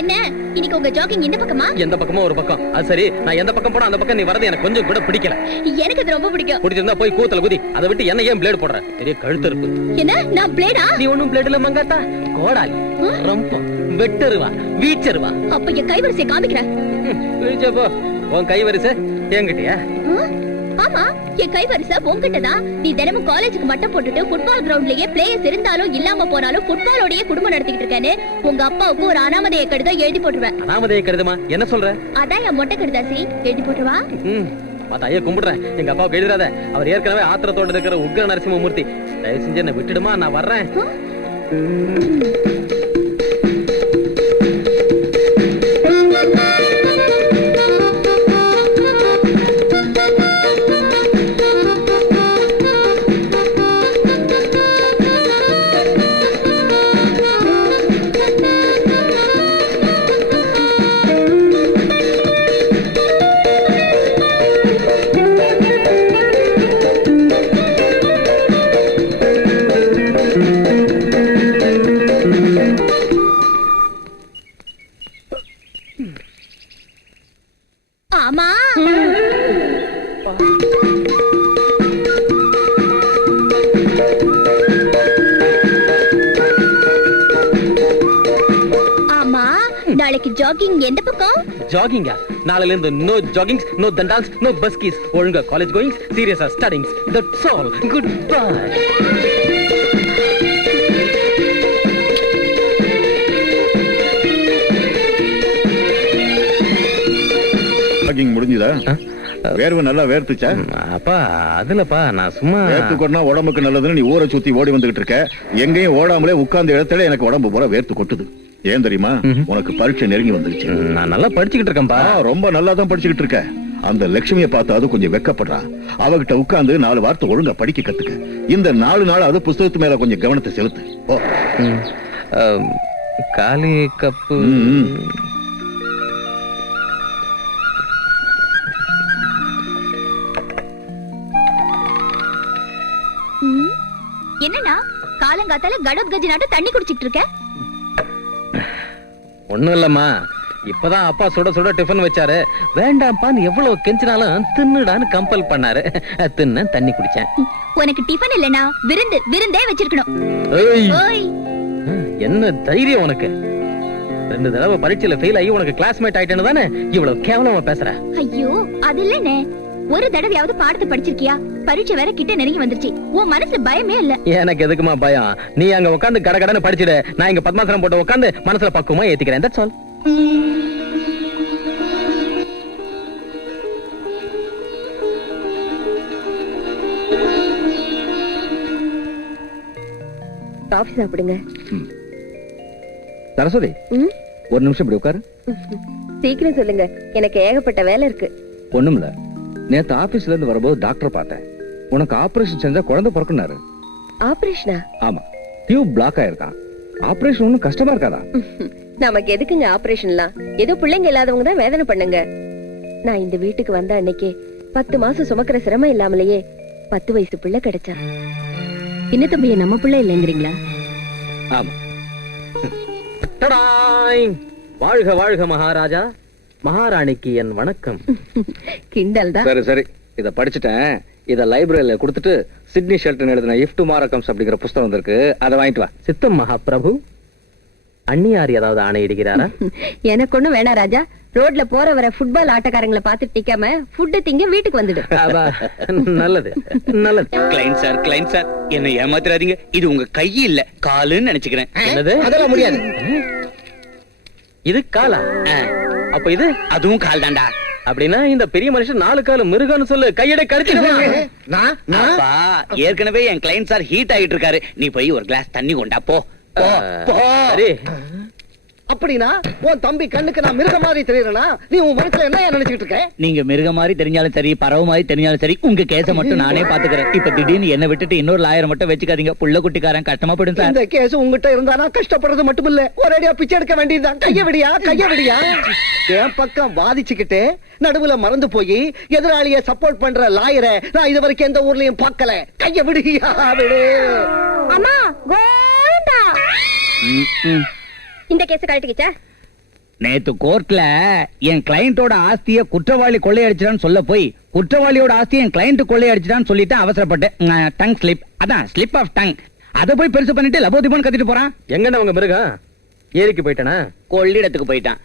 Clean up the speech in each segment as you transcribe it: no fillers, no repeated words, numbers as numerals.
என்ன இன்னைக்கு உங்க ஜாகிங் இந்த பக்கமா? எந்த பக்கமோ ஒரு பக்கம். அது சரி, நான் எந்த பக்கம் போனா அந்த பக்கம் நீ வரது எனக்கு கொஞ்சம் கூட பிடிக்கல. எனக்கு அது ரொம்ப பிடிக்கும். பிடிச்சிருந்தா போய் கூத்தல குதி. அதை விட்டு என்ன ஏன் பிளேடு போடுற? பெரிய கழுத்து இருக்கு. என்ன நான் பிளேடா? நீ ஒண்ணும் பிளேடுல மங்காத்தா, கோடாலி, ரம்பம், வெட்டருவா, வீச்சருவா. அப்ப என் கைவரிசை காமிக்கிறேன். போ. உன் கைவரிசை என்கிட்டயா? ஆமா, என் கைவரிசை உன்கிட்டதான். நீ தினமும் காலேஜுக்கு மட்டும் போட்டுட்டு ஃபுட்பால் கிரவுண்ட்லயே பிளேயர்ஸ் இருந்தாலும் இல்லாம போனாலும் ஃபுட்பாலோடயே குடும்பம் நடத்திக்கிட்டு இருக்கேன்னு உங்க அப்பாவுக்கு ஒரு அனாமதைய கடிதம் எழுதி போட்டுருவேன். அனாமதைய கடிதமா? என்ன சொல்ற? அதான் என் மொட்டை கடிதாசி எழுதி போட்டுருவா. ஐயா கும்பிடுறேன், எங்க அப்பாவுக்கு எழுதுறாத. அவர் ஏற்கனவே ஆத்திரத்தோட இருக்கிற உக்ர நரசிம்மூர்த்தி. தயவு செஞ்சு என்ன விட்டுடுமா, நான் வர்றேன். நாளைக்கு ஜாகிங் எந்த பக்கம்? ஜாகிங்கா? நாளைல இருந்து நோ ஜாகிங்ஸ், நோ தண்டால்ஸ், நோ பஸ்கீஸ். ஒழுங்கா காலேஜ் கோயிங்ஸ், சீரியஸா studyings. That's all. Good bye. Jogging முடிஞ்சதா? வேர்வை நல்லா வேர்த்துச்சா? அப்பா அதுலப்பா நான் சும்மா வேர்த்துக்கொண்டா உடம்புக்கு நல்லதுன்னு நீ ஊரை சுத்தி ஓடி வந்துகிட்டு இருக்க. எங்கேயும் ஓடாமலே உட்கார்ந்த இடத்துல எனக்கு உடம்பு பூரா வேர்த்து கொட்டுது. ஏன் தெரியுமா? உனக்கு பரீட்சை நெருங்கி வந்துருச்சு. நான் நல்லா படிச்சுக்கிட்டு இருக்கேன்பா. ரொம்ப நல்லா தான் படிச்சுக்கிட்டு இருக்க. அந்த லட்சுமியை பார்த்து அது கொஞ்சம் வெக்கப்படுறா. அவகிட்ட உட்கார்ந்து 4 வார்த்தை ஒழுங்கா படிக்க கத்துக்க. இந்த 4 நாள் அது புஸ்தகத்து மேல கொஞ்சம் கவனத்தை செலுத்து. காலி கப்பு. என்னன்னா காலங்காத்தால கடோத் கஜி நாட்டு தண்ணி குடிச்சிட்டு இருக்க? ஒண்ணும் இல்லம்மா, இப்பதான் அப்பா சுட சுட டிஃபன் வச்சாரு. வேண்டாம்பான்னு எவ்வளவு கெஞ்சினாலும் தின்னுடான்னு கம்பல் பண்ணாரு. தின்ன தண்ணி குடிச்சேன். உனக்கு டிஃபன் இல்லனா விருந்தே வச்சிருக்கணும். என்ன தைரியம் உனக்கு? 2 தடவை பரீட்சையில ஃபெயில் ஆகி உனக்கு கிளாஸ்மேட் ஆயிட்டேன்னு தானே இவ்வளவு கேவலமா பேசுற? ஐயோ அது இல்லனே. ஒரு தடவையாவது பாடத்தை படிச்சிருக்கியா? பரீட்சை வேற கிட்ட நெருங்கி வந்துருச்சு. உன் மனசுல பயமே இல்ல? எனக்கு எதுக்குமா பயம்? நீ அங்க உட்கார்ந்து கடகடன்னு படிச்சிடு. நான் இங்க பத்மாசனம் போட்டு உட்கார்ந்து மனசுல பக்குவமா ஏத்திக்கிறேன். That's all. காஃபி சாப்பிடுங்க. சரஸ்வதி, ஒரு நிமிஷம் இப்படி உட்காரு. சீக்கிரம் சொல்லுங்க, எனக்கு ஏகப்பட்ட வேலை இருக்கு. ஒண்ணுமில்ல, நேத்து ஆபீஸ்ல இருந்து வரும்போது டாக்டர் பார்த்தேன். உனக்கு ஆபரேஷன் செஞ்சா குழந்தை பிறக்குனாரு. ஆபரேஷனா? ஆமா, டியூப் பிளாக் ஆயிருக்கான். ஆபரேஷன் ஒண்ணும் கஷ்டமா இருக்காதா? நமக்கு எதுக்குங்க ஆபரேஷன்லாம்? ஏதோ பிள்ளைங்க இல்லாதவங்க தான் வேதனை பண்ணுங்க. நான் இந்த வீட்டுக்கு வந்த அன்னைக்கு 10 மாசம் சுமக்கிற சிரமம் இல்லாமலேயே 10 வயசு பிள்ளை கிடைச்சா. சின்ன தம்பிய நம்ம பிள்ளை இல்லைங்கிறீங்களா? ஆமா. வாழ்க வாழ்க மகாராஜா. மகாராணிக்கு என் வணக்கம். கிண்டல் தான். சரி சரி, இத படிச்சுட்டேன். இத லைப்ரரியில கொடுத்துட்டு சிட்னி ஷெல்டன் எழுதின இஃப் டுமாரோ கம்ஸ் அப்படிங்கிற புத்தகம் வந்திருக்கு, அதை வாங்கிட்டு வா. சித்தம் மகாபிரபு, அண்ணியார் ஏதாவது ஆணையிடுகிறாரா? எனக்கு ஒண்ணும் வேணா ராஜா. ரோட்ல போற வர ஃபுட்பால் ஆட்டக்காரங்களை பார்த்து டிக்காம ஃபுட் திங்க வீட்டுக்கு வந்துடு. நல்லது நல்லது. கிளைண்ட் சார் என்ன ஏமாத்திராதீங்க. இது உங்க கை இல்ல காலுன்னு நினைச்சுக்கிறேன். என்னது? அதெல்லாம் முடியாது. இது காலா? அப்ப இது அதுவும் கால் தாண்டா. அப்படின்னா இந்த பெரிய மனுஷன் 4 கால மிருகன்னு சொல்லு. கையடை கடிச்சிடுவான். ஏற்கனவே என் கிளைண்ட் சார் ஹீட் ஆகிட்டு இருக்காரு. நீ போய் ஒரு கிளாஸ் தண்ணி கொண்டா போ. அப்படினா உன் தம்பி கண்ணுக்கு நான் மிருக மாதிரி தெரியறனா? நீ உன் மனசுல என்ன நினைச்சிட்டு இருக்க? நீங்க மிருக மாதிரி தெரிஞ்சாலும் சரி, பறவை மாதிரி தெரிஞ்சாலும் சரி, உங்க கேஸ மட்டும் நானே பாத்துக்கிறேன். இப்ப திடீர்னு என்ன விட்டுட்டு இன்னொரு லாயர் மட்டும் வச்சுக்காதீங்க. புள்ள குட்டிக்காரன் கஷ்டமா போடும் சார். இந்த கேஸ் உங்ககிட்ட இருந்தானா கஷ்டப்படுறது மட்டும் இல்ல, ஒரேடியா பிச்சை எடுக்க வேண்டியதுதான். கைய விடியா. என் பக்கம் வாதிச்சுக்கிட்டு நடுவுல மறந்து போய் எதிராளிய சப்போர்ட் பண்ற லாயரை நான் இது வரைக்கும் எந்த ஊர்லயும் பார்க்கல. கைய விடியா விடு. அம்மா கோவிந்தா, இந்த கேஸ் கழட்டிக்கிச்சா? நேத்து கோர்ட்ல என் கிளையண்டோட ஆஸ்திய குற்றவாளி கொள்ளையடிச்சான்னு சொல்ல போய் குற்றவாளியோட ஆஸ்தியை என் கிளையண்ட் கொள்ளையடிச்சான்னு சொல்லிட்டு அவசரப்பட்டேன். டங் ஸ்லிப், அதான் ஸ்லிப் ஆஃப் டங். அத போய் பெருசு பண்ணிட்டு லபோதிபோன்னு கத்திட்டு போறான். எங்கண்ணா உங்க மிருகம்? ஏரிக்கு போயிட்டானா? கொள்ளிடத்துக்கு போயிட்டான்.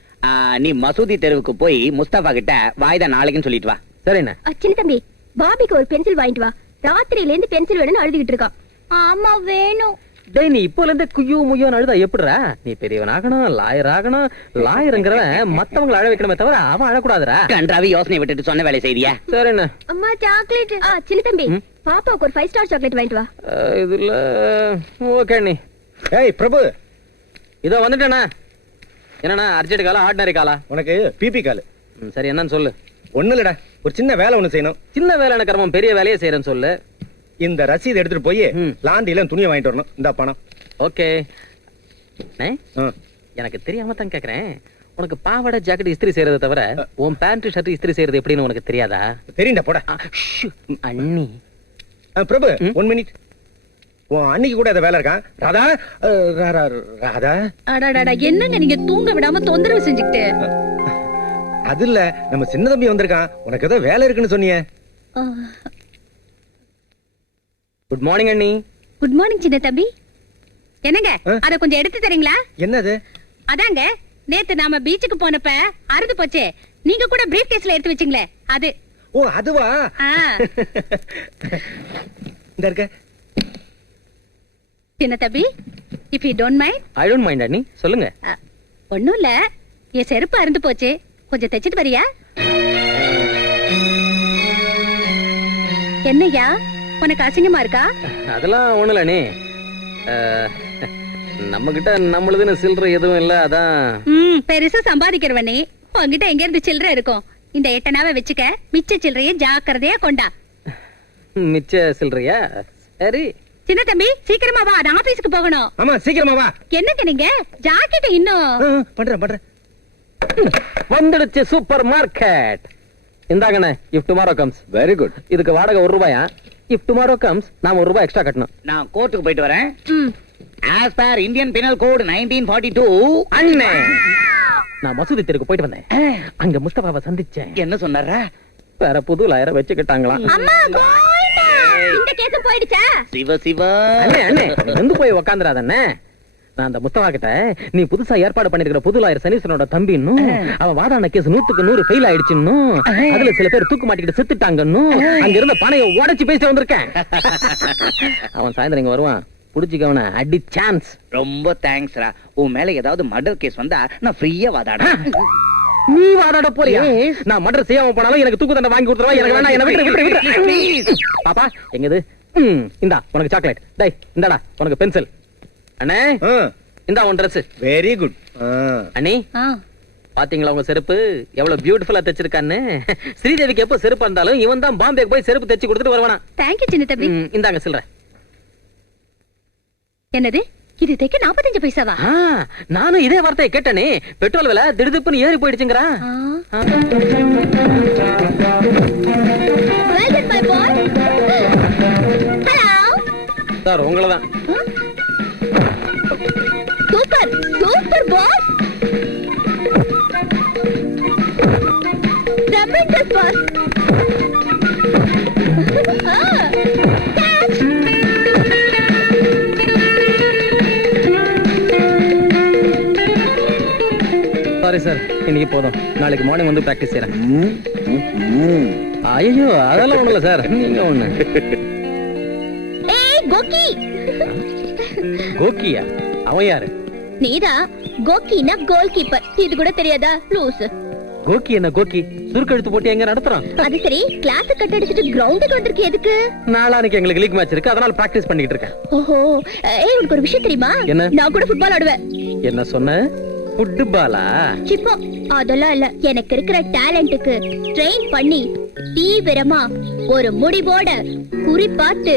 நீ மசூதி தெருவுக்கு போய் முஸ்தபா கிட்ட வாய்தா நாளைக்குன்னு சொல்லிட்டு வா. சரிண்ணா. சின்ன தம்பி, பாபிக்கு ஒரு பென்சில் வாங்கிட்டு வா. ராத்திரியில இருந்து பென்சில் வேணும்னு அழுதுகிட்டு இருக்கான். ஆமா வேணும். டேய், நீ இப்போல இருந்தே குய்யோ முய்யோன்னு அழுதா எப்படிடா? நீ பெரியவன் ஆகணும், லாயர் ஆகணும். லாயருங்கிறவன் மத்தவங்களை அழ வைக்கணுமே தவிர அவன் அழக்கூடாதுடா. கன்றாவி யோசனை விட்டுட்டு சொன்ன வேலை செய்தியா? சரிண்ணா. அம்மா சாக்லேட். சின்ன தம்பி, பாப்பாவுக்கு ஒரு 5 ஸ்டார் சாக்லேட் வாங்கிட்டு வா. இதுல ஓகே நீ. ஏய் பிரபு, இதோ வந்துட்டேண்ணா. என்னண்ணா அர்ஜென்ட் காலா ஆர்டினரி காலா? உனக்கு பிபி கால். சரி என்னன்னு சொல்லு. ஒண்ணு இல்லடா, ஒரு சின்ன வேலை ஒண்ணு செய்யணும். சின்ன வேலை கர்மம் பெரிய வேலையே செய்யறேன்னு சொல்லு. இந்த ரசீது எடுத்துட்டு போய் லாண்டில துணியை வாங்கிட்டு வரணும். இந்த பணம். ஓகே. எனக்கு தெரியாம தான் கேக்குறேன். உனக்கு பாவாடை ஜாக்கெட் இஸ்திரி செய்யறதை தவிர உன் பேண்ட் ஷர்ட் இஸ்திரி செய்யறது எப்படின்னு உனக்கு தெரியாதா? தெரியும்டா போடா. அண்ணி. பிரபு 1 மினிட். உன் அன்னைக்கு கூட அந்த வேலை இருக்கான். ராதா ராதா. அடடடா, என்னங்க நீங்க தூங்க விடாம தொந்தரவு செஞ்சுக்கிட்டு? அது இல்ல, நம்ம சின்ன தம்பி வந்திருக்கான். உனக்கு ஏதோ வேலை இருக்குன்னு சொன்னியே. குட் மார்னிங் அண்ணி. குட் மார்னிங் சின்ன தம்பி. என்னங்க அத கொஞ்சம் எடுத்து தரீங்களா? என்னது? அதாங்க நேத்து நாம பீச்சுக்கு போனப்ப அறுந்து போச்சே, நீங்க கூட பிரீஃப் கேஸ்ல எடுத்து வச்சீங்களே அது. ஓ அதுவா? இந்த இருக்க சின்ன தம்பி, if you don't mind. I don't mind அண்ணி, சொல்லுங்க. ஒண்ணும் இல்ல, என் செருப்பு அறுந்து போச்சு, கொஞ்சம் தைச்சிட்டு வரியா? என்னய்யா, உனக்கு அசிங்கமா இருக்கா? அதெல்லாம் ஒண்ணுல அண்ணி. நம்ம கிட்ட நம்மளுதுன்னு சில்லற எதுவும் இல்ல, அதான். பெருசா சம்பாதிக்கிறவனே, உன்கிட்ட எங்க இருந்து சில்லற இருக்கும்? இந்த 8 அணாவை வச்சுக்க, மிச்ச சில்லறைய ஜாக்கிரதையா கொண்டா. மிச்ச சில்லறையா? சரி. சின்ன தம்பி சீக்கிரமா வா, நான் ஆபீஸ்க்கு போகணும். ஆமா சீக்கிரமா வா. என்னங்க நீங்க ஜாக்கெட் இன்னும்? பண்றேன். வந்துடுச்சு சூப்பர் மார்க்கெட். இந்தாங்கண்ணே, if tomorrow comes. Very good. இதுக்கு வாடகை 1 ரூபாயா? இஃப் டுமாரோ கம்ஸ் நாம 1 ரூபாய் எக்ஸ்ட்ரா கட்டணும். நான் கோர்ட்டுக்கு போயிட்டு வரேன். As per Indian penal code 1942. அண்ணே, நான் மசூதி தெருக்கு போயிட்டு வந்தேன். அங்க முஸ்தபாவை சந்திச்சேன். என்ன சொன்னாரா? வேற புது லாயரை வச்சுக்கிட்டாங்களாம். அம்மா கோயிண்டா, இந்த கேஸ் போயிடுச்சா? சிவ சிவா. அண்ணே வந்து போய் உக்காந்துறாதண்ணே. நான் அந்த முஸ்தபா கிட்ட நீ புதுசா ஏற்பாடு பண்ணிருக்கிற புது லாயர் சனீஸ்வரனோட தம்பின்னு, அவன் வாதான கேஸ் 100க்கு 100 ஃபெயில் ஆயிடுச்சுன்னு, அதுல சில பேர் தூக்கு மாட்டிக்கிட்டு செத்துட்டாங்கன்னு அங்க இருந்த பணையை உடைச்சு பேசிட்டு வந்திருக்கேன். அவன் சாயந்தரம் இங்க வருவான், புடிச்சுக்கவன அடி சான்ஸ். ரொம்ப தேங்க்ஸ்ரா. உன் மேல ஏதாவது மர்டர் கேஸ் வந்தா நான் ஃப்ரீயா வாதாடுறேன். நீ வாதாட போறியா? நான் மர்டர் செய்யாம போனாலும் எனக்கு தூக்கு தண்டை வாங்கி கொடுத்துருவா. எனக்கு வேணா, என்ன விட்டு. பாப்பா எங்கது? இந்தா உனக்கு சாக்லேட். டேய் இந்தாடா உனக்கு பென்சில். அண்ணே இந்தா உன் Dress. Very good. அண்ணி பாத்தீங்களா உங்க செருப்பு எவ்வளவு பியூட்டிஃபுல்லா தைச்சிருக்கான்னு? ஸ்ரீதேவிக்கு எப்ப செருப்பு இருந்தாலும் இவன் தான் பாம்பேக்கு போய் செருப்பு தைச்சு கொடுத்துட்டு வருவானா. தேங்க்யூ சின்ன தம்பி. இந்தாங்க சில்ற. என்னது இது? தைக்க 45 பைசாவா? நானும் இதே வார்த்தையை கேட்டனே. பெட்ரோல் விலை திடுதிப்புன்னு ஏறி போயிடுச்சுங்கறா. Welcome my boy. Hello sir, உங்களதான். Super super boss. ஜபர்தஸ்த் பாஸ். சாரி சார், இன்னைக்கு போதும். நாளைக்கு மார்னிங் வந்து பிராக்டிஸ் செய்யறேன். ஐயோ அதெல்லாம் ஒண்ணு இல்ல சார், நீங்க ஒண்ணு. ஏய் கோகி. கோகியா? அவன் யாரு? நீதான். கோகினா கோல் கீப்பர். இது கூட தெரியாதா லூஸ்? கோகி என்ன கோகி? சுருக்கெழுத்து போட்டு எங்க நடத்துறான்? அது சரி, கிளாஸ் கட் அடிச்சிட்டு கிரவுண்டுக்கு வந்திருக்கே எதுக்கு? நாளானைக்கு எங்களுக்கு லீக் மேட்ச் இருக்கு, அதனால பிராக்டிஸ் பண்ணிட்டு இருக்கேன். ஓஹோ. ஏய் உனக்கு ஒரு விஷயம் தெரியுமா? என்ன? நான் கூட ஃபுட்பால் ஆடுவேன். என்ன சொன்ன? ஃபுட்பாலா? சிப்போ அதெல்லாம் இல்ல. எனக்கு இருக்கிற டேலண்ட்டுக்கு ட்ரெயின் பண்ணி தீவிரமா ஒரு முடிவோட குறி பார்த்து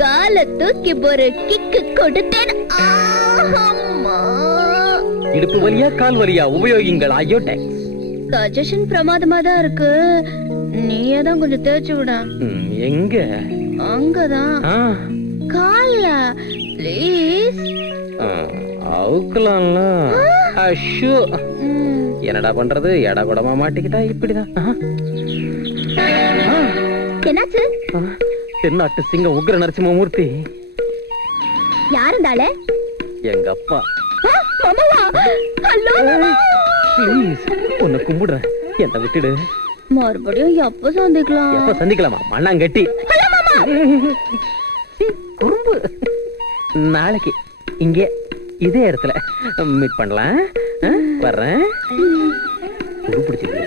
கால தூக்கி ஒரு கிக்கு கொடுத்தேன். இடுப்பு வலியா கால் வலியா உபயோகிங்கள் அயோடெக்ஸ். சஜஷன் பிரமாதமா தான் இருக்கு. நீயே தான் கொஞ்சம் தேய்ச்சி விட. எங்க? அங்கதான் கால்ல ப்ளீஸ். அவுக்கலாம்ல. அஷு என்னடா பண்றது, எடா கூடமா மாட்டிக்கிட்டா இப்படிதான். என்னாச்சு? தென்னாட்டு சிங்க உக்ர நரசிம்மூர்த்தி. யாருந்தால? எங்க அப்பா. ஹலோ ப்ளீஸ், உன்னை கும்பிடுறேன், என்ன விட்டுடு. மறுபடியும் எப்ப சந்திக்கலாம்? எப்ப சந்திக்கலாமா? மண்ணாங்கட்டி குறும்பு. நாளைக்கு இங்கே இதே இடத்துல மீட் பண்ணலாம். வர்றேன். பிடிச்சிருக்கு.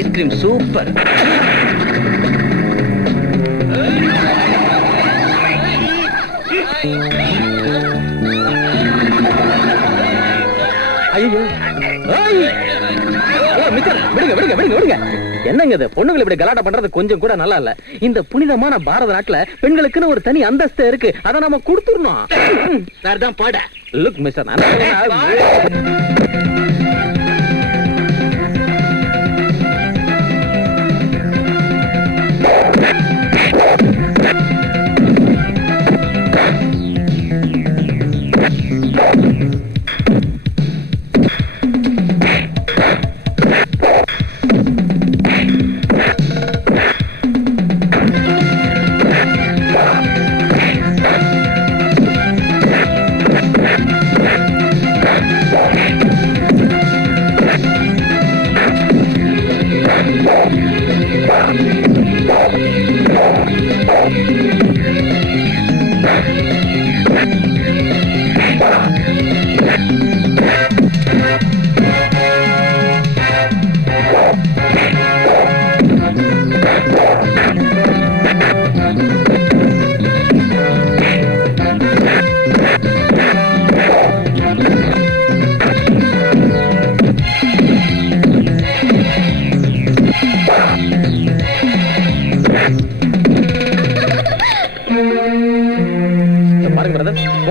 Ice cream super. ஐயோ, விடுங்க விடுங்க விடுங்க விடுங்க. என்னங்க இது, பொண்ணுங்களை இப்படி கலாட்டா பண்றது கொஞ்சம் கூட நல்லா இல்ல. இந்த புனிதமான பாரத நாட்டுல பெண்களுக்குன்னு ஒரு தனி அந்தஸ்து இருக்கு, அதை நம்ம கொடுத்துடணும். தான் போட. லுக் மிஸ்டர்,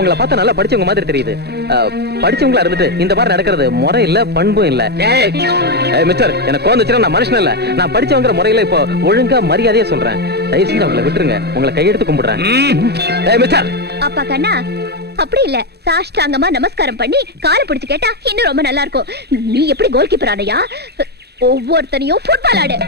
உங்களை பார்த்தா நல்லா படிச்சவங்க மாதிரி தெரியுது. படிச்சவங்களா இருந்துட்டு இந்த மாதிரி நடக்கிறது முறை இல்ல, பண்பும் இல்ல. மிஸ்டர், எனக்கு கோந்துச்சுன்னா நான் மனுஷன் இல்ல, நான் படிச்சவங்கிற முறையில இப்போ ஒழுங்கா மரியாதையா சொல்றேன். தயவுசெய்து அவங்களை விட்டுருங்க, உங்களை கையெடுத்து கும்பிடுறேன். மிஸ்டர். அப்பா கண்ணா, அப்படி இல்ல, சாஷ்டாங்கமா நமஸ்காரம் பண்ணி காலை பிடிச்சு கேட்டா இன்னும் ரொம்ப நல்லா இருக்கும். நீ எப்படி கோல் கீப்பர் ஆனையா? ஒவ்வொருத்தனையும் ஃபுட்பால் ஆடு.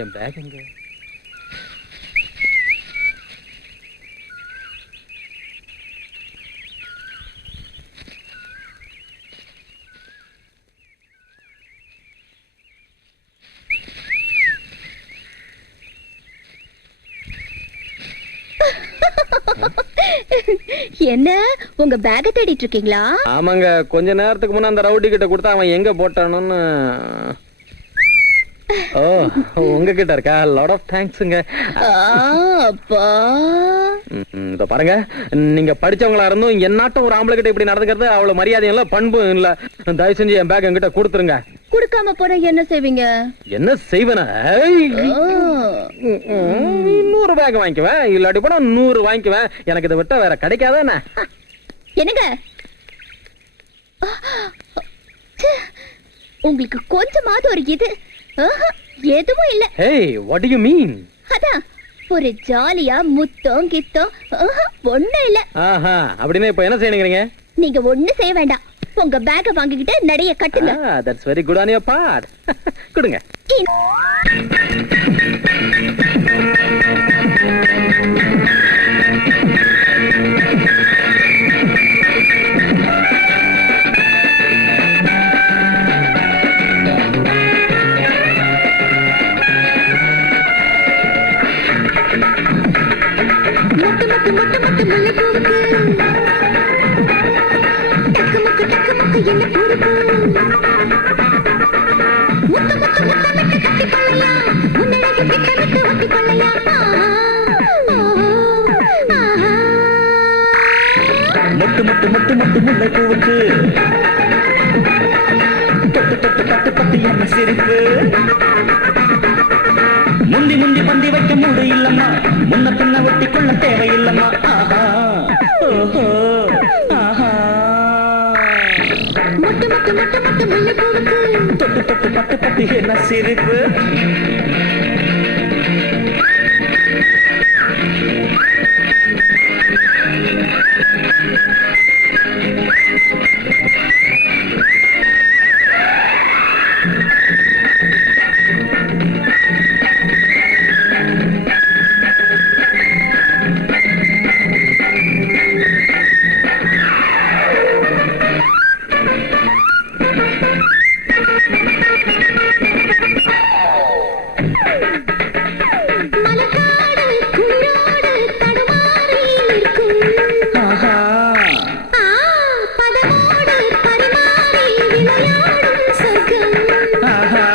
என் பேக் எங்க? என்ன, உங்க பேக தேடிட்டு இருக்கீங்களா? ஆமாங்க, கொஞ்ச நேரத்துக்கு முன்ன அந்த ரவுடி கிட்ட கொடுத்தா அவன் எங்க போட்டானோன்னு. ஓ, உங்ககிட்ட இருக்கா? லாட் ஆஃப் தேங்க்ஸ்ங்க. அப்பா, இத பாருங்க, நீங்க படிச்சவங்களா இருந்தும் என்னாட்டம் ஒரு ஆம்பளை கிட்ட இப்படி நடந்துக்கிறது அவ்வளவு மரியாதையும் இல்ல, பண்பும் இல்ல. தயவு செஞ்சு என் பேக் என்கிட்ட கொடுத்துருங்க. குடுக்காம போனா என்ன செய்வீங்க? என்ன செய்வேனா? இன்னொரு பேக் வாங்கிக்குவேன், இல்லாட்டி போனா 100 வாங்கிக்குவேன். எனக்கு இதை விட்டா வேற கிடைக்காத என்ன? என்னங்க, உங்களுக்கு கொஞ்சமாவது ஒரு இது எதுவும் இல்ல. Hey, what do you mean? அதான் ஒரு ஜாலியா முத்தம் கித்தம் ஒண்ணும் இல்ல. ஆஹா, அப்படின்னா இப்ப என்ன செய்யணுங்கிறீங்க? நீங்க ஒண்ணு செய்ய வேண்டாம். உங்க பேக்க வாங்கிக்கிட்டு நடைய கட்டுங்க. That's very good on your part. கொடுங்க. மொட்டு மொட்டு மொட்டு மொட்டு முல்லை பூவுக்கு டக்கு முக்கு என்ன பூருக்கு முத்து முத்து முத்தமிட்டு கட்டி கொள்ளையா முன்னழகு திட்டமிட்டு ஒட்டி கொள்ளையா. மொட்டு மொட்டு மொட்டு மொட்டு முல்லை பூவுக்கு தொட்டு தொட்டு பட்டு பட்டு என்ன சிரிப்பு. முந்தி முந்தி பந்தி வைக்க மூடு இல்லம்மா, முன்ன பின்ன ஒட்டி கொள்ள தேவையில்லம்மா. ஆஹா ஓஹோ ஆஹா. மொட்டு மொட்டு மொட்டு மொட்டு முல்லை பூவுக்கு தொட்டு தொட்டு பட்டு பட்டு என்ன சிரிப்பு. மலக்காடு குளிரோடு தடுமாறி நிற்கும். ஆஹா பதமோடு பரிமாறி விளையாடும் சொர்க்கம். ஆஹா.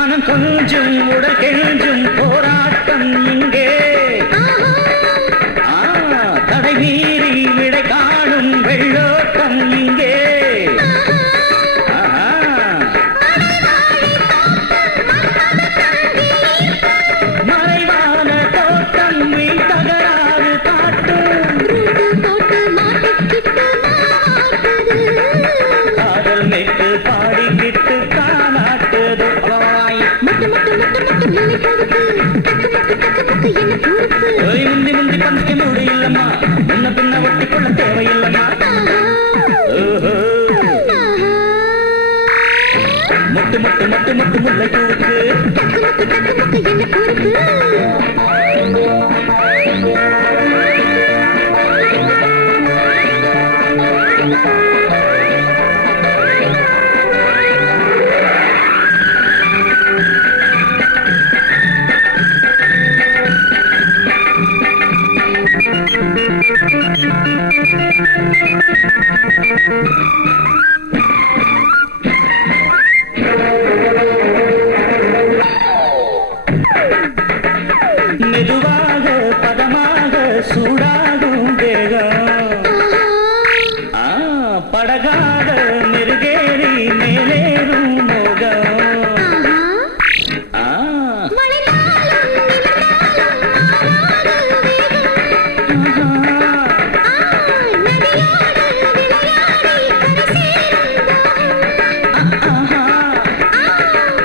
மனம் கொஞ்சம் உடல் கெஞ்சும் போராட்டம் இங்கே. தடை மீறி விடை காணும் வெள்ளோட்டம் இங்கே. ஆஹா. மறைவான தோட்டம் மீன் தகராறு காட்டும். போட்டு மாட்டிக்கிட்டு மாட்டுது. காதல் மெட்டு பாடிக்கிட்டு காணாட்டுது. மொட்டு மொட்டு மொட்டு மொட்டு முல்லை பூவுக்கு டக்கு முக்கு என்ன பூருக்கு. ஓய் முந்தி முந்தி பந்திக்க முடியலம்மா, முன்ன பின்ன ஒட்டி கொள்ள தேவையில்லம்மா. ஓஹோ. மொட்டு மொட்டு மொட்டு மொட்டு முல்லை பூவுக்கு டக்கு முக்கு என்ன பூருக்கு. மெதுவாக பதமாக சூடாகும் தேகம். படகாக நெருகேறி மேலேறும் மோகம்.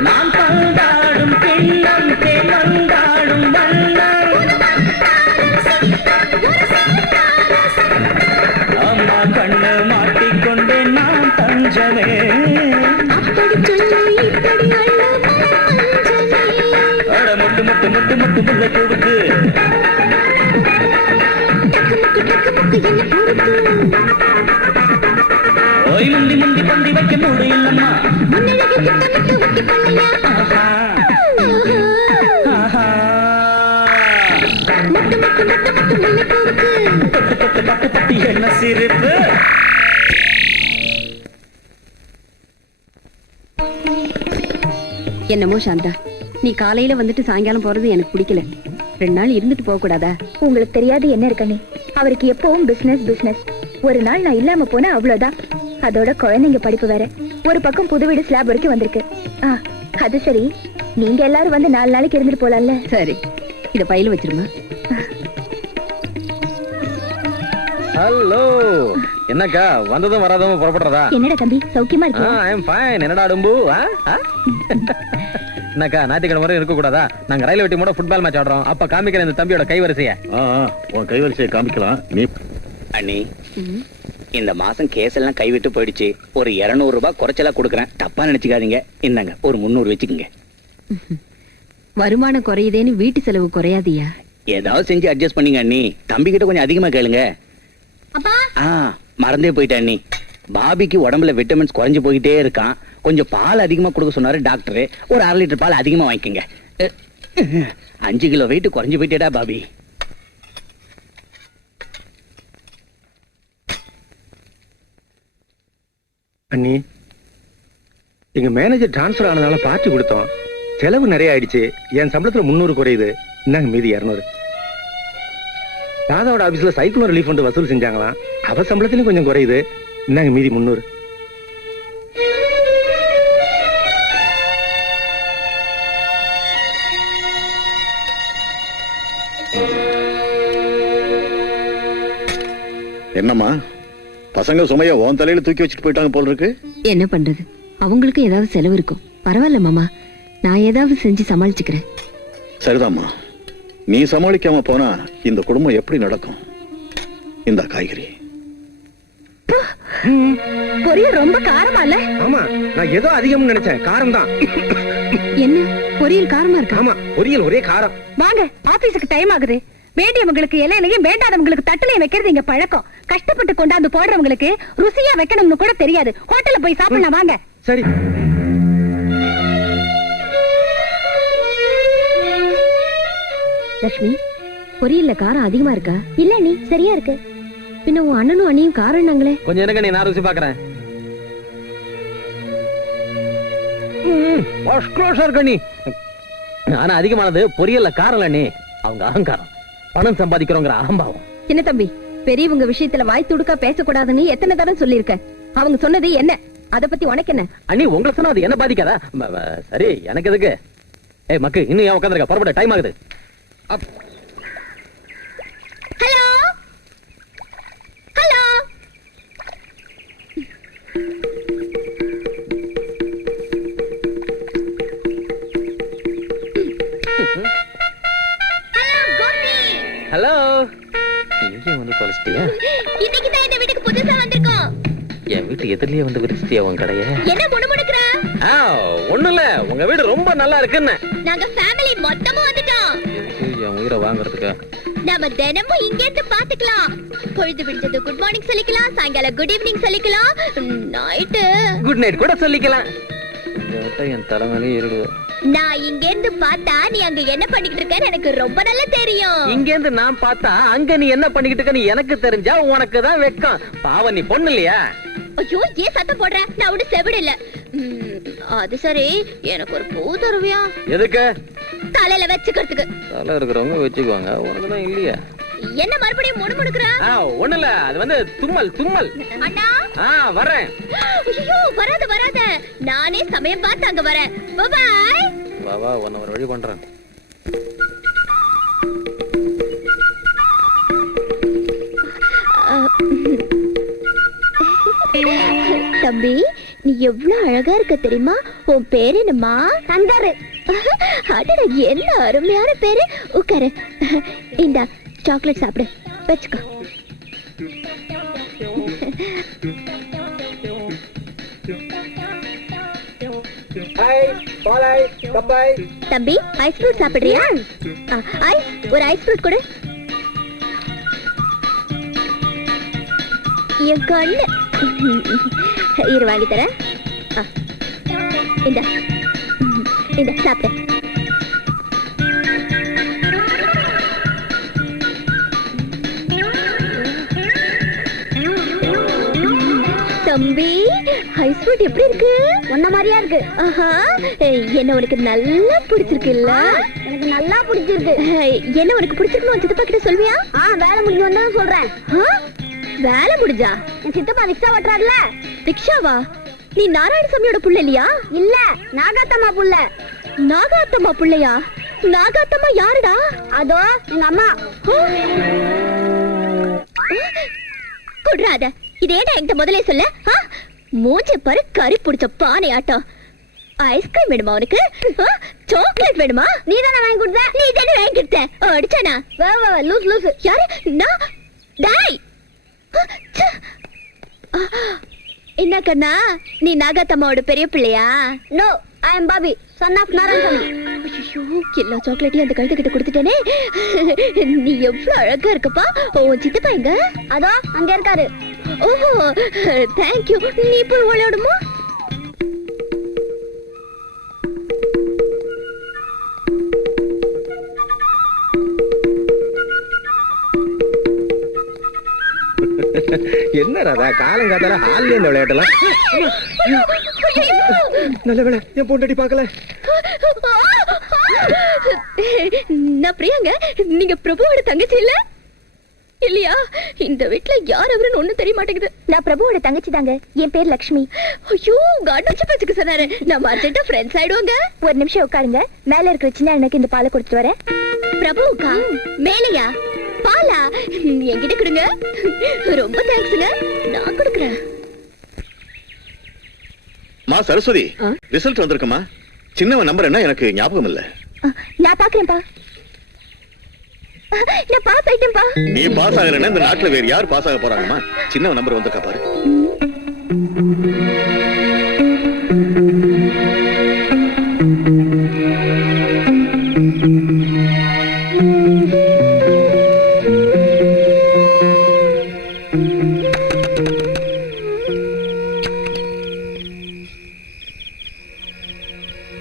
நான் பந்தாடும் பின்னம் தேமந்தாடும் வண்ணம். அம்மா கண்ணு மாட்டிக்கொண்டே நான் தஞ்சமே. அப்படி சொல்லு இப்படி அள்ளு மஞ்சமே. அட முட்டு முட்டு முட்டு முட்டு முல்லை பூவுக்கு டக்கு முக்கு என்ன பூருக்கு. ஓய் முந்தி முந்தி பந்தி வைக்க மூடு இல்லம்மா. முன்னழகு திட்டமிட்டு ஒட்டி கொள்ளையா. ஆஹா ஆஹா. மொட்டு மொட்டு மொட்டு மொட்டு முல்லை பூவுக்கு தொட்டு தொட்டு பட்டு பட்டு என்ன சிரிப்பு. என்னமோ சாந்தா, நீ காலையில வந்துட்டு சாயங்காலம் போறது எனக்கு பிடிக்கல. 2 நாள் இருந்துட்டு போக கூடாதா? உங்களுக்கு தெரியாது என்ன இருக்கண்ணே, அவருக்கு எப்பவும் பிசினஸ் பிசினஸ். ஒரு நாள் நான் இல்லாம போனா அவ்வளவுதான். அதோட குழந்தைங்க படிப்பு வேற. ஒரு பக்கம் புது வீடு ஸ்லாப் வரைக்கும் வந்திருக்கு. அது சரி, நீங்க எல்லாரும் வந்து 4 நாளைக்கு இருந்துட்டு போலாம்ல. சரி, இத பையில வச்சிருமா. ஹலோ, என்னக்கா வந்ததும் வராததும் புறப்படுறதா? என்னடா தம்பி, சௌக்கியமா ஐ அம் ஃபைன். என்னடா டும்பு? என்னக்கா ஞாயிற்றுக்கிழமை வரை இருக்க கூடாதா? நாங்க ரயில்வே டீமோட ஃபுட்பால் மேட்ச் ஆடுறோம். அப்ப காமிக்கிறேன் இந்த தம்பியோட கைவரிசைய. உன் கைவரிசையை காமிக்கலாம். நீ அண்ணி, இந்த மாசம் கேஸ் எல்லாம் கைவிட்டு போயிடுச்சு. ஒரு 200 ரூபாய் குறைச்சலா கொடுக்குறேன், தப்பா நினைச்சுக்காதீங்க. இந்தாங்க ஒரு 300 வச்சுக்கோங்க. வருமானம் குறையுதேன்னு வீட்டு செலவு குறையாதியா? ஏதாவது செஞ்சு அட்ஜஸ்ட் பண்ணீங்க அண்ணி. தம்பி கிட்ட கொஞ்சம் அதிகமா கேளுங்க. மறந்தே போயிட்டேன் அண்ணி. பாபிக்கு உடம்புல விட்டமின்ஸ் குறைஞ்சு போயிட்டே இருக்கான். கொஞ்சம் பால் அதிகமா கொடுக்க சொன்னாரு டாக்டர். ஒரு 1/2 லிட்டர் பால் அதிகமா வாங்கிக்கோங்க. 5 கிலோ வெயிட் குறைஞ்சு போயிட்டேடா பாபி. அண்ணி, எங்க மேனேஜர் டிரான்ஸ்பர் ஆனதால பார்ட்டி கொடுத்தோம். செலவு நிறைய ஆயிடுச்சு. என் சம்பளத்துல 300 குறையுது. இந்தாங்க மீதி 200. ராதாவோட ஆபீஸ்ல சைக்கிள் ரிலீஃப் ஃபண்ட் வசூல் செஞ்சாங்களாம். அவ சம்பளத்திலும் கொஞ்சம் குறையுது. இந்தாங்க மீதி 300. என்னம்மா, பசங்க சுமைய உன் தலையில தூக்கி வச்சுட்டு போயிட்டாங்க போல இருக்கு. என்ன பண்றது, அவங்களுக்கு ஏதாவது செலவு இருக்கும். பரவாயில்ல மாமா, நான் ஏதாவது செஞ்சு சமாளிச்சுக்கிறேன். சரிதாம்மா, நீ சமாளிக்காம போனா இந்த குடும்பம் எப்படி நடக்கும்? இந்த காய்கறி பொரியல் ரொம்ப காரமா இல்ல? ஆமா, நான் ஏதோ அதிகம்னு நினைச்சேன். காரம் தான். என்ன பொரியல் காரமா இருக்கா? ஆமா, பொரியல் ஒரே காரம். வாங்க, ஆபீஸுக்கு டைம் ஆகுது. வேண்டியவங்களுக்கு இலையிலையும் வேண்டாதவங்களுக்கு தட்டுலையும் வைக்கிறது இங்க பழக்கம். கஷ்டப்பட்டு கொண்டாந்து போடுறவங்களுக்கு ருசியா வைக்கணும்னு கூட தெரியாது. ஹோட்டல்ல போய் சாப்பிடலாம் வாங்க. சரி. லட்சுமி, பொரியல்ல காரம் அதிகமா இருக்கா? இல்ல நீ சரியா இருக்கு. பின்ன உன் அண்ணனும் அண்ணியும் காரம் நாங்களே. கொஞ்சம் எனக்கு நீ நான் ருசி பாக்குறேன். ஆனா அதிகமானது பொரியல்ல காரல நீ. அவங்க அகங்காரம், பணம் சம்பாதிக்கிறோங்கிற அகம்பாவம். சின்ன தம்பி, பெரியவங்க விஷயத்துல வாய் துடுக்கா பேசக்கூடாதுன்னு எத்தனை தடவை சொல்லியிருக்க. அவங்க சொன்னது என்ன, அத பத்தி உனக்கு என்ன? அண்ணி, உங்களை சொன்னா அது என்ன பாதிக்காதா? சரி, எனக்கு எதுக்கு? ஏய் மக்கு, இன்னும் ஏன் உட்காந்துருக்க? புறப்பட டைம் ஆகுது. Hello hello, hello. எங்கேயும் வந்து தொலைச்சிட்டியா? இன்னைக்கு தான் இந்த வீட்டுக்கு புதுசா வந்திருக்கோம். என் வீட்டு எதிரிலேயே வந்து விரிச்சிட்டியா உன் கடைய? என்ன முணுமுணுக்குற? ஒண்ணும் இல்ல, உங்க வீடு ரொம்ப நல்லா இருக்குன்னு. நாங்க ஃபேமிலி மொத்தமா வந்துட்டோம். என் உயிரை வாங்குறதுக்கா? நாம தினமும் இங்க இருந்து பாத்துக்கலாம். பொழுது விடுஞ்சது குட் மார்னிங் சொல்லிக்கலாம், சாயங்காலம் குட் ஈவினிங் சொல்லிக்கலாம், நைட்டு குட் நைட் கூட சொல்லிக்கலாம். என் தலைமையிலே ஏறிடுவேன். நான் இங்க இருந்து பார்த்தா நீ அங்க என்ன பண்ணிக்கிட்டு இருக்கன்னு எனக்கு ரொம்ப நல்லா தெரியும். இங்க இருந்து நான் பார்த்தா அங்க நீ என்ன பண்ணிக்கிட்டு இருக்கன்னு எனக்கு தெரிஞ்சா உனக்கு தான் வெக்கம். பாவம், நீ பொண்ணு இல்லையா? ஐயோ, ஏன் சத்தம் போடுற? நான் ஒண்ணு செவிடு இல்ல. அது சரி, எனக்கு ஒரு பூ தருவியா? எதுக்கு? தலையில வச்சுக்கிறதுக்கு. தலை இருக்கிறவங்க வச்சுக்குவாங்க, உனக்கு தான் இல்லையா? என்ன மறுபடியும் முணுமுணுக்குற? ஒண்ணு இல்ல, அது வந்து தும்மல் தும்மல். அண்ணா, வரேன். ஐயோ, வராத வராத, நானே சமயம் பார்த்து அங்க வரேன். பாய். வா வா, உன்னை ஒரு வழி பண்றேன். தம்பி, நீ எவ்வளவு அழகா இருக்க தெரியுமா? உன் பேரு என்னம்மா? சந்தாரு. அடடா, என்ன அருமையான பேரு. உட்காரு, இந்த சாக்லேட் சாப்பிடு, வச்சுக்கோ. தம்பி, ஐஸ் ஃப்ரூட் சாப்பிடுறியா? ஐஸ், ஒரு ஐஸ் ஃப்ரூட் கொடு. என் கண்ணு. இரு, வாங்கி தரேன். இந்த இந்த சாப்பிடு. தம்பி, ஐஸ் ஃப்ரூட் எப்படி இருக்கு? ஒன்ன மாதிரியா இருக்கு. ஆஹா, என்ன உனக்கு நல்லா பிடிச்சிருக்கு இல்ல? எனக்கு நல்லா பிடிச்சிருக்கு. என்ன உனக்கு பிடிச்சிருக்குன்னு சித்தப்பா கிட்ட சொல்வியா? வேலை முடிஞ்சு வந்தா சொல்றேன். வேலை முடிஞ்சா? என் சித்தப்பா ரிக்ஷா ஓட்டுறாருல. ரிக்ஷாவா? நீ நாராயணசாமியோட புள்ள இல்லையா? இல்ல, நாகாத்தம்மா புள்ள. நாகாத்தம்மா புள்ளையா? நாகாத்தம்மா யாருடா? அதோ எங்க அம்மா. குடுறாத, இதேடா என்கிட்ட முதலே சொல்ல. மூஞ்ச பாரு, கறி பிடிச்ச பானை ஆட்டம். ஐஸ்கிரீம் வேணுமா உனக்கு? சாக்லேட் வேணுமா? நீ தானே வாங்கி கொடுத்த. நீ தானே வாங்கி கொடுத்த. அடிச்சானா? வா வா லூஸ் லூஸ். யாரு? நான் டாய். என்ன கண்ணா, நீ நாகாத்தம்மாவோட பெரிய பிள்ளையா? No, I am Bobby, son of Narayanasamy. ஐயோ, எல்லா சாக்லேட்டையும் அந்த கழுத்து கிட்ட கொடுத்துட்டேனே. நீ எவ்வளவு அழகா இருக்கப்பா. உன் சித்தப்பா எங்க? அதோ அங்க இருக்காரு. ஓஹோ, தேங்க் யூ. நீ போய் விளையாடுமா? என்ன ராதா காலங்காத்தால ஹால்ல இந்த விளையாட்டலாம்? நல்ல வேளை என் பொண்டாட்டி பார்க்கல. நான் பிரியாங்க, நீங்க பிரபுவோட தங்கச்சி இல்ல? இல்லையா? இந்த வீட்ல யார் அவருன்னு ஒண்ணும் தெரிய மாட்டேங்குது. நான் பிரபுவோட தங்கச்சி தாங்க. என் பேர் லக்ஷ்மி. ஐயோ, காண்டாச்சு பேச்சுக்கு சொன்னாரு. நம்ம அர்ஜென்ட்டா ஃப்ரெண்ட்ஸ் ஆயிடுவாங்க. ஒரு நிமிஷம் உட்காருங்க, மேல இருக்கிற சின்ன அண்ணனுக்கு இந்த பாலை கொடுத்துட்டு வரேன். பிரபுக்கா மேலையா? பாலா என்கிட்ட கொடுங்க. ரொம்ப தேங்க்ஸ்ங்க, நான் கொடுக்குறேன். மா சரஸ்வதி, ரிசல்ட் வந்திருக்குமா? சின்னவன் நம்பர் என்ன எனக்கு ஞாபகம் இல்ல. நான் பாக்குறேன்ப்பா. நான் பாஸ் ஆயிட்டேன்ப்பா. நீ பாஸ் ஆகலன்னா இந்த நாட்டுல வேற யார் பாஸ் ஆக போறாங்கம்மா? சின்னவன் நம்பர் வந்திருக்கா பாரு.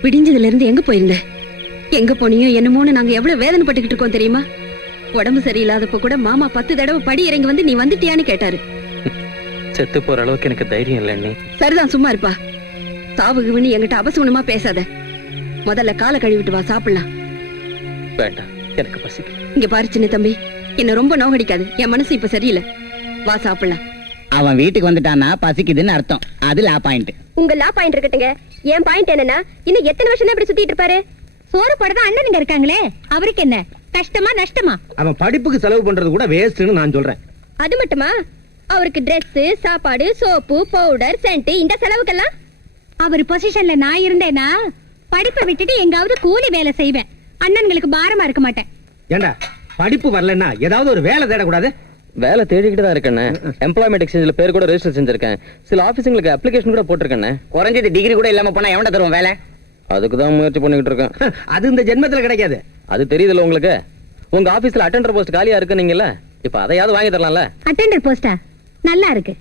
விடிஞ்சதுல இருந்து எங்க போயிருந்த? எங்க போனியோ என்னமோன்னு நாங்க எவ்வளவு வேதனைப்பட்டுக்கிட்டு இருக்கோம் தெரியுமா? உடம்பு சரியில்லாதப்ப கூட மாமா 10 தடவை படி இறங்கி வந்து நீ வந்துட்டியான்னு கேட்டாரு. செத்து போற அளவுக்கு எனக்கு தைரியம் இல்ல அண்ணி. சரிதான், சும்மா இருப்பா. சாவுகுன்னு என்கிட்ட அபசகுணமா பேசாத. முதல்ல காலை கழுவிட்டு வா, சாப்பிடலாம். வேண்டாம், எனக்கு பசிக்கு. இங்க பாரு சின்ன தம்பி, என்ன ரொம்ப நோகடிக்காது. என் மனசு இப்ப சரியில்லை. வா சாப்பிடலாம். அவன் வீட்டுக்கு வந்துட்டானா பசிக்குதுன்னு அர்த்தம். அது லா பாயிண்ட். உங்க லா பாயிண்ட் இருக்கட்டுங்க. என் பாயிண்ட் என்னன்னா, இன்னும் எத்தனை வருஷம் தான் இப்படி சுத்திட்டு இருப்பாரு? சோறு போடதான் அண்ணனுங்க இருக்காங்களே, அவருக்கு என்ன கஷ்டமா நஷ்டமா? அவன் படிப்புக்கு செலவு பண்றது கூட வேஸ்ட்னு நான் சொல்றேன். அது மட்டுமா, அவருக்கு Dress, சாப்பாடு, சோப்பு, பவுடர், சென்ட், இந்த செலவுக்கெல்லாம் அவர் பொசிஷன்ல நான் இருந்தேனா படிப்பை விட்டுட்டு எங்காவது கூலி வேலை செய்வேன். அண்ணன்களுக்கு பாரமா இருக்க மாட்டேன். ஏண்டா படிப்பு வரலன்னா ஏதாவது ஒரு வேலை தேடக்கூடாது? வேலை தேடிக்கிட்டு தான் இருக்கேன். எம்ப்ளாய்மெண்ட் எக்ஸ்சேஞ்சில் பேர் கூட ரெஜிஸ்டர் செஞ்சிருக்கேன். சில ஆபீஸுங்களுக்கு அப்ளிகேஷன் கூட போட்டிருக்கேன். குறைஞ்சது டிகிரி கூட இல்லாம போனா எவன்ட தருவோம் வேலை? அதுக்கு தான் முயற்சி பண்ணிக்கிட்டு இருக்கேன். அது இந்த ஜென்மத்துல கிடைக்காது. அது தெரியுதுல்ல உங்களுக்கு. உங்க ஆபீஸ்ல அட்டெண்டர் போஸ்ட் காலியா இருக்குன்னீங்கல்ல, இப்ப அதையாவது வாங்கி தரலாம்ல? அட்டெண்டர் போஸ்டா? நல்லா இருக்கு.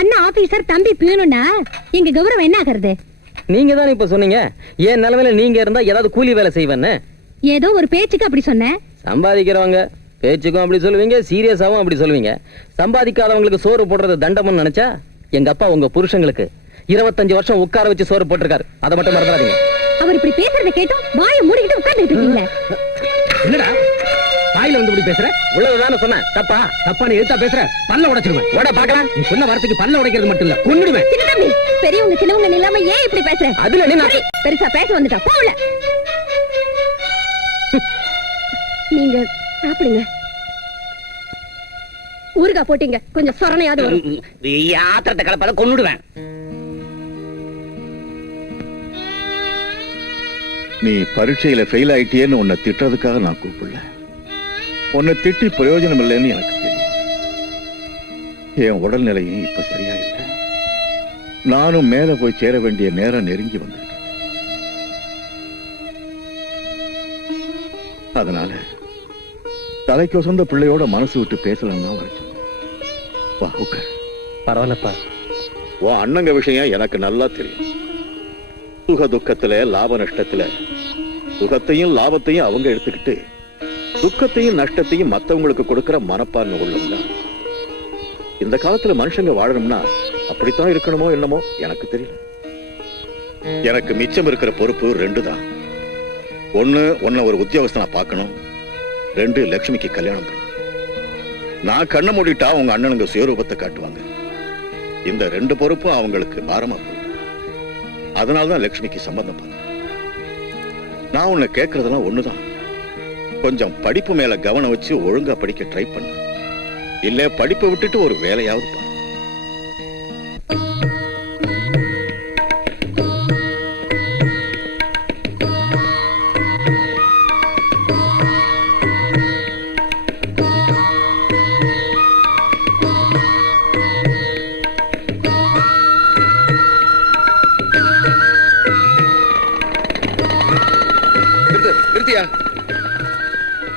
அண்ணா ஆபீசர், தம்பி பியூனுன்னா எங்க கௌரவம் என்ன ஆகிறது? நீங்க தான் இப்ப சொன்னீங்க, ஏன் நிலைமையில நீங்க இருந்தா ஏதாவது கூலி வேலை செய்வேன்னு. ஏதோ ஒரு பேச்சுக்கு அப்படி சொன்னேன். சம்பாதிக்கிறவங்க பேச்சுக்கும் அப்படி சொல்லுவீங்க, சீரியஸாவும் அப்படி சொல்லுவீங்க. சம்பாதிக்காதவங்களுக்கு சோறு போடுறது தண்டம்னு நினைச்சா, எங்க அப்பா உங்க புருஷங்களுக்கு 25 வருஷம் உட்கார வச்சு சோறு போட்டிருக்காரு. அதை மட்டும் மறந்துடாதீங்க. அவர் இப்படி பேசுறத கேட்டோம் வாயை மூடிக்கிட்டு உட்கார்ந்துட்டு இருக்கீங்களே. என்னடா வாயில வந்து இப்படி பேசுற? உள்ளதுதானே சொன்னேன். தப்பா? தப்பான எழுத்தா பேசுற? பல்ல உடைச்சிருவேன். ஓட பாக்கலாம். நீ சொன்ன வார்த்தைக்கு பல்ல உடைக்கிறது மட்டும் இல்ல, கொன்னுடுவேன். சின்ன தம்பி, பெரியவங்க சின்னவங்க இல்லாம ஏன் இப்படி பேசுற? அதுல நீ சரி, பெருசா பேச வந்துட்டா போல. நீங்க சாப்பிடுங்க. ஊறுகாய் போட்டீங்க, கொஞ்சம் சொரணையாவது வரும். ஆத்திரத்தை கலப்பாத, கொன்னுடுவேன். நீ பரீட்சையில ஃபெயில் ஆயிட்டியேன்னு உன்னை திட்டுறதுக்காக நான் கூப்பிடல. உன்னை திட்டி பிரயோஜனம் இல்லைன்னு எனக்கு தெரியும். என் உடல்நிலையும் இப்ப சரியா இல்லை. நானும் மேல போய் சேர வேண்டிய நேரம் நெருங்கி வந்திருக்கேன். அதனால தலைக்கு சொந்த பிள்ளையோட மனசு விட்டு பேசலன்னா வரைக்கும் வா உட்கார். பரவாயில்லப்பா. உன் அண்ணங்க விஷயம் எனக்கு நல்லா தெரியும். சுக துக்கத்துல லாப நஷ்டத்துல சுகத்தையும் லாபத்தையும் அவங்க எடுத்துக்கிட்டு துக்கத்தையும் நஷ்டத்தையும் மத்தவங்களுக்கு கொடுக்கிற மனப்பான்மை உள்ளவங்க. இந்த காலத்துல மனுஷங்க வாழணும்னா அப்படித்தான் இருக்கணுமோ என்னமோ எனக்கு தெரியல. எனக்கு மிச்சம் இருக்கிற பொறுப்பு 2 தான். 1, உன்னை ஒரு உத்தியோகஸ்தனா பார்க்கணும். 2, லட்சுமிக்கு கல்யாணம் பண்ணணும். நான் கண்ணை மூடிட்டா உங்க அண்ணனுங்க சுயரூபத்தை காட்டுவாங்க. இந்த 2 பொறுப்பும் அவங்களுக்கு பாரமா போகுது. அதனாலதான் லட்சுமிக்கு சம்பந்தம் பண்ண. நான் உன்னை கேட்கறதெல்லாம் ஒண்ணுதான். கொஞ்சம் படிப்பு மேல கவனம் வச்சு ஒழுங்கா படிக்க ட்ரை பண்ணு. இல்ல படிப்பை விட்டுட்டு ஒரு வேலையாவது பாரு.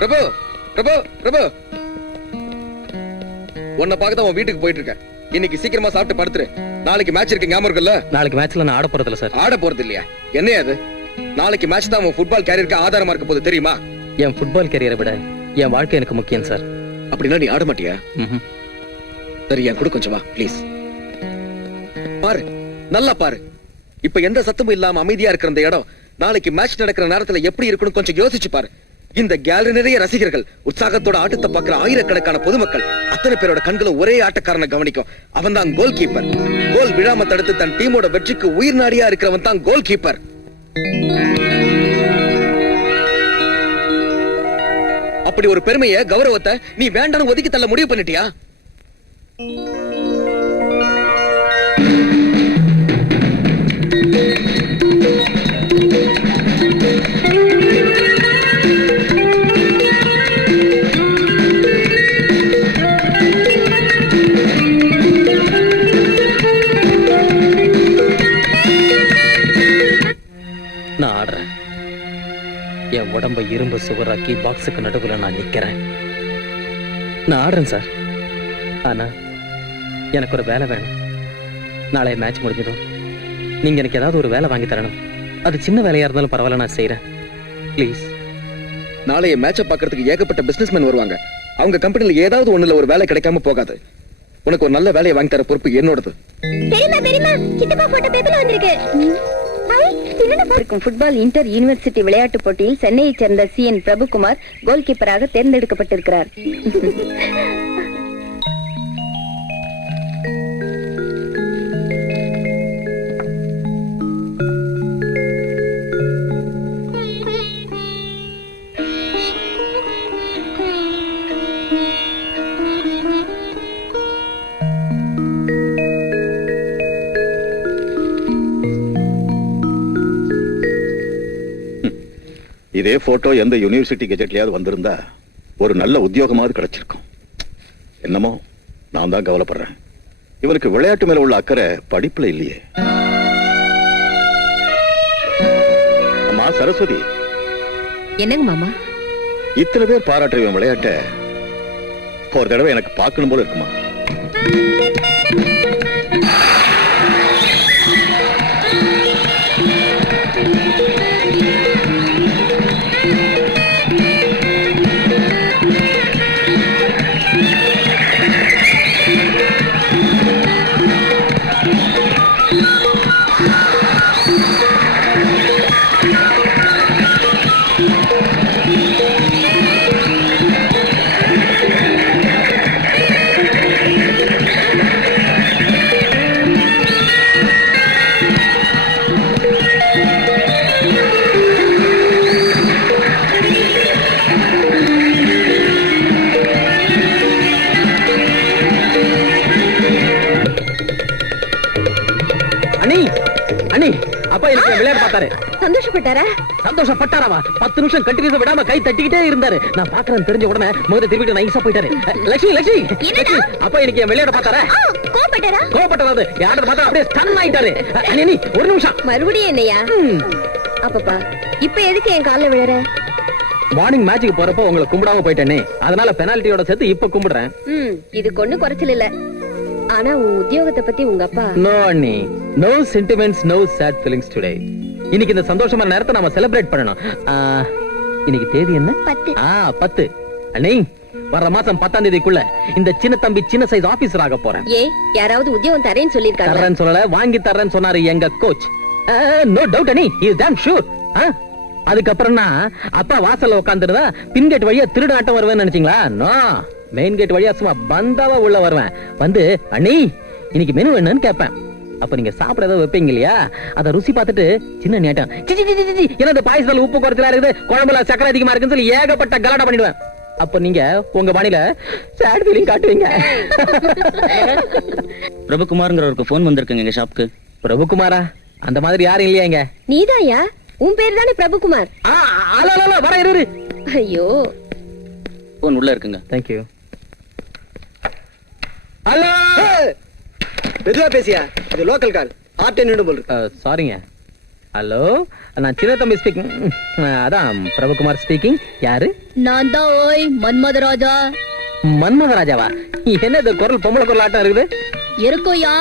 பிரபு பிரபு பிரபு உன்னை பார்க்க தான் உன் வீட்டுக்கு போயிட்டு இருக்கேன். இன்னைக்கு சீக்கிரமா சாப்பிட்டு படுத்துரு. நாளைக்கு மேட்ச் இருக்கு, ஞாபகம் இருக்குல்ல? நாளைக்கு மேட்ச்ல நான் ஆட போறதில்ல சார். ஆட போறது இல்லையா? என்னையா அது? நாளைக்கு மேட்ச் தான் உன் ஃபுட்பால் கேரியருக்கு ஆதாரமா இருக்க போகுது, தெரியுமா? என் ஃபுட்பால் கேரியரை விட என் வாழ்க்கை எனக்கு முக்கியம் சார். அப்படின்னா நீ ஆட மாட்டியா? சரி, என் கூட கொஞ்சம் வா ப்ளீஸ். பாரு, நல்லா பாரு. இப்ப எந்த சத்தமும் இல்லாம அமைதியா இருக்கிற இந்த இடம் நாளைக்கு மேட்ச் நடக்கிற நேரத்துல எப்படி இருக்குன்னு கொஞ்சம் யோசிச்சு பாரு. இந்த கேலரி நிறைய ரசிகர்கள், உற்சாகத்தோட ஆட்டத்தை பார்க்கிற ஆயிரக்கணக்கான பொதுமக்கள், அத்தனை பேரோட கண்களும் ஒரே ஆட்டக்காரனை கவனிக்கும். அவன் தான் கோல் கீப்பர். கோல் விழாம தடுத்து தன் டீமோட வெற்றிக்கு உயிர் நாடியா இருக்கிறவன் தான் கோல் கீப்பர். அப்படி ஒரு பெருமையை, கௌரவத்தை நீ வேண்டாம் ஒதுக்கி தள்ள முடிவு பண்ணிட்டியா? நான் ஆடுறேன். என் உடம்ப இரும்பு சுவராக்கி பாக்ஸுக்கு நடுவுல நான் நிக்கிறேன். நான் ஆடுறேன் சார். ஆனா எனக்கு ஒரு வேலை வேணும். நாளைய மேட்ச் முடிஞ்சதும் நீங்க எனக்கு ஏதாவது ஒரு வேலை வாங்கி தரணும். அது சின்ன வேலையா இருந்தாலும் பரவாயில்ல, நான் செய்யறேன். ப்ளீஸ். நாளைய மேட்சை பார்க்கறதுக்கு ஏகப்பட்ட பிசினஸ்மேன் வருவாங்க. அவங்க கம்பெனில ஏதாவது ஒண்ணுல ஒரு வேலை கிடைக்காம போகாது. உனக்கு ஒரு நல்ல வேலையை வாங்கி தர பொறுப்பு என்னோடது. சித்தப்பா போட்டோ பேப்பர்ல வந்திருக்கு. ஃபுட்பால் இன்டர் யூனிவர்சிட்டி விளையாட்டு போட்டியில் சென்னையைச் சேர்ந்த CN பிரபுகுமார் கோல் கீப்பராக தேர்ந்தெடுக்கப்பட்டிருக்கிறார். இதே போட்டோ எந்த யூனிவர்சிட்டி கெஜெட்லயாவது வந்திருந்தா ஒரு நல்ல உத்தியோகமாவது கிடைச்சிருக்கும். என்னமோ நான் தான் கவலைப்படுறேன். இவனுக்கு விளையாட்டு மேல உள்ள அக்கறை படிப்புல இல்லையே. அம்மா சரஸ்வதி. என்னங்க மாமா? இத்தனை பேர் பாராட்டுற இவன் விளையாட்ட ஒரு தடவை எனக்கு பார்க்கணும் போல இருக்குமா? அப்பா எனக்கு விளையாட பார்த்தாரு. சந்தோஷப்பட்டாரா? சந்தோஷப்பட்டாராவா? 10 நிமிஷம் கண்டினியூஸா விடாம கை தட்டிக்கிட்டே இருந்தாரு. நான் பாக்குறேன் தெரிஞ்ச உடனே முகத்தை திருப்பிட்டு நைஸா போயிட்டாரு. லட்சுமி லட்சுமி லட்சுமி அப்பா எனக்கு விளையாட பார்த்தாரா? கோபப்பட்டாரு. யாரை பார்த்தா அப்படியே ஸ்டன் ஆயிட்டாரு. அண்ணி ஒரு நிமிஷம். மறுபடியும் என்னையா? அப்பப்பா இப்ப எதுக்கு என் கால்ல விழற? மார்னிங் மேட்சுக்கு போறப்போ உங்களை கும்பிடாம போயிட்டேனே, அதனால பெனால்ட்டியோட சேர்த்து இப்ப கும்பிடுறேன். இது கொண்டு குறைச்சல் இல்ல. ஆனா உன் உத்தியோகத்தை பத்தி உங்க அப்பா? நோ அண்ணி, no sentiments, no sad feelings today. இன்னைக்கு இந்த சந்தோஷமான நேரத்தை நாம செலிப்ரேட் பண்ணணும். இன்னைக்கு தேதி என்ன? 10. அண்ணி வர மாசம் 10ஆம் தேதிக்குள்ள இந்த சின்ன தம்பி சின்ன சைஸ் ஆபீசர் ஆக போறேன். யாராவது உத்தியோகம் தரேன்னு சொல்லிருக்காங்க? தரேன்னு சொல்லல, வாங்கி தரேன்னு சொன்னாரு எங்க கோச். நோ டவுட் அண்ணி, he is damn sure. அதுக்கப்புறம்னா அப்பா வாசல்ல உட்காந்துருந்தா பின்கேட் வழியா திருட ஆட்டம் வருவேன்னு நினைச்சீங்களா? நோ, மெயின் கேட் வழியா சும்மா பந்தாவா உள்ள வருவேன். வந்து அண்ணி இன்னைக்கு மெனு என்னன்னு கேட்பேன். அப்ப நீங்க சாப்பிட ஏதாவது வைப்பீங்க இல்லையா, அத ருசி பார்த்துட்டு சின்ன நேட்டம் என்ன பாயசத்துல உப்பு குறைச்சலா இருக்குது, குழம்புல சக்கரை அதிகமா இருக்குன்னு சொல்லி ஏகப்பட்ட கலாட்டா பண்ணிடுவேன். அப்ப நீங்க உங்க பாணியில சேட் ஃபீலிங் காட்டுவீங்க. பிரபுகுமார்ங்கிறவருக்கு போன் வந்திருக்குங்க எங்க ஷாப்க்கு. பிரபுகுமாரா? அந்த மாதிரி யாரும் இல்லையா இங்க? நீதாயா? உன் பேர் தானே பிரபுகுமார்? வர இரு. ஐயோ, போன் உள்ள இருக்குங்க. தேங்க்யூ. ஹலோ, மெதுவா பேசியா, இது லோக்கல் கால். ஆட்டே நின்று போல் இருக்கு. சாரிங்க. ஹலோ, நான் சின்ன தம்பி ஸ்பீக்கிங். அதான் பிரபுகுமார் ஸ்பீக்கிங். யாரு? நான் தான் ஓய் மன்மதராஜா. மன்மதராஜாவா? என்ன இது குரல் பொம்பளை குரல் ஆட்டம் இருக்குது? இருக்கும்யா,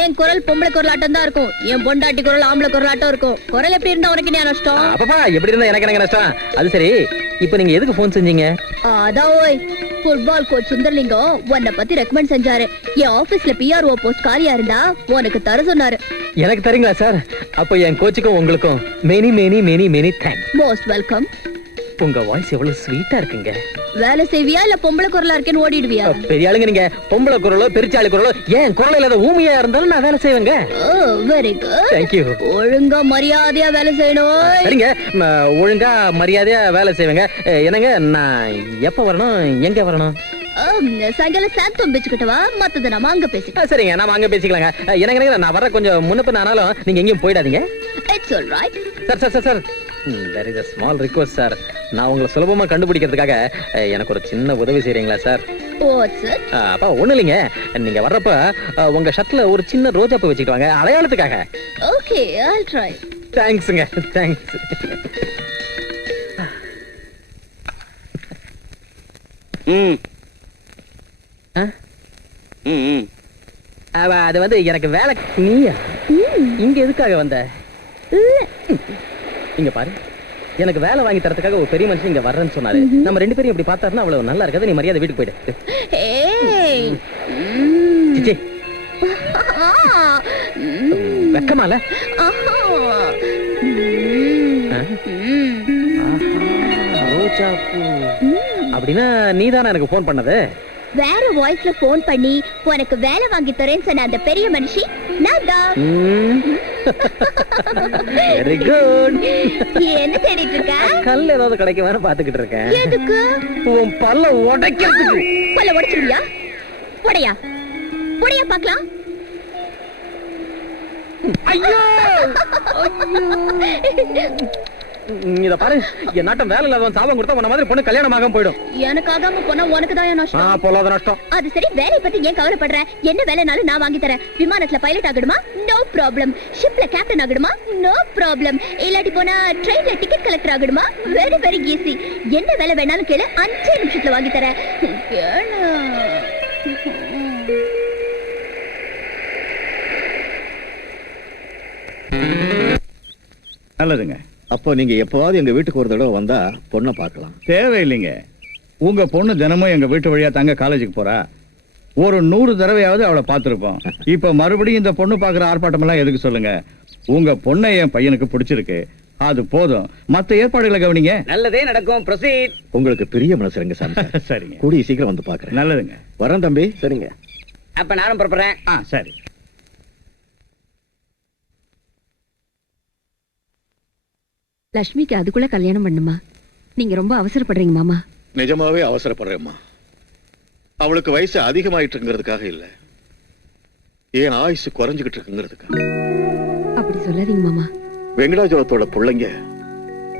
என் குரல் பொம்பளை குரல் ஆட்டம் தான் இருக்கும், என் பொண்டாட்டி குரல் ஆம்பளை குரல் ஆட்டம் இருக்கும். குரல் எப்படி இருந்தா உனக்கு என்ன நஷ்டம்? அப்பப்பா, எப்படி இருந்தா எனக்கு எனக்கு நஷ்டம்? அது சரி, இப்போ நீங்க எதுக்கு போன் செஞ்சீங்க? அதான் ஓய், ஃபுட்பால் கோச் சுந்தர்லிங்கம் உன்னை பத்தி ரெக்கமெண்ட் செஞ்சாரு. என் ஆபீஸ்ல பிஆர்ஓ போஸ்ட் காலியா இருந்தா உனக்கு தர சொன்னாரு. எனக்கு தரீங்களா சார்? அப்போ என் கோச்சுக்கும் உங்களுக்கும் many many many many thanks. Most welcome. உங்க வாய்ஸ் எவ்வளவு ஸ்வீட்டா இருக்குங்க. வேலை செய்வியா இல்ல பொம்பளை குரலா இருக்கேன்னு ஓடிடுவியா? பெரிய ஆளுங்க நீங்க. பொம்பளை குரலோ பெருச்சாளி குரலோ, ஏன் குரல் இல்லாத ஊமையா இருந்தாலும் நான் வேலை செய்வேங்க. Very good. தேங்க்யூ. ஒழுங்கா மரியாதையா வேலை செய்யணும். சரிங்க, ஒழுங்கா மரியாதையா வேலை செய்வேங்க. என்னங்க, நான் எப்ப வரணும், எங்க வரணும்? சாயங்காலம் சாந்தம் பேச்சுக்கிட்டவா, மத்தத நாம அங்க பேசிக்கலாம். சரிங்க, நாம அங்க பேசிக்கலாங்க. எனக்கு நான் வர கொஞ்சம் முன்னப்பின் ஆனாலும் நீங்க எங்கேயும் போயிடாதீங்க. It's all right. Sir there is a small request sir. நான் உங்களை சுலபமா கண்டுபிடிக்கிறதுக்காக எனக்கு ஒரு சின்ன உதவி செய்றீங்களா சார்? Watts it? அப்பா ஒண்ணு இல்லைங்க, நீங்க வர்றப்ப உங்க ஷர்ட்ல ஒரு சின்ன ரோஜா பூ வச்சுக்கிட்டு வாங்க, அடையாளத்துக்காக. Okay, I'll try. தேங்க்ஸ்ங்க, தேங்க்ஸ். அது வந்து எனக்கு வேலை. நீயா இங்க எதுக்காக வந்த? இங்க பாரு, எனக்கு வேலை வாங்கி தரதுக்காக ஒரு பெரிய மனுஷன் இங்க வர்றேன்னு சொன்னாரு. நம்ம ரெண்டு பேரும் இப்படி பார்த்தாருன்னா அவ்வளவு நல்லா இருக்காது. நீ மரியாதை வீட்டுக்கு போயிடு. சிச்சி, வெக்கமால? ரோஜா பூ அப்படின்னா நீதானே எனக்கு போன் பண்ணது? வேற வாய்ஸ்ல போன் பண்ணி உனக்கு வேலை வாங்கி தரேன்னு சொன்ன அந்த பெரிய மனுஷி நான் தான். Very good. என்ன தேடிட்டு இருக்க? கல் ஏதாவது கிடைக்குமான்னு பாத்துக்கிட்டு இருக்கேன். எதுக்கு? உன் பல்ல உடைக்கிறதுக்கு. பல்ல உடைச்சிருவியா? உடையா உடையா பார்க்கலாம். ஐயோ இத பாரு, என் நாட்டம் வேலை இல்லாதவன் சாபம் கொடுத்தா உன்ன மாதிரி பொண்ணு கல்யாணம் ஆகாம போயிடும். எனக்கு ஆகாம போனா உனக்கு தான் நஷ்டம். பொல்லாத நஷ்டம். அது சரி, வேலைய பத்தி ஏன் கவலைப்படுற? என்ன வேலைனாலும் நான் வாங்கி தரேன். விமானத்துல பைலட் ஆகணுமா? No problem. ஷிப்ல கேப்டன் ஆகணுமா? No problem. இல்லாட்டி போனா ட்ரெயின்ல டிக்கெட் கலெக்டர் ஆகணுமா? Very very easy. என்ன வேலை வேணாலும் கேளு, 5 நிமிஷத்துல வாங்கி தரேன். கேளு. நல்லதுங்க. அப்போ நீங்க எப்பவாவது எங்க வீட்டுக்கு ஒரு தடவை வந்தா பொண்ணை பார்க்கலாம். தேவையில்லைங்க. உங்க பொண்ணு தினமும் எங்க வீட்டு வழியா தங்க காலேஜுக்கு போறா. ஒரு 100 தடவையாவது அவளை பார்த்திருப்போம். இப்ப மறுபடியும் இந்த பொண்ணு பாக்குற ஆர்ப்பாட்டம் எல்லாம் எதுக்கு சொல்லுங்க? உங்க பொண்ணை என் பையனுக்கு பிடிச்சிருக்கு, அது போதும். மத்த ஏற்பாடுகளை கவனிங்க. நல்லதே நடக்கும். ப்ரொசீட். உங்களுக்கு பெரிய மனசுங்க சாமி. சரிங்க, கூடிய சீக்கிரம் வந்து பாக்குறேன். நல்லதுங்க. வரேன் தம்பி. சரிங்க. அப்ப நானும் புறப்படுறேன். சரி. லட்சுமிக்கு அதுக்குள்ள கல்யாணம் பண்ணுமா? நீங்க ரொம்ப அவசரப்படுறீங்க மாமா. நிஜமாவே அவசரப்படுறேம்மா. அவளுக்கு வயசு அதிகமாயிட்டு இருக்குங்கிறதுக்காக இல்ல, ஏன் ஆயுசு குறைஞ்சுகிட்டு இருக்குங்கிறதுக்காக. அப்படி சொல்லாதீங்க மாமா. வெங்கடாஜலத்தோட பிள்ளைங்க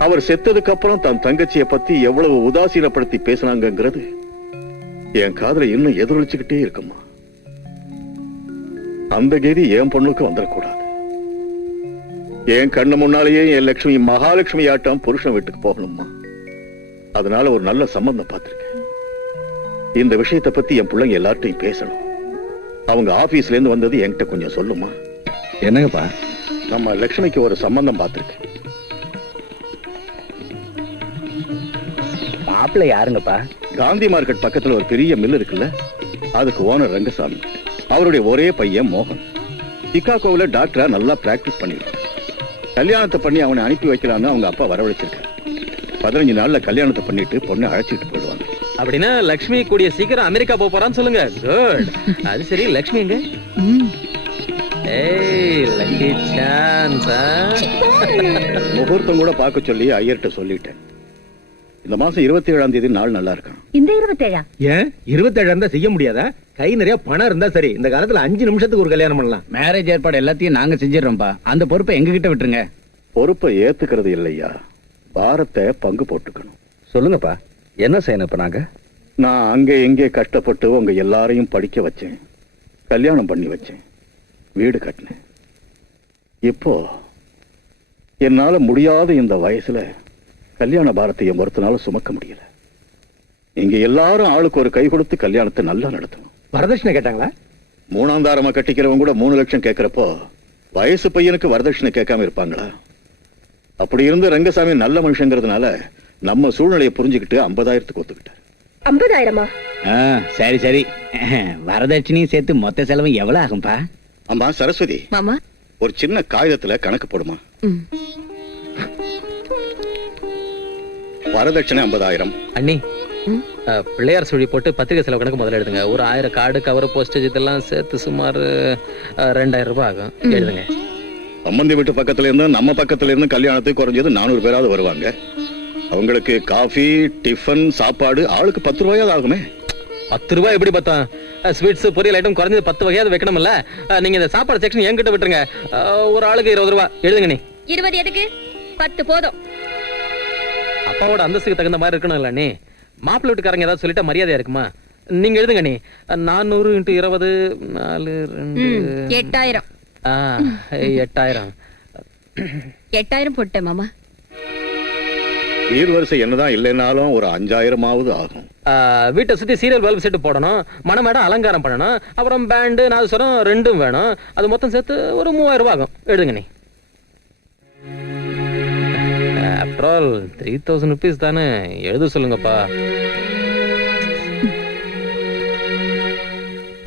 அவர் செத்ததுக்கு அப்புறம் தன் தங்கச்சிய பத்தி எவ்வளவு உதாசீனப்படுத்தி பேசினாங்கிறது என் காதுல இன்னும் எதிரொலிச்சுக்கிட்டே இருக்குமா. அந்த கதி என் பொண்ணுக்கு வந்துடக்கூடாது. என் கண்ணு முன்னாலேயே என் லட்சுமி மகாலட்சுமி ஆட்டம் புருஷன் வீட்டுக்கு போகணுமா. அதனால ஒரு நல்ல சம்பந்தம் பார்த்திருக்கேன். இந்த விஷயத்தை பத்தி என் பிள்ளைங்க எல்லார்ட்டையும் பேசணும். அவங்க ஆபீஸ்ல இருந்து வந்தது என்கிட்ட கொஞ்சம் சொல்லுமா. என்னங்கப்பா? நம்ம லட்சுமிக்கு ஒரு சம்பந்தம் பார்த்திருக்கேன். மாப்பிள்ளை யாருங்கப்பா? காந்தி மார்க்கெட் பக்கத்துல ஒரு பெரிய மில் இருக்குல்ல, அதுக்கு ஓனர் ரங்கசாமி. அவருடைய ஒரே பையன் மோகன் சிகாகோவில் டாக்டரா நல்லா பிராக்டிஸ் பண்ணிருக்கான். கல்யாணத்தை பண்ணி அவனை அனுப்பி வைக்கலான்னு அவங்க அப்பா வரவழைச்சிருக்காரு. 15 நாள்ல கல்யாணத்தை பண்ணிட்டு பொண்ணை அழைச்சிட்டு போயிடுவாங்க. அப்படின்னா லட்சுமி கூடிய சீக்கிரம் அமெரிக்கா போறான்னு சொல்லுங்க. குட். அது சரி, லட்சுமி எங்க? ஏய், லக்கி சான்ஸ். முகூர்த்தம் கூட பார்க்க சொல்லி ஐயர்கிட்ட சொல்லிட்டேன். இந்த மாசம் 27ஆம் தேதி நாள் நல்லா இருக்கான். இந்த 27 ஏன் 27 இருந்தா செய்ய முடியாதா? கை நிறைய பணம் இருந்தா சரி. இந்த காலத்துல 5 நிமிஷத்துக்கு ஒரு கல்யாணம் பண்ணலாம். மேரேஜ் ஏற்பாடு எல்லாத்தையும் நாங்க செஞ்சிடறோம்ப்பா. அந்த பொறுப்பை எங்க கிட்ட விட்டுருங்க. பொறுப்பை ஏத்துக்கிறது இல்லையா, பாரத்தை பங்கு போட்டுக்கணும். சொல்லுங்கப்பா, என்ன செய்யணும் இப்ப நாங்க? நான் அங்கே எங்கே கஷ்டப்பட்டு உங்க எல்லாரையும் படிக்க வச்சேன், கல்யாணம் பண்ணி வச்சேன், வீடு கட்டினேன். இப்போ என்னால முடியாத இந்த வயசுல கல்யாண பாரத்தைய ஒருத்தனால சுமக்க முடியல. இங்க எல்லாரும் ஆளுக்கு ஒரு கை கொடுத்து கல்யாணத்தை நல்லா நடத்தணும். வரதட்சணை கேட்டாங்களா? மூணாந்தாரமா கட்டிக்கிறவங்க கூட 3 லட்சம் கேட்கிறப்போ வயசு பையனுக்கு வரதட்சணை கேட்காம இருப்பாங்களா? அப்படி இருந்து ரங்கசாமி நல்ல மனுஷங்கிறதுனால நம்ம சூழ்நிலையை புரிஞ்சுக்கிட்டு 50,000க்கு ஒத்துக்கிட்டார். 50,000-மா? சரி சரி, வரதட்சணையும் சேர்த்து மொத்த செலவு எவ்வளவு ஆகும்பா? அம்மா சரஸ்வதி, மாமா. ஒரு சின்ன காகிதத்துல கணக்கு போடுமா. ம். வரதட்சணை 50,000. அண்ணி, ம். பிள்ளையார் சுழி போட்டு பத்திரிகை செலவு கணக்கு முதல்ல எழுதுங்க. ஒரு 1000 கார்டு, கவர், போஸ்டேஜ் இதெல்லாம் சேர்த்து சுமார் 2000 ரூபாய் ஆகும். எழுதுங்க. சம்பந்தி வீட்டு பக்கத்துல இருந்து நம்ம பக்கத்துல இருந்து கல்யாணத்துக்கு குறைஞ்சது 400 பேராவது வருவாங்க. அவங்களுக்கு காஃபி, டிஃபன், சாப்பாடு ஆளுக்கு 10 ரூபாயாவது ஆகுமே. 10 ரூபாய் எப்படி பார்த்தோம்? ஸ்வீட்ஸ், பொரியல் ஐட்டம் குறைஞ்சது 10 வகையாவது வைக்கணும்ல. நீங்க இந்த சாப்பாடு செக்ஷன் என்கிட்ட விட்டுருங்க. ஒரு ஆளுக்கு 20 ரூபாய் எழுதுங்க. நீ 20 எதுக்கு? 10 போதும். அப்பாவோட அந்தஸ்துக்கு தகுந்த மாதிரி இருக்கணும்ல. நீ மாப்பிள்ளை வீட்டுக்காரங்க ஏதாவது சொல்லிட்டா மரியாதையா இருக்குமா? நீங்க எழுதுங்க. நீ 400 × 20 4 2 8,000. 8,000. 8,000 போட்டேன் மாமா. ஈர்வரிசை என்னதான் இல்லைன்னாலும் ஒரு 5,000ஆவது ஆகும். வீட்டை சுத்தி சீரியல் பல்ப் செட்டு போடணும், மணமேடம் அலங்காரம் பண்ணணும், அப்புறம் பேண்டு, நாதஸ்வரம் 2 வேணும். அது மொத்தம் சேர்த்து ஒரு 3,000 ரூபாய் ஆகும். எழுதுங்க. நீ ஆஃப்டர் ஆல் 3,000 ருபீஸ் தானே. எழுத சொல்லுங்கப்பா.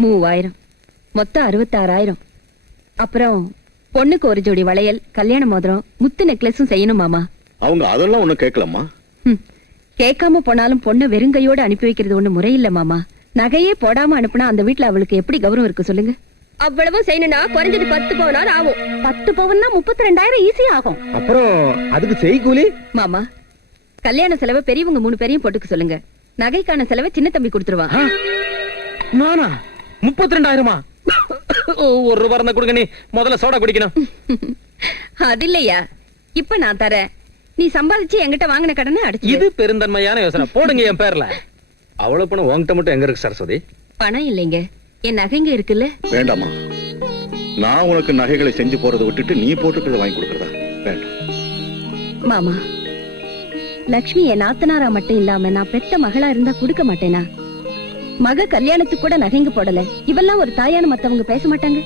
3,000 மொத்தம் 66,000. அப்புறம் பொண்ணுக்கு ஒரு ஜோடி வளையல், கல்யாண மோதிரம், முத்து நெக்லஸும் செய்யணும் மாமா. அவங்க அதெல்லாம் ஒண்ணும் கேட்கலம்மா. கேட்காம போனாலும் பொண்ணை வெறுங்கையோட அனுப்பி வைக்கிறது ஒண்ணு முறையில்ல மாமா. நகையே போடாம அனுப்புனா அந்த வீட்டுல அவளுக்கு எப்படி கௌரவம் இருக்கு சொல்லுங்க? அவ்வளவும் செய்யணும்னா குறைஞ்சது 10 பவுனாவது ஆகும். 10 பவுன்னா 32,000 ஈஸியா ஆகும். அப்புறம் அதுக்கு செய்கூலி? மாமா, கல்யாண செலவை பெரியவங்க 3 பேரையும் போட்டுக்க சொல்லுங்க. நகைக்கான செலவை சின்ன தம்பி கொடுத்துருவான். நானா? 32,000-மா? ஒரு ரூபாய் இருந்தா கொடுங்க. நீ முதல்ல சோடா குடிக்கணும். அது இல்லையா, இப்ப நான் தரேன். நீ சம்பாதிச்சு என்கிட்ட வாங்கின கடனை அடிச்சு. இது பெருந்தன்மையான யோசனை. போடுங்க என் பேர்ல. அவ்வளவு பணம் உன்கிட்ட மட்டும் எங்க இருக்கு சரஸ்வதி? பணம் இல்லைங்க, என் நகைங்க இருக்குல்ல. வேண்டாமா, நான் உனக்கு நகைகளை செஞ்சு போறதை விட்டுட்டு நீ போட்டுக்கிறத வாங்கி கொடுக்கறதா? வேண்டாம் மாமா. லக்ஷ்மி என் நாத்தனாரா மட்டும் இல்லாம நான் பெத்த மகளா இருந்தா கொடுக்க மாட்டேனா? மக கல்யாணத்துக்கு கூட நகைங்க போடல. இவெல்லாம் ஒரு தாயான மத்தவங்க பேச மாட்டாங்க.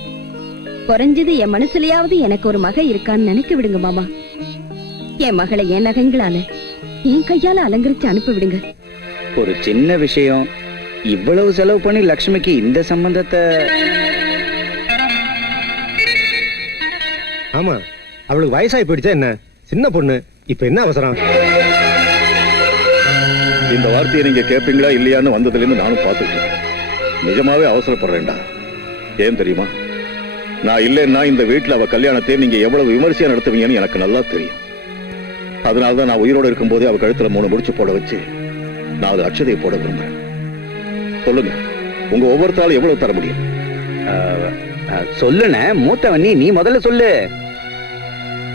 குறைஞ்சது என் மனசுலயாவது எனக்கு ஒரு மக இருக்கான்னு நினைக்க விடுங்க மாமா. என் மகளை என் நகைங்களால என் கையால அலங்கரிச்சு அனுப்பி விடுங்க. ஒரு சின்ன விஷயம், இவ்வளவு செலவு பண்ணி லக்ஷ்மிக்கு இந்த சம்பந்தத்தை. ஆமா, அவளுக்கு வயசாகி போயிடுச்சா என்ன? சின்ன பொண்ணு, இப்ப என்ன அவசரம்? இந்த வார்த்தையை நீங்க கேட்பீங்களா இல்லையான்னு வந்ததுல இருந்து நானும் பார்த்துட்டு இருக்கேன். நிஜமாவே அவசரப்படுறேன்டா. ஏன் தெரியுமா? நான் இல்லைன்னா இந்த வீட்டுல அவ கல்யாணத்தை நீங்க எவ்வளவு விமர்சையா நடத்துவீங்கன்னு எனக்கு நல்லா தெரியும். அதனாலதான் நான் உயிரோடு இருக்கும் போதே அவ கழுத்துல 3 முடிச்சு போட வச்சு 4 அட்சதையை போட விரும்புறேன். சொல்லுங்க, உங்க ஒவ்வொருத்தாலும் எவ்வளவு தர முடியும்? சொல்லுன மூத்தவன் நீ முதல்ல சொல்லு.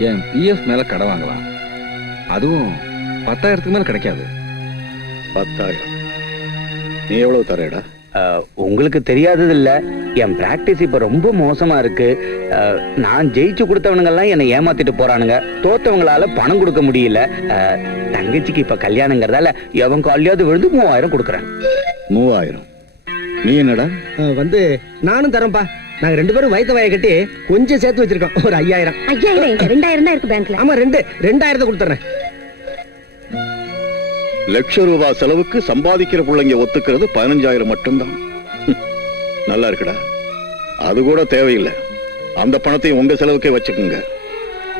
என் பிஎஃப் மேல கடை வாங்கலாம். அதுவும் 10,000க்கு மேல கிடைக்காது. 10,000. நீ எவ்வளவு தரேடா? உங்களுக்கு தெரியாதது இல்ல, என் பிராக்டிஸ் இப்ப ரொம்ப மோசமா இருக்கு. நான் ஜெயிச்சு கொடுத்தவனுங்க எல்லாம் என்னை ஏமாத்திட்டு போறானுங்க. தோத்தவங்களால பணம் கொடுக்க முடியல. தங்கச்சிக்கு இப்ப கல்யாணங்கிறதால எவன் காலியாவது விழுந்து 3,000 கொடுக்குறேன். 3,000. நீ என்னடா? நானும் தரேன்பா. நாங்க 2 பேரும் வயிற்று வாயை கட்டி கொஞ்சம் சேர்த்து வச்சிருக்கோம். ஒரு 5,000. 2,000 தான் இருக்கு பேங்க்ல. ஆமா, 2,000 கொடுத்துறேன். லட்ச ரூபாய் செலவுக்கு சம்பாதிக்கிற பிள்ளைங்க ஒத்துக்கிறது 15,000 மட்டும்தான். நல்லா இருக்குடா. அது கூட தேவையில்லை. அந்த பணத்தையும் உங்க செலவுக்கே வச்சுக்குங்க.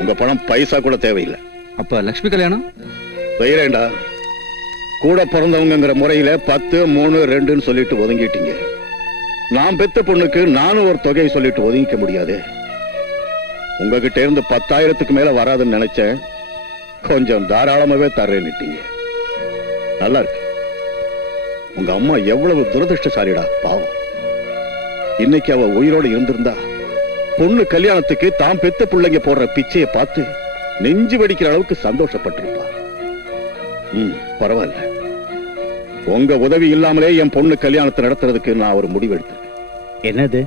உங்க பணம் பைசா கூட தேவையில்லை. அப்ப லக்ஷ்மி கல்யாணம் செய்யறேன்டா. கூட பிறந்தவங்கிற முறையில 10, 3, 2ன்னு சொல்லிட்டு ஒதுங்கிட்டீங்க. நான் பெத்த பொண்ணுக்கு நானும் ஒரு தொகையை சொல்லிட்டு ஒதுங்கிக்க முடியாது. உங்ககிட்ட இருந்து 10,000க்கு மேல வராதுன்னு நினைச்சேன். கொஞ்சம் தாராளமாவே தரேன்னுட்டீங்க. நல்லா இருக்கு. உங்க அம்மா எவ்வளவு துரதிருஷ்டசாலிடா, பாவம். இன்னைக்கு அவ உயிரோடு இருந்திருந்தா பொண்ணு கல்யாணத்துக்கு தாம் பெத்த பிள்ளைங்க போடுற பிச்சையை பார்த்து நெஞ்சு வெடிக்கிற அளவுக்கு சந்தோஷப்பட்டிருப்பா. பரவாயில்ல. உங்க உதவி இல்லாமலே என் பொண்ணு கல்யாணத்தை நடத்துறதுக்கு நான் ஒரு முடிவு எடுத்தேன். என்னது?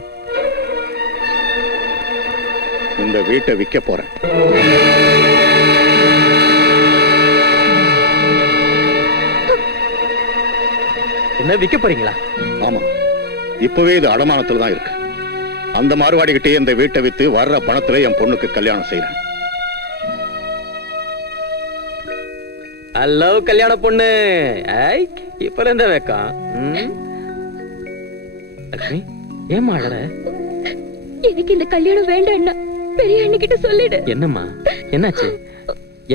இந்த வீட்டை விற்க போறேன். என்ன விற்க போறீங்களா? ஆமா, இப்பவே இது அடமானத்துல தான் இருக்கு. அந்த மார்வாடிக்கிட்டே இந்த வீட்டை வித்து வர்ற பணத்துல என் பொண்ணுக்கு கல்யாணம் செய்யறேன். ஹலோ கல்யாண பொண்ணு, இப்ப இருந்த வைக்கம். லட்சுமி, ஏன் அழற? எனக்கு இந்த கல்யாணம் வேண்டாம்னா பெரிய அண்ணகிட்ட சொல்லிடு. என்னம்மா, என்னாச்சு?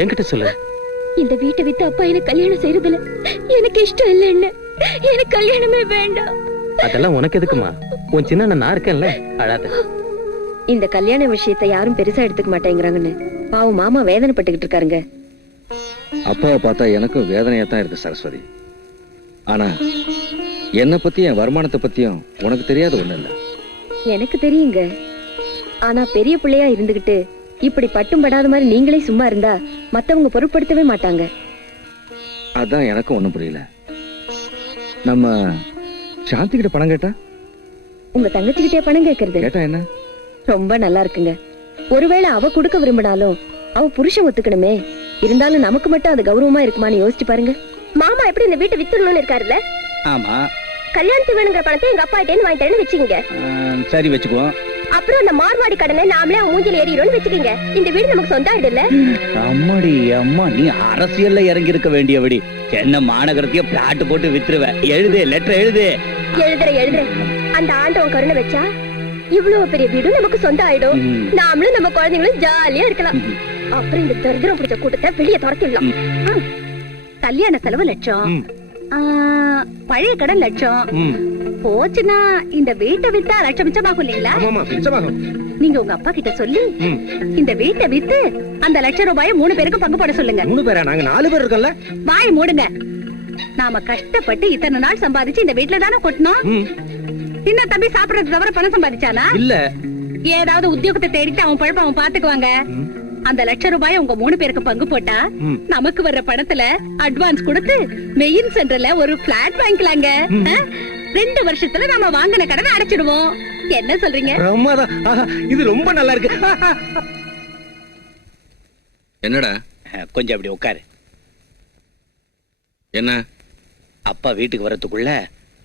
என்கிட்ட சொல்லு. இந்த வீட்டை வித்து அப்பா எனக்கு கல்யாணம் செய்யறதுல எனக்கு இஷ்டம் இல்ல அண்ணன். எனக்கு கல்யாணமே வேண்டாம். அதெல்லாம் உனக்கு எதுக்குமா? உன் சின்ன நான் இருக்கேன்ல, அழாத. இந்த கல்யாண விஷயத்தை யாரும் பெருசா எடுத்துக்க மாட்டேங்கிறாங்கன்னு பாவம் மாமா வேதனைப்பட்டுக்கிட்டு இருக்காருங்க. அப்பாவை பார்த்தா எனக்கும் வேதனையா தான் இருக்கு சரஸ்வதி. ஆனா என்னை பத்தி என் வருமானத்தை பத்தியும் உனக்கு தெரியாத ஒண்ணு இல்ல. எனக்கு தெரியுங்க. ஆனா பெரிய பிள்ளையா இருந்துகிட்டு இப்படி பட்டும் படாத மாதிரி நீங்களே சும்மா இருந்தா மத்தவங்க பொருட்படுத்தவே மாட்டாங்க. அதான் எனக்கும் ஒண்ணும் புரியல. நம்ம சாந்தி கிட்ட பணம் கேட்டா? உங்க தங்கச்சிக்கிட்டே பணம் கேக்குறது? கேட்டா என்ன? ரொம்ப நல்லா இருக்குங்க. ஒருவேளை அவ கொடுக்க விரும்பினாலும் அவ புருஷன் ஒத்துக்கணுமே. இருந்தாலும் நமக்கு மட்டும் அது கௌரவமா இருக்குமான்னு யோசிச்சு பாருங்க. மாமா எப்படி இந்த வீட்டை வித்துடணும்னு இருக்காருல்ல? ஆமா, கல்யாணத்துக்கு வேணுங்கிற பணத்தை எங்க அப்பா கிட்டே வாங்கிட்டேன்னு வச்சுக்கோங்க. சரி வச்சுக்குவோம். அப்புறம் அந்த மார்வாடி கடனை நாமளே அவன் மூஞ்சில ஏறிடும்னு வச்சுக்கோங்க. இந்த வீடு நமக்கு சொந்த ஆயிடும்ல? அம்மாடி அம்மா, நீ அரசியல்ல இறங்கி இருக்க வேண்டியபடி என்ன மாநகரத்தையே பிளாட் போட்டு வித்துருவ. எழுது, லெட்டர் எழுது. எழுதுற அந்த ஆண்டவன் கருணை வச்சா இவ்வளவு பெரிய வீடும் நமக்கு சொந்த ஆயிடும். நாமளும் நம்ம குழந்தைங்களும் ஜாலியா இருக்கலாம். அப்புறம் இந்த தரித்திரம் பிடிச்ச கூட்டத்தை வெளியே துரத்திடலாம். கல்யாண செலவு லட்சம், பழைய கடன் லட்சம் போச்சுன்னா இந்த வீட்டை வித்தா லட்சம் மிச்சமாகும் இல்லீங்களா? நீங்க உங்க அப்பா கிட்ட சொல்லி இந்த வீட்டை வித்து அந்த ₹1,00,000 3 பேருக்கு பங்கு போட சொல்லுங்க. 3 பேரா? நாங்க 4 பேர் இருக்கோம்ல. வாய் மூடுங்க. நாம கஷ்டப்பட்டு இத்தனை நாள் சம்பாதிச்சு இந்த வீட்டுல தானே கொட்டணும். சின்ன தம்பி சாப்பிடறது தவிர பணம் சம்பாதிச்சானா? இல்ல. ஏதாவது உத்தியோகத்தை தேடிட்டு அவன் பழப்ப அவன் பாத்துக்குவாங்க. அந்த ₹1,00,000 உங்க 3 பேருக்கு பங்கு போட்டா நமக்கு வர்ற பணத்துல அட்வான்ஸ் கொடுத்து மெயின் சென்டர்ல ஒரு பிளாட் வாங்கிக்கலாங்க. 2 வருஷத்துல நாம வாங்கின கடனை அடைச்சிடுவோம். என்ன சொல்றீங்க? இது ரொம்ப நல்லா இருக்கு. என்னடா? கொஞ்சம் அப்படி உட்காரு. என்ன? அப்பா வீட்டுக்கு வரதுக்குள்ள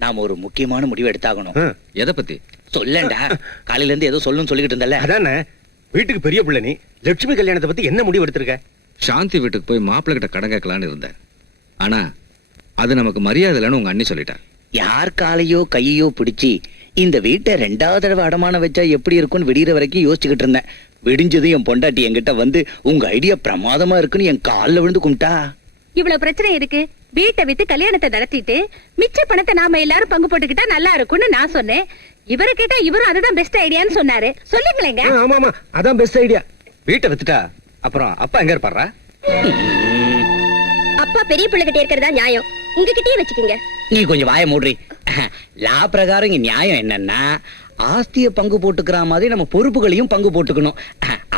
நாம ஒரு முக்கியமான முடிவு எடுத்தாகணும். எதை பத்தி சொல்லண்டா? காலையில இருந்து ஏதோ சொல்லணும்னு சொல்லிக்கிட்டு இருந்தல. அதானே, வீட்டுக்கு பெரிய பிள்ளை நீ. லட்சுமி கல்யாணத்தை பத்தி என்ன முடிவு எடுத்திருக்க? சாந்தி வீட்டுக்கு போய் மாப்பிள்ளை கிட்ட கடன் கேட்கலான்னு இருந்தேன். ஆனா அது நமக்கு மரியாதை இல்லைன்னு உங்க அண்ணி சொல்லிட்டா. யார் காலையோ கையோ பிடிச்சி இந்த வீட்டை 2வது தடவை அடமானம் வச்சா எப்படி இருக்கும்னு விடிகிற வரைக்கும் யோசிச்சுக்கிட்டு இருந்தேன். விடிஞ்சது என் பொண்டாட்டி என்கிட்ட வந்து உங்க ஐடியா பிரமாதமா இருக்குன்னு என் காலில் விழுந்து கும்பிட்டா. இவ்வளவு பிரச்சனை இருக்கு. வீட்டை வித்து கல்யாணத்தை நடத்திட்டு மிச்ச பணத்தை நாம எல்லாரும் பங்கு போட்டுக்கிட்டா நல்லா இருக்கும்னு நான் சொன்னேன். இவரு கேட்டா இவரும் அதுதான் பெஸ்ட் ஐடியான்னு சொன்னாரு. சொல்லுங்களேங்க. ஆமா ஆமா, அதான் பெஸ்ட் ஐடியா. வீட்டை வித்துட்டா அப்புறம் அப்பா எங்க இருப்பாரா? அப்பா பெரிய பிள்ளை கிட்ட இருக்கிறதா நியாயம். உங்ககிட்டயே வச்சுக்கோங்க. நீ கொஞ்சம் வாய மூடுறி. லா பிரகாரம் இங்க நியாயம் என்னன்னா, ஆஸ்திய பங்கு போட்டுக்கிற மாதிரி நம்ம பொறுப்புகளையும் பங்கு போட்டுக்கணும்.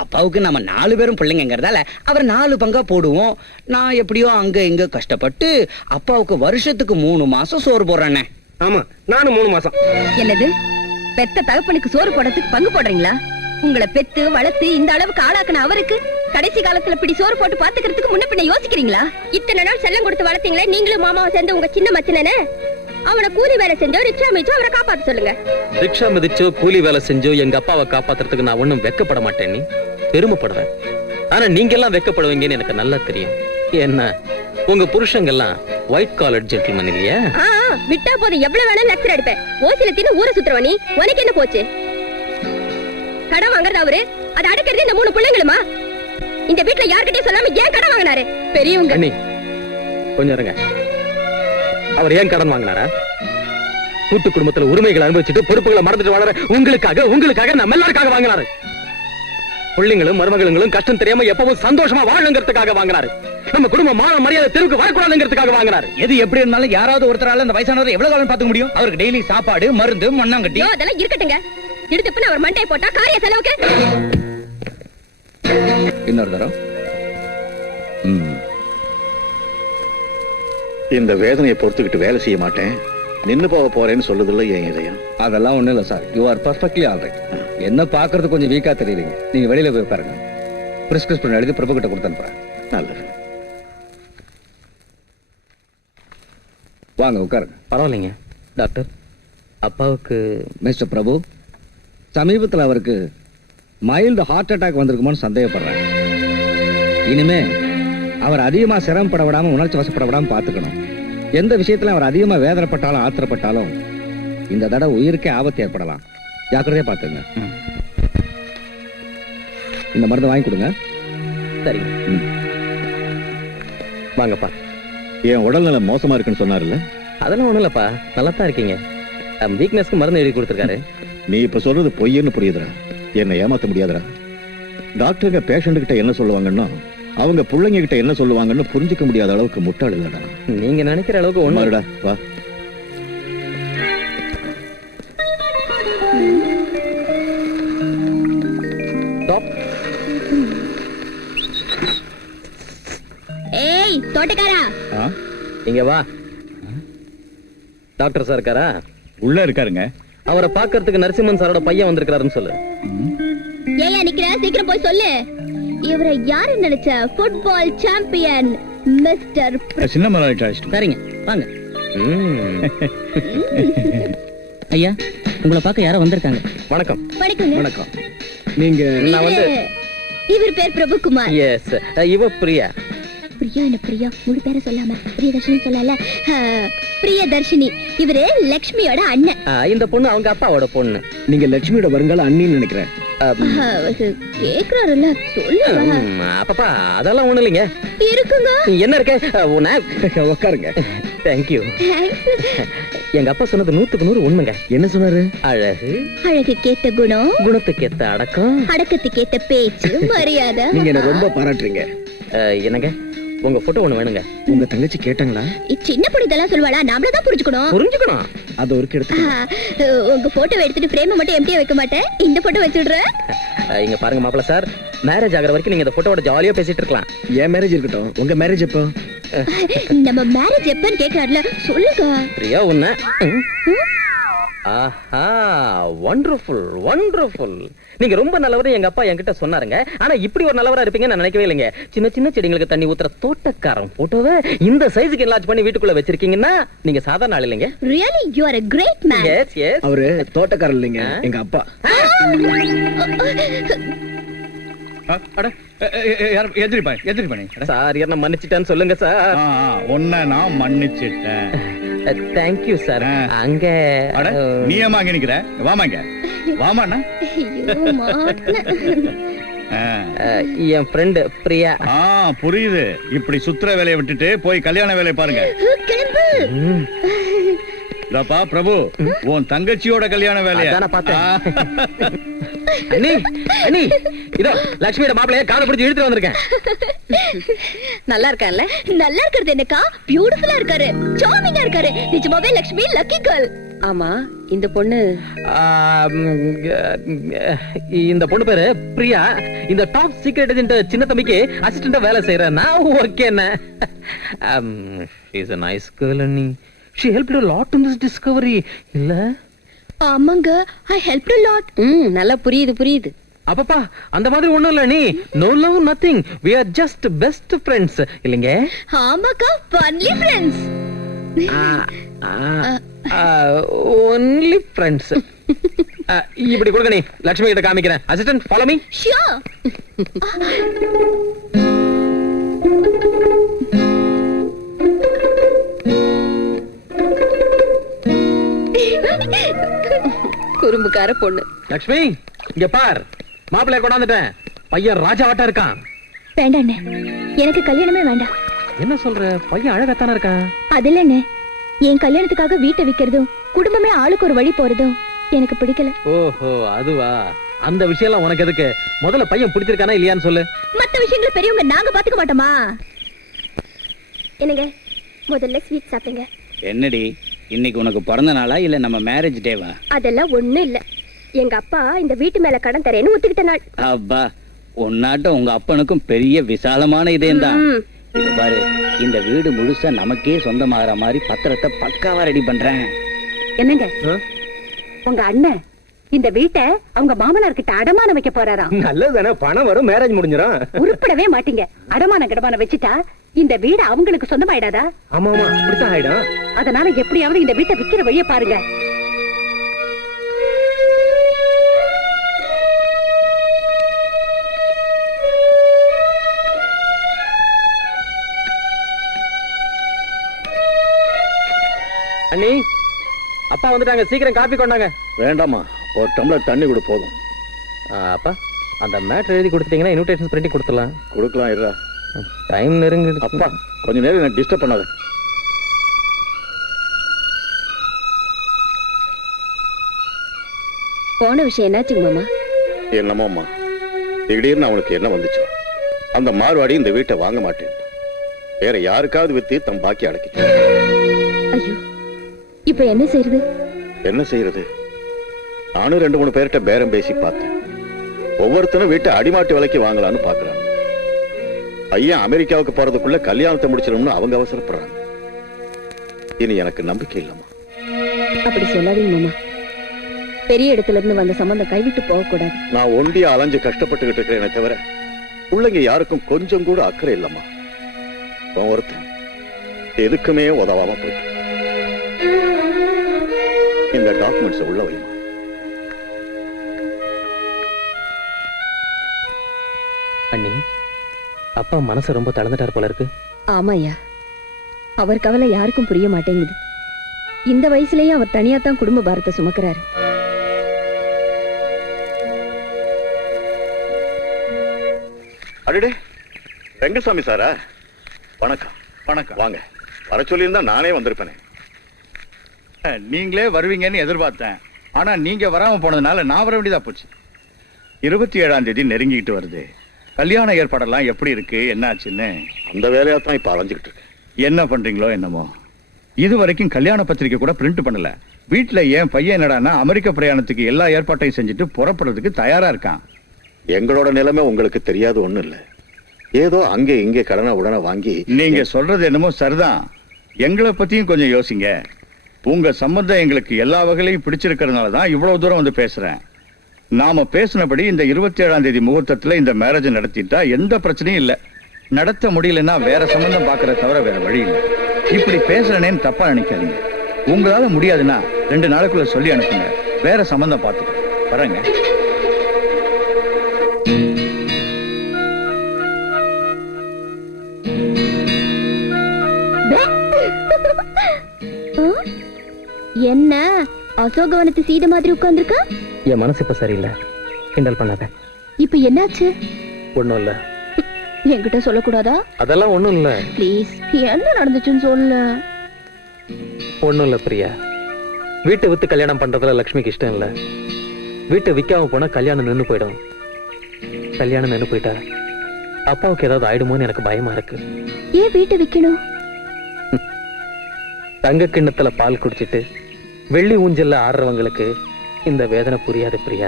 அப்பாவுக்கு நம்ம 4 பேரும் பிள்ளைங்கிறதால அவர் 4 பங்கா போடுவோம். நான் எப்படியோ அங்க இங்க கஷ்டப்பட்டு அப்பாவுக்கு வருஷத்துக்கு 3 மாசம் சோறு போடுறேன்னே. ஆமா, நானும் 3 மாசம். என்னது, பெத்த தகப்பனுக்கு சோறு போடுறதுக்கு பங்கு போடுறீங்களா? உங்களை பெத்து வளர்த்து இந்த அளவுக்கு ஆளாக்குன அவருக்கு கடைசி காலத்துல இப்படி சோறு போட்டு பாத்துக்கிறதுக்கு முன்ன பின்ன யோசிக்கிறீங்களா? இத்தனை நாள் செல்லம் கொடுத்து வளர்த்தீங்களே, நீங்களும் மாமாவை சேர்ந்து உங்க சின்ன மச்சினே. அவனை கூலி வேலை செஞ்சோ ரிக்ஷா மிச்சோ அவரை காப்பாத்த சொல்லுங்க. ரிக்ஷா மிதிச்சோ கூலி வேலை செஞ்சோ எங்க அப்பாவை காப்பாத்துறதுக்கு நான் ஒண்ணும் வெக்கப்பட மாட்டேன். நீ பெருமைப்படுவேன். ஆனா நீங்க எல்லாம் வெக்கப்படுவீங்கன்னு எனக்கு நல்லா தெரியும். என்ன, உங்க புருஷங்க எல்லாம் ஒயிட் காலர் ஜென்டில்மேன் இல்லையா? விட்டா போதும் எவ்வளவு வேணாலும் லெக்சர் எடுப்பேன். ஓசில தின்னு ஊரை சுத்துறவ நீ. உனக்கு என்ன போச்சு? கடன் வாங்குறது அவரு, அது அடக்கிறது இந்த 3 பிள்ளைங்களுமா? இந்த வீட்டுல யார்கிட்டயும் சொல்லாம ஏன் கடன் வாங்கினாரு? பெரியவங்க. கொஞ்சம் இருங்க. அவர் ஏன் கடன் வாங்கினாரா? கூட்டு குடும்பத்துல உரிமைகளை அனுபவிச்சுட்டு பொறுப்புகளை மறந்துட்டு வளர உங்களுக்காக நம்ம எல்லாருக்காக வாங்கினாரு. பிள்ளைங்களும் மருமகளும் கஷ்டம் தெரியாம எப்பவும் சந்தோஷமா வாழணுங்கிறதுக்காக வாங்கினாரு. நம்ம குடும்பம் மான மரியாதை தெருவுக்கு வரக்கூடாதுங்கிறதுக்காக வாங்கினாரு. எது எப்படி இருந்தாலும் யாராவது ஒருத்தரால அந்த வயசானவரை எவ்வளவு காலம் பாத்துக்க முடியும்? அவருக்கு டெய்லி சாப்பாடு, மருந்து, மண்ணாங்கட்டி அதெல்லாம் இருக்கட்டுங்க. எடுத்துப்புன்னு அவர் மண்டையை போட்டா காரிய செலவுக்கு. இன்னொரு தரம். இந்த வேதனையை பொறுத்துக்கிட்டு வேலை செய்ய மாட்டேன், நின்னு போக போறேன்னு சொல்லுதில்ல என் இதயம். அதெல்லாம் ஒண்ணும் இல்ல sir. You are perfectly alright. என்ன பாக்குறது கொஞ்சம் வீக்கா தெரியுறீங்க. நீங்க வெளியில போய் பாருங்க. பிரிஸ்கிரிப்ஷன் எழுதி பிரபு கிட்ட கொடுத்து அனுப்புறேன். நல்லது. வாங்க உட்காருங்க. பரவாயில்லைங்க டாக்டர். அப்பாவுக்கு மிஸ்டர் பிரபு, சமீபத்தில் அவருக்கு மைல்டு ஹார்ட் அட்டாக் வந்திருக்குமோன்னு சந்தேகப்படுறேன். இனிமே அவர் அதிகமா சிரமப்பட விடாம, உணர்ச்சி வசப்பட விடாம பார்த்துக்கணும். எந்த விஷயத்துல அவர் அதிகமா வேதனைப்பட்டாலும் ஆத்திரப்பட்டாலும் இந்த தடவை உயிருக்கே ஆபத்து ஏற்படலாம். ஜாக்கிரதையா பார்த்துங்க. இந்த மருந்து வாங்கி கொடுங்க. சரிங்க. வாங்கப்பா. என் உடல்நலம் மோசமா இருக்குன்னு சொன்னார்ல? அதெல்லாம் ஒண்ணும் இல்லப்பா, நல்லா தான் இருக்கீங்க. வீக்னஸ்க்கு மருந்து எழுதி கொடுத்துருக்காரு. நீ இப்ப சொல்றது பொய்ன்னு புரியுதுடா. என்னை ஏமாத்த முடியாதுடா. டாக்டருங்க பேஷண்ட் கிட்ட என்ன சொல்லுவாங்கன்னா அவங்க பிள்ளைங்க கிட்ட என்ன சொல்லுவாங்கன்னு புரிஞ்சுக்க முடியாத அளவுக்கு முட்டாள் இல்லடா. நீங்க நினைக்கிற அளவுக்கு ஒண்ணுடா. வா. ஏய் தோட்டக்காரா, இங்க வா. டாக்டர் சார் இருக்காரா? உள்ள இருக்காருங்க. அவரை பாக்குறதுக்கு நரசிம்மன் சாரோட பையன் வந்திருக்காருன்னு சொல்லு. ஏயா நிக்கிற? சீக்கிரம் போய் சொல்லு. இவரை யாரு நினைச்ச? ஃபுட்பால் சாம்பியன் மிஸ்டர் சின்ன முதலாளி. சரிங்க, வாங்க. ஐயா, உங்களை பார்க்க யாரோ வந்திருக்காங்க. வணக்கம். வணக்கங்க. வணக்கம். நீங்க நான் வந்து இவர் பேர் பிரபுகுமார். எஸ், இவ பிரியா. பிரியா என்ன பிரியா? முழு பேரை சொல்லாம பிரியதர்ஷினி சொல்லல. பிரியதர்ஷினி. இவரு லக்ஷ்மியோட அண்ணன். இந்த பொண்ணு அவங்க அப்பாவோட பொண்ணு. நீங்க லட்சுமியோட வருங்கால அண்ணின்னு நினைக்கிறேன். கேக்குறாருல்ல, சொல்லுங்க. அப்பப்பா அதெல்லாம் ஒண்ணு இல்லைங்க. இருக்குங்க. என்ன இருக்க? உட்காருங்க. தேங்க்யூ. எங்க அப்பா சொன்னது 100க்கு 100 உண்மைங்க. என்ன சொன்னாரு? அழகு, அழகுக்கேத்த குணம், குணத்துக்கேத்த அடக்கம், அடக்கத்துக்கேத்த பேச்சு, மரியாதை. நீங்க என்ன ரொம்ப பாராட்டுறீங்க. என்னங்க, உங்க போட்டோ ஒண்ணு வேணுங்க. உங்க தங்கச்சி கேட்டாங்களா? சின்ன பொண்ணு இதெல்லாம் சொல்லுவாளா? நாமளே தான் புரிஞ்சுக்கணும். புரிஞ்சுக்கணும். அது ஒரு எடுத்து. உங்க போட்டோ எடுத்துட்டு ஃப்ரேம் மட்டும் எம்டியா வைக்க மாட்டேன். இந்த போட்டோ வச்சுடுறேன். இங்க பாருங்க மாப்பிள்ள சார், மேரேஜ் ஆகிற வரைக்கும் நீங்க இந்த போட்டோவோட ஜாலியா பேசிட்டு இருக்கலாம். என் மேரேஜ் இருக்கட்டும், உங்க மேரேஜ் எப்போ? நம்ம மேரேஜ் எப்பன்னு கேக்குறாருல, சொல்லுங்க. பிரியா உன்ன. ஆஹா, வண்டர்ஃபுல் வண்டர்ஃபுல். நீங்க ரொம்ப நல்லவரு எங்க அப்பா என்கிட்ட சொன்னாருங்க. ஆனா இப்படி ஒரு நல்லவரா இருப்பீங்க நான் நினைக்கவே இல்லைங்க. சின்ன சின்ன செடிங்களுக்கு தண்ணி ஊத்துற தோட்டக்காரன் போட்டோவை இந்த சைஸுக்கு என்லார்ஜ் பண்ணி வீட்டுக்குள்ள வச்சிருக்கீங்கன்னா நீங்க சாதாரண ஆள் இல்லைங்க. Really, you are a great man. Yes, yes. அவரு தோட்டக்காரர் இல்லைங்க, எங்க அப்பா. சார் என்ன மன்னிச்சிட்டேன்னு சொல்லுங்க சார். ஒன்ன நான் மன்னிச்சிட்டேன். Thank you sir. அங்க நீ ஏமா அங்க நிக்கிற? வாமாங்க, வாமாண்ணா. ஐயோ, மாட்ன. என் ஃப்ரெண்ட் பிரியா. புரியுது. இப்படி சுத்துற வேலையை விட்டுட்டு போய் கல்யாண வேலையை பாருங்க. கிளம்பு. இதப்பா பிரபு, உன் தங்கச்சியோட கல்யாண வேலையை அதான் பார்த்தேன். அண்ணி, அண்ணி, இதோ லட்சுமியோட மாப்பிளைய காலை பிடிச்சி இழுத்துட்டு வந்திருக்கேன். நல்லா இருக்கான்ல? நல்லா இருக்கிறது என்னக்கா? பியூட்டிஃபுல்லா இருக்காரு, சார்மிங்கா இருக்காரு. நிஜமாவே லக்ஷ்மி லக்கி கேர்ள். ஆமா, இந்த பொண்ணு இந்த பொண்ணு பேரு பிரியா. இந்த டாப் சீக்ரெட் ஏஜென்ட் சின்ன தம்பிக்கு அசிஸ்டண்டா வேலை செய்யறேன். Okay. She's a nice girl, Annie. She helped a lot in this discovery. இல்ல? ஆமாங்க, I helped a lot. நல்லா புரியுது. அப்பப்பா அந்த மாதிரி ஒண்ணும் இல்ல நீ. No love, nothing. We are just best friends. இல்லைங்க? ஆமாக்கா, only friends. Only friends. இப்படி கொடுங்க நீ. லட்சுமி கிட்ட காமிக்கிறேன். Assistant follow me. Sure. குறும்புக்கார பொண்ணு. லட்சுமி இங்க பார், மாப்பிள்ளைய கொண்டாந்துட்டேன். பையன் ராஜாவாட்டா இருக்கான். வேண்டாண்ணே, எனக்கு கல்யாணமே வேண்டாம். என்ன சொல்ற? பையன் அழகாத்தானே இருக்கான். அது இல்லண்ணே, என் கல்யாணத்துக்காக வீட்டை விக்கிறதும் குடும்பமே ஆளுக்கு ஒரு வழி போறதும் எனக்கு பிடிக்கல. ஓஹோ, அதுவா? அந்த விஷயம் எல்லாம் உனக்கு எதுக்கு? முதல்ல பையன் பிடிச்சிருக்கானா இல்லையான்னு சொல்லு. மத்த விஷயங்கள் பெரியவங்க நாங்க பாத்துக்க மாட்டோமா? என்னங்க, முதல்ல ஸ்வீட் சாப்பிடுங்க. என்னடி, இன்னைக்கு உனக்கு பிறந்த நாளா இல்ல நம்ம மேரேஜ் டேவா? அதெல்லாம் ஒண்ணும் இல்ல. எங்க அப்பா இந்த வீட்டு மேல கடன் தரேன்னு ஒத்துக்கிட்ட நாள். அப்பா, உன்னாட்ட உங்க அப்பனுக்கும் பெரிய விசாலமான இதயம் தான். இது பாரு, இந்த வீடு முழுசா நமக்கே சொந்தமாகற மாதிரி பத்திரத்தை பக்காவா ரெடி பண்றேன். என்னங்க, உங்க அண்ணன் இந்த வீட்டை அவங்க மாமனார் கிட்ட அடமானம் வைக்க போறாராம். நல்லதுதானே, பணம் வரும், மேரேஜ் முடிஞ்சிடும். உருப்படவே மாட்டீங்க. அடமான கடமான வச்சுட்டா இந்த வீடு அவங்களுக்கு சொந்தமாயிடாதா? ஆமா ஆமா அப்படித்தான் ஆயிடும். அதனால எப்படியாவது இந்த வீட்டை விக்கிற வழிய பாருங்க. அண்ணி, அப்பா வந்துட்டாங்க, சீக்கிரம் காப்பி கொண்டாங்க. வேண்டாமா, ஒரு டம்ளர் தண்ணி கூட போதும். அப்பா, அந்த மேட்டர் எழுதி கொடுத்துட்டீங்கன்னா இன்விடேஷன் பிரிண்ட் கொடுத்துடலாம். கொடுக்கலாம் இருடா. டைம் நெருங்குது. அப்பா கொஞ்ச நேரம் எனக்கு டிஸ்டர்ப் பண்ணாத. போன விஷயம் என்னாச்சுங்க மாமா? என்னமோம்மா, திடீர்னு அவனுக்கு என்ன வந்துச்சோ, அந்த மார்வாடி இந்த வீட்டை வாங்க மாட்டேன், வேற யாருக்காவது வித்து தம் பாக்கி அடக்கிட்டு. ஐயோ, இப்ப என்ன செய்யறது? என்ன செய்யறது? நானும் 2-3 பேர்கிட்ட பேரம் பேசி பார்த்தேன். ஒவ்வொருத்தனும் வீட்டை அடிமாட்டு விலைக்கு வாங்கலான்னு பாக்குறாங்க. பையன் அமெரிக்காவுக்கு போறதுக்குள்ள கல்யாணத்தை முடிச்சிடணும்னு அவங்க அவசரப்படுறாங்க. இனி எனக்கு நம்பிக்கை இல்லம்மா. அப்படி சொல்லாதீங்க மாமா. பெரிய இடத்துல இருந்து வந்த சம்பந்தம் கைவிட்டு போக கூடாது. நான் ஒண்டியா அலைஞ்சு கஷ்டப்பட்டுக்கிட்டு இருக்கிறேனே தவிர பிள்ளைங்க யாருக்கும் கொஞ்சம் கூட அக்கறை இல்லம்மா. ஒருத்தன் எதுக்குமே உதவாம போயிட்டு. இந்த டாக்குமெண்ட்ஸ் உள்ள வைமா. அண்ணி, அப்பா மனசு ரொம்ப தளர்ந்துட்டார் போல இருக்கு. ஆமாய்யா, அவர் கவலை யாருக்கும் புரிய மாட்டேங்குது. இந்த வயசுலயும் அவர் தனியா தான் குடும்ப பாரத்தை சுமக்கிறாரு. அடடே, வெங்கசாமி சாரா? வணக்கம். வணக்கம். வாங்க. வர சொல்லியிருந்தா நானே வந்திருப்பேனே. நீங்களே வருவீங்கன்னு எதிர்பார்த்தேன். ஆனா நீங்க வராம போனதுனால நான் வர வேண்டியதா போச்சு. 27ஆம் தேதி நெருங்கிட்டு வருது. கல்யாண ஏற்பாடெல்லாம் எப்படி இருக்கு, என்ன ஆச்சுன்னு? அந்த வேலையா தான் இப்ப அலைஞ்சுக்கிட்டு இருக்கேன். என்ன பண்றீங்களோ என்னமோ, இது வரைக்கும் கல்யாண பத்திரிக்கை கூட பிரிண்ட் பண்ணல. வீட்டுல என் பையன் என்னடான்னா அமெரிக்க பிரயாணத்துக்கு எல்லா ஏற்பாட்டையும் செஞ்சுட்டு புறப்படுறதுக்கு தயாரா இருக்கான். எங்களோட நிலைமை உங்களுக்கு தெரியாது ஒண்ணும் இல்ல. ஏதோ அங்கே இங்கே கடனை உடனே வாங்கி. நீங்க சொல்றது என்னமோ சரிதான். எங்களை பத்தியும் கொஞ்சம் யோசிங்க. உங்க சம்பந்தம் எங்களுக்கு எல்லா வகையிலையும் பிடிச்சிருக்கிறதுனால தான் இவ்வளவு தூரம் வந்து பேசுறேன். நாம பேசினபடி இந்த 27ஆம் தேதி முகூர்த்தத்துல இந்த மேரேஜ் நடத்திட்டா எந்த பிரச்சனையும் இல்ல. நடத்த முடியலன்னா வேற சம்பந்தம் பாக்குறத தவிர வேற வழி இல்லை. இப்படி பேசுறேன்னு தப்பா நினைக்காதீங்க. உங்களால முடியாதுன்னா 2 நாளுக்குள்ள சொல்லி அனுப்புங்க, வேற சம்பந்தம் பார்த்துக்க வரேங்க. என்ன அசோகவனத்து சீத மாதிரி உட்கார்ந்துருக்கா? என் மனசு இப்ப சரியில்லை, கிண்டல் பண்ணாத. இப்ப என்னாச்சு? ஒண்ணும் இல்ல. என்கிட்ட சொல்லக்கூடாதா? அதெல்லாம் ஒண்ணும் இல்ல. ப்ளீஸ், என்ன நடந்துச்சுன்னு சொல்லு. ஒண்ணும் இல்ல பிரியா. வீட்டை வித்து கல்யாணம் பண்றதுல லட்சுமிக்கு இஷ்டம் இல்ல. வீட்டை விற்காம போனா கல்யாணம் நின்னு போயிடும். கல்யாணம் நின்னு போயிட்டா அப்பாவுக்கு ஏதாவது ஆயிடுமோன்னு எனக்கு பயமா இருக்கு. ஏன் வீட்டை விக்கணும்? தங்க கிண்ணத்துல பால் குடிச்சிட்டு வெள்ளி ஊஞ்சல்ல ஆடுறவங்களுக்கு இந்த வேதனை புரியாது பிரியா.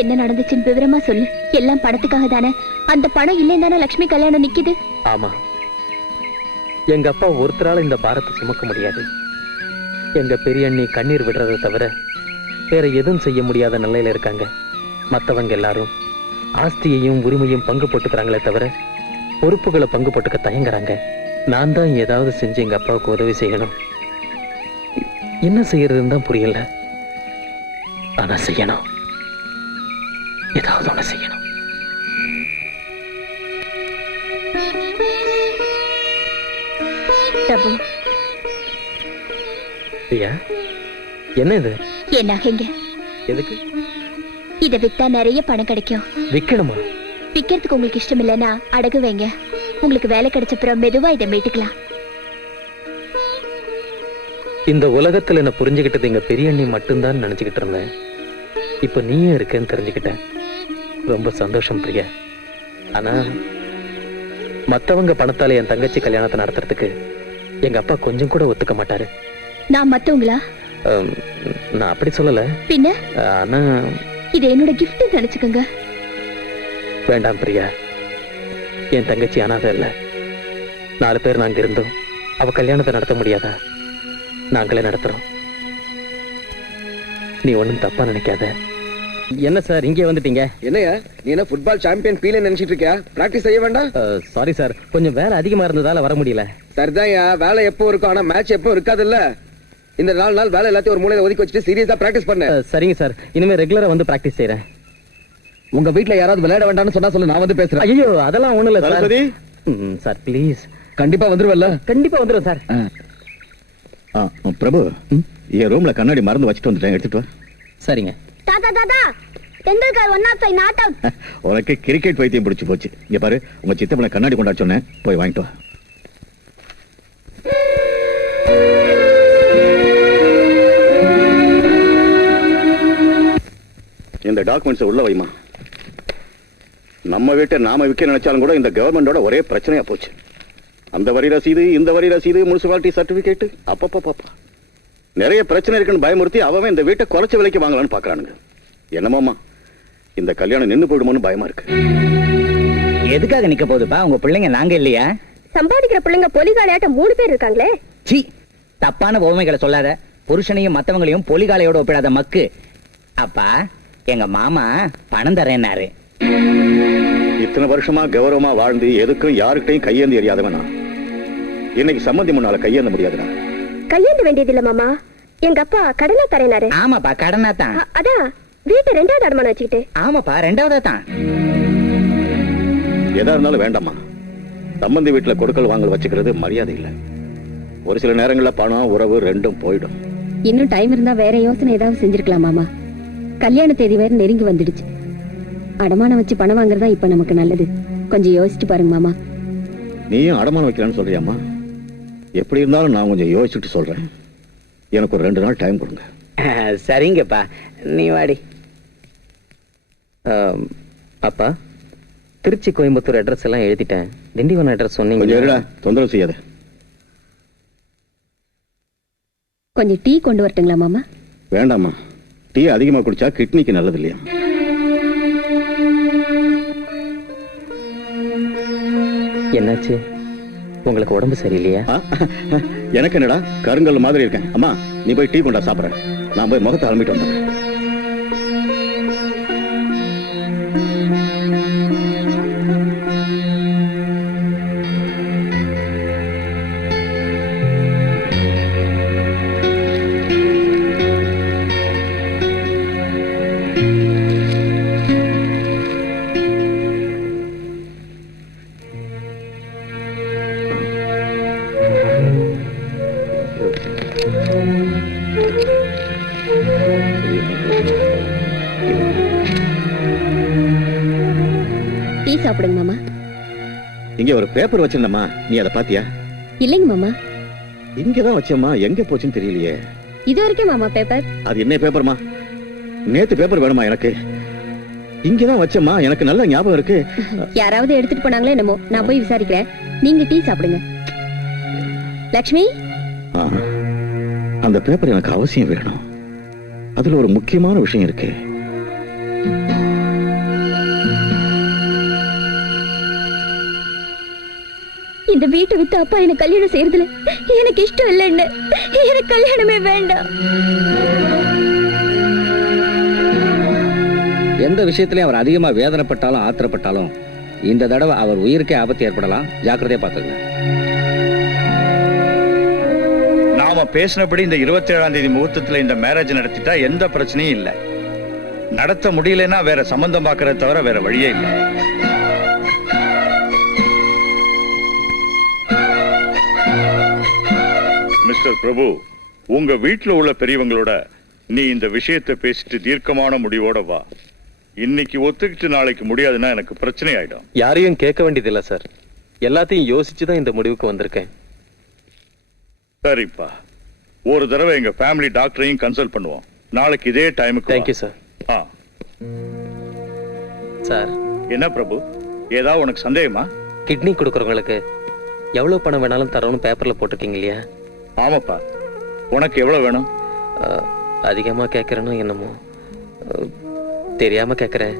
என்ன நடந்துச்சுன்னு விவரமா சொல்லு. எல்லாம் பணத்துக்காக தானே. அந்த பணம் இல்லைன்னு தானே லட்சுமி கல்யாணம் நிக்குது. ஆமா, எங்க அப்பா ஒருத்தரால இந்த பாரத்தை சுமக்க முடியாது. எங்க பெரிய அண்ணி கண்ணீர் விடுறதை தவிர வேற எதுவும் செய்ய முடியாத நிலையில இருக்காங்க. மத்தவங்க எல்லாரும் ஆஸ்தியையும் உரிமையும் பங்கு போட்டுக்கிறாங்களே தவிர பொறுப்புகளை பங்கு போட்டுக்க தயங்குறாங்க. நான் தான் ஏதாவது செஞ்சு எங்க அப்பாவுக்கு உதவி செய்யணும். என்ன செய்யறதுன்னு தான் புரியல. ஆனா செய்யணும், ஏதாவது ஒண்ணு செய்யணும். பிரபு, பிரியா, என்ன இது? என் நகைங்க. எதுக்கு? இத வித்தா நிறைய பணம் கிடைக்கும். விக்கணுமா? விக்கிறதுக்கு உங்களுக்கு இஷ்டம் இல்லைன்னா அடகு வைங்க. உங்களுக்கு வேலை கிடைச்சப்புறம் மெதுவா இதை மீட்டுக்கலாம். இந்த உலகத்துல என்ன புரிஞ்சுக்கிட்டது எங்க பெரிய அண்ணி மட்டும்தான் நினைச்சுக்கிட்டு இருந்தேன். இப்ப நீயும் இருக்கேன்னு தெரிஞ்சுக்கிட்டேன். ரொம்ப சந்தோஷம் பிரியா. ஆனா மத்தவங்க பணத்தால என் தங்கச்சி கல்யாணத்தை நடத்துறதுக்கு எங்க அப்பா கொஞ்சம் கூட ஒத்துக்க மாட்டாரு. நான் மத்தவங்களா? நான் அப்படி சொல்லல. பின்ன? ஆனா இது என்னோட கிஃப்ட் நினைச்சுக்கோங்க. வேண்டாம் பிரியா, என் தங்கச்சி அனாதை இல்ல. 4 பேர் நாங்க இருந்தோம். அவ கல்யாணத்தை நடத்த முடியாதா? நாங்களே நடத்துறோம். நீ ஒண்ணும் தப்பா நினைக்காத. என்ன சார் இங்கே வந்துட்டீங்க? என்னையா நீ என்ன ஃபுட்பால் சாம்பியன் பீலே நினைச்சிட்டு இருக்கியா? பிராக்டிஸ் செய்ய வேண்டாம்? சாரி சார், கொஞ்சம் வேலை அதிகமா இருந்ததால வர முடியல. சரிதான்யா, வேலை எப்போ இருக்கும், ஆனா மேட்ச் எப்போ இருக்காதுல்ல. இந்த 4 நாள் வேலை எல்லாத்தையும் ஒரு மூலையில ஒதுக்கி வச்சுட்டு சீரியஸா பிராக்டிஸ் பண்ணு. சரிங்க சார், இனிமே ரெகுலரா வந்து பிராக்டிஸ் செய்யறேன். உங்க வீட்ல யாராவது விளையாட வேண்டாம்னு சொன்னா சொல்லு, நான் வந்து பேசுறேன். ஐயோ அதெல்லாம் ஒண்ணும் இல்ல சார். Saraswati, sir please. கண்டிப்பா வந்துருவல்ல? கண்டிப்பா வந்துரும் சார். பிரபு, என் ரூம்ல கண்ணாடி மறந்து வச்சுட்டு வந்துட்டேன், எடுத்துட்டு வா. சரிங்க. தாத்தா தாத்தா, தெண்டுல்கர் 1 out 5 நாட் அவுட். உனக்கு கிரிக்கெட் வைத்தியம் பிடிச்சு போச்சு. இங்க பாரு, உங்க சித்தப்பனை கண்ணாடி கொண்டா சொன்னேன், போய் வாங்கிட்டு வா. இந்த டாக்குமெண்ட்ஸ் உள்ள வைமா. நம்ம வீட்டை நாம விற்க நினைச்சாலும் கூட இந்த கவர்மெண்டோட ஒரே பிரச்சனையா போச்சு. அந்த வரி ரசீது, இந்த வரி ரசீது, முனிசிபாலிட்டி சர்டிபிகேட், அப்பப்பா நிறைய பிரச்சனை இருக்குன்னு பயமுறுத்தி அவன் இந்த வீட்டை குறைச்ச விலைக்கு வாங்கலாம்னு பாக்குறானுங்க. என்னமாமா, இந்த கல்யாணம் நின்னு போயிடுமோன்னு பயமா இருக்கு. எதுக்காக நிக்க போகுதுப்பா? உங்க பிள்ளைங்க நாங்க இல்லையா? சம்பாதிக்கிற பிள்ளைங்க பொலிகாலையாட்ட 3 பேர் இருக்காங்களே. சீ, தப்பான உவமைகளை சொல்லாத. புருஷனையும் மத்தவங்களையும் பொலிகாலையோட ஒப்பிடாத மக்கு. அப்பா, எங்க மாமா பணம் தரேன்னாரு. இத்தனை வருஷமா கௌரவமா வாழ்ந்து எதுக்கும் யாருக்கிட்டையும் கையேந்தி எறியாதவனா இன்னைக்கு சம்பந்தி முன்னால கையேந்த முடியாதுடா. கையேந்த வேண்டியது இல்ல மாமா, எங்க அப்பா கடனா தரேனாரு. ஆமாப்பா, கடனா தான். அதான் வீட்டை 2வது அடமானம் வச்சுக்கிட்டு. ஆமாப்பா, 2வதா தான். எதா இருந்தாலும் வேண்டாமா. சம்பந்தி வீட்டுல கொடுக்கல் வாங்கல் வச்சுக்கிறது மரியாதை இல்ல. ஒரு சில நேரங்கள்ல பணம் உறவு ரெண்டும் போயிடும். இன்னும் டைம் இருந்தா வேற யோசனை ஏதாவது செஞ்சிருக்கலாம் மாமா. கல்யாண தேதி வேற நெருங்கி வந்துடுச்சு. அடமானம் வச்சு பணம் வாங்குறதா இப்ப நமக்கு நல்லது. கொஞ்சம் யோசிச்சு பாருங்க மாமா. நீயும் அடமானம் வைக்கலான்னு சொல்றியாமா? எப்படி இருந்தாலும் நான் கொஞ்சம் யோசிச்சுட்டு சொல்றேன். எனக்கு ஒரு 2 நாள் டைம் கொடுங்க. சரிங்கப்பா, நீ வாடி. அப்பா, திருச்சி கோயம்புத்தூர் அட்ரஸ் எல்லாம் எழுதிட்டேன். திண்டிவனம் அட்ரஸ் கொஞ்சம் சொன்னீங்க. இருடா, தொந்தரவு செய்யாத. கொஞ்சம் டீ கொண்டு வரட்டுங்களா மாமா? வேண்டாமா, டீ அதிகமா குடிச்சா கிட்னிக்கு நல்லது இல்லையா? என்னாச்சு, உங்களுக்கு உடம்பு சரியில்லையா? எனக்கு என்னடா, கருங்கல் மாதிரி இருக்கேன். அம்மா, நீ போய் டீ கொண்டா, சாப்பிடுறேன். நான் போய் முகத்தை அலம்பிட்டு வந்தேன். டீ சாப்பிடுங்க மாமா. இங்க ஒரு பேப்பர் வச்சிருந்தம்மா, நீ அதை பாத்தியா? இல்லைங்க மாமா, இங்கதான் வச்சம்மா, எங்க போச்சுன்னு தெரியலையே. இது வரைக்கும் மாமா பேப்பர். அது என்ன பேப்பர்மா? நேத்து பேப்பர் வேணுமா எனக்கு? இங்கதான் வச்சம்மா, எனக்கு நல்ல ஞாபகம் இருக்கு. யாராவது எடுத்துட்டு போனாங்களே என்னமோ, நான் போய் விசாரிக்கிறேன். நீங்க டீ சாப்பிடுங்க. லக்ஷ்மி, ஆ, அந்த பேப்பர் எனக்கு அவசியம் வேணும். அதுல ஒரு முக்கியமான விஷயம் இருக்கு. இந்த வீட்டை வித்து அப்பா எனக்கு கல்யாணம் செய்யறதுல எனக்கு இஷ்டம் இல்லைன்னு. எனக்கு கல்யாணமே வேண்டாம். எந்த விஷயத்திலயும் அவர் அதிகமா வேதனைப்பட்டாலும் ஆத்திரப்பட்டாலும் இந்த தடவை அவர் உயிருக்கே ஆபத்து ஏற்படலாம். ஜாக்கிரதையா பாத்துக்கங்க. நாம பேசினபடி இந்த 27ஆம் தேதி முகூர்த்தத்துல இந்த மேரேஜ் நடத்திட்டா எந்த பிரச்சனையும் இல்ல. நடத்த முடியலன்னா வேற சம்பந்தம் பார்க்கறத தவிர வேற வழியே இல்லை. மிஸ்டர் பிரபு, உங்க வீட்டுல உள்ள பெரியவங்களோட நீ இந்த விஷயத்தை பேசிட்டு தீர்க்கமான முடிவோட வா. இன்னைக்கு ஒத்துக்கிட்டு நாளைக்கு முடியாதுன்னா எனக்கு பிரச்சனை ஆயிடும். யாரையும் கேட்க வேண்டியதில்லை சார், எல்லாத்தையும் யோசிச்சுதான் இந்த முடிவுக்கு வந்திருக்கேன். சரிப்பா, ஒரு தடவை எங்க ஃபேமிலி டாக்டரையும் கன்சல்ட் பண்ணுவோம். நாளைக்கு இதே டைமுக்கு. Thank you sir. சார், என்ன பிரபு, ஏதாவது உனக்கு சந்தேகமா? கிட்னி கொடுக்கறவங்களுக்கு எவ்வளவு பணம் வேணாலும் தரணும்னு பேப்பர்ல போட்டிருக்கீங்க இல்லையா? ஆமாப்பா. உனக்கு எவ்வளவு வேணும்? அதிகமா கேட்கறேனோ என்னமோ தெரியாம கேட்கறேன்.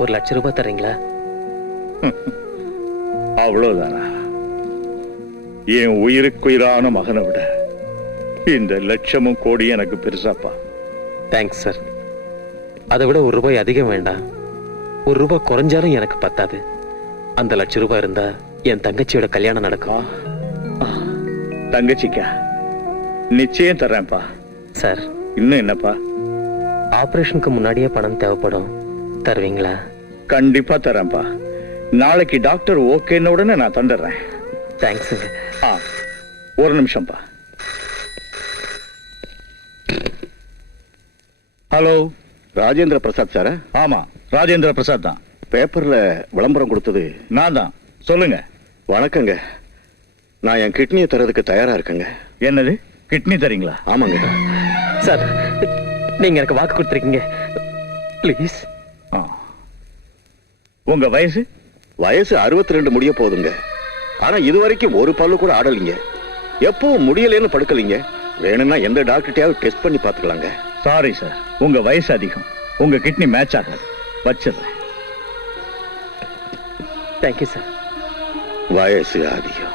1,00,000 ரூபாய் தரீங்களா? அவ்வளவுதானா? என் உயிருக்குயிரான மகனை விட இந்த லட்சமும் கோடி எனக்கு பெருசாப்பா. Thanks sir. அதை விட ₹1 அதிகம் வேண்டாம். ₹1 குறைஞ்சாலும் எனக்கு பத்தாது. அந்த ₹1,00,000 இருந்தா என் தங்கச்சியோட கல்யாணம் நடக்கும். தங்கச்சிக்கா நிச்சயம் தர்றேன்ப்பா. சார், இன்னும் என்னப்பா? ஆபரேஷனுக்கு முன்னாடியே பணம் தேவைப்படும், தருவீங்களா? கண்டிப்பா தரேன்ப்பா. நாளைக்கு டாக்டர் ஓகேன்னு உடனே நான் தந்துடுறேன். தேங்க்ஸுங்க. ஒரு நிமிஷம்ப்பா. ஹலோ, ராஜேந்திர பிரசாத் சாரா? ஆமா, ராஜேந்திர பிரசாத் தான். பேப்பர்ல விளம்பரம் கொடுத்தது நான் தான். சொல்லுங்க. வணக்கங்க. நான் என் கிட்னியை தரதுக்கு தயாரா இருக்கேங்க. என்னது, கிட்னி தரீங்களா? ஆமாங்க சார், நீங்க எனக்கு வாக்கு கொடுத்துருக்கீங்க, ப்ளீஸ். உங்க வயசு? வயசு 62 முடிய போகுதுங்க. ஆனா இதுவரைக்கும் ஒரு பல்லு கூட ஆடலிங்க. எப்பவும் முடியலன்னு படுக்கலீங்க. வேணும்னா எந்த டாக்டர்கிட்டயாவது டெஸ்ட் பண்ணி பாத்துக்கலாங்க. சாரி சார், உங்க வயசு அதிகம். உங்க கிட்னி மேட்ச் ஆகாது. வச்சிடுறேன். Thank you sir. வயசு அதிகம்.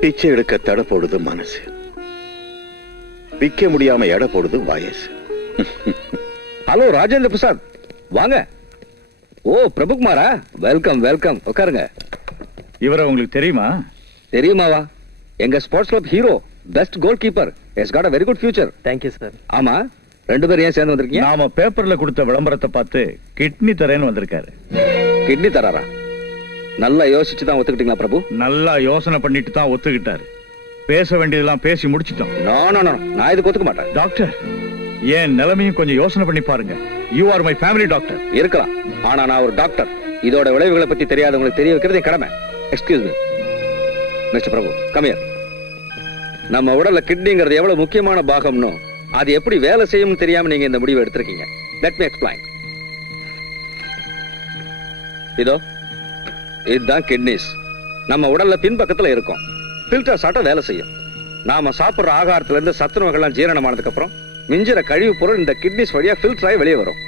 பிச்சை எடுக்க தடை போடுது மனசு, விக்க முடியாம எடை போடுது வயசு. ஹலோ ராஜேந்திர பிரசாத், வாங்க. ஓ பிரபுகுமாரா, வெல்கம் வெல்கம், உட்காருங்க. இவரை உங்களுக்கு தெரியுமா? தெரியுமாவா? எங்க sports club hero, best goal keeper, has got a very good future. Thank you sir. ஆமா, 2 பேரும் ஏன் சேர்ந்து வந்திருக்கீங்க? நாம பேப்பர்ல கொடுத்த விளம்பரத்தை பார்த்து கிட்னி தரேன்னு வந்திருக்காரு. கிட்னி தராரா? நல்லா யோசிச்சு தான் ஒத்துக்கிட்டீங்களா பிரபு? நல்லா யோசனை பண்ணிட்டு தான் ஒத்துக்கிட்டாரு. பேச வேண்டியதெல்லாம் பேசி முடிச்சிட்டோம். நோ நோ நோ, நான் இதுக்கு ஒத்துக்க மாட்டேன். டாக்டர், என் நிலைமையும் கொஞ்சம் யோசனை பண்ணி பாருங்க. You are my family doctor. இருக்கலாம், ஆனா நான் ஒரு டாக்டர். இதோட விளைவுகளை பத்தி தெரியாதவங்களுக்கு தெரிய வைக்கிறது என் கடமை. Excuse me mister Prabhu, come here. நம்ம உடல்ல கிட்னிங்கிறது எவ்வளவு முக்கியமான பாகம்னு, அது எப்படி வேலை செய்யும்னு தெரியாம நீங்க இந்த முடிவை எடுத்திருக்கீங்க. Let me explain. இதோ இதுதான் கிட்னிஸ். நம்ம உடல்ல பின்பக்கத்துல இருக்கும். ஃபில்டர் சாட்ட வேலை செய்யும். நாம சாப்பிடுற ஆகாரத்துல இருந்து சத்துணவுகள்லாம் ஜீரணமானதுக்கு அப்புறம் மிஞ்சிற கழிவு பொருள் இந்த கிட்னிஸ் வழியா ஃபில்டர் ஆகி வெளியே வரும்.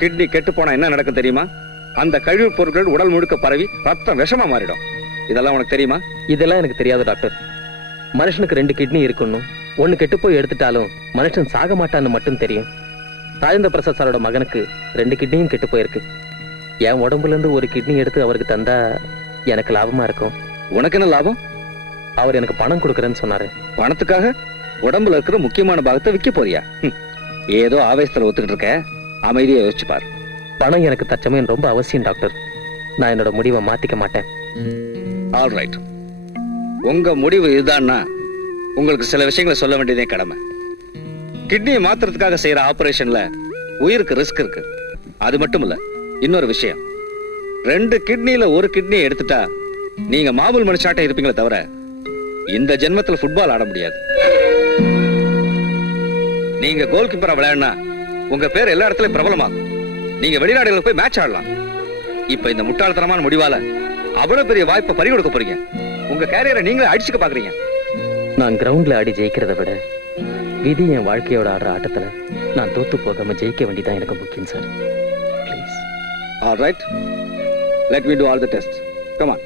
கிட்னி கெட்டு போனா என்ன நடக்கும் தெரியுமா? அந்த கழிவு பொருட்கள் உடல் முழுக்க பரவி ரத்தம் விஷமா மாறிடும். இதெல்லாம் உனக்கு தெரியுமா? இதெல்லாம் எனக்கு தெரியாது டாக்டர். மனுஷனுக்கு 2 கிட்னி இருக்கணும். ஒன்னு கெட்டு போய் எடுத்துட்டாலும் மனுஷன் சாக மாட்டான்னு மட்டும் தெரியும். ராஜேந்திர பிரசாத் சாரோட மகனுக்கு 2 கிட்னியும் கெட்டு போயிருக்கு. என் உடம்புல இருந்து ஒரு கிட்னி எடுத்து அவருக்கு தந்தா எனக்கு லாபமா இருக்கும். உனக்கு என்ன லாபம்? அவர் எனக்கு பணம் கொடுக்கறேன்னு சொன்னாரு. பணத்துக்காக உடம்புல இருக்கிற முக்கியமான பாகத்தை விற்க போறியா? ஏதோ ஆவேசத்துல ஒத்துக்கிட்டு இருக்க. அமைதியா யோசிச்சு பாரு. பணம் எனக்கு தற்சமயம் ரொம்ப அவசியம் டாக்டர். நான் என்னோட முடிவை மாத்திக்க மாட்டேன். ஆல்ரைட், உங்க முடிவு இதுதான்னா உங்களுக்கு சில விஷயங்களை சொல்ல வேண்டியதே கடமை. கிட்னியை மாத்துறதுக்காக செய்யற ஆபரேஷன்ல உயிருக்கு ரிஸ்க் இருக்கு. அது மட்டும் இல்ல, இன்னொரு விஷயம், 2 கிட்னில ஒரு கிட்னியை எடுத்துட்டா நீங்க மாமூல் மனுஷாட்ட இருப்பீங்களே தவிர இந்த ஜென்மத்துல ஃபுட்பால் ஆட முடியாது. நீங்க கோல் கீப்பரா விளையாடினா உங்க பேர் எல்லா இடத்துலயும் பிரபலமாகும். நீங்க வெளிநாடுகளுக்கு போய் மேட்ச் ஆடலாம். இப்ப இந்த முட்டாள்தனமான முடிவால அவ்வளவு பெரிய வாய்ப்பை பறி கொடுக்க போறீங்க. உங்க கேரியரை நீங்களே அடிச்சுக்க பாக்குறீங்க. நான் கிரவுண்ட்ல ஆடி ஜெயிக்கிறத விட விதி என் வாழ்க்கையோட ஆடுற ஆட்டத்துல நான் தோத்து போகாம ஜெயிக்க வேண்டியதான் எனக்கு முக்கியம் sir. Please. Alright, let me do all the test. Come on.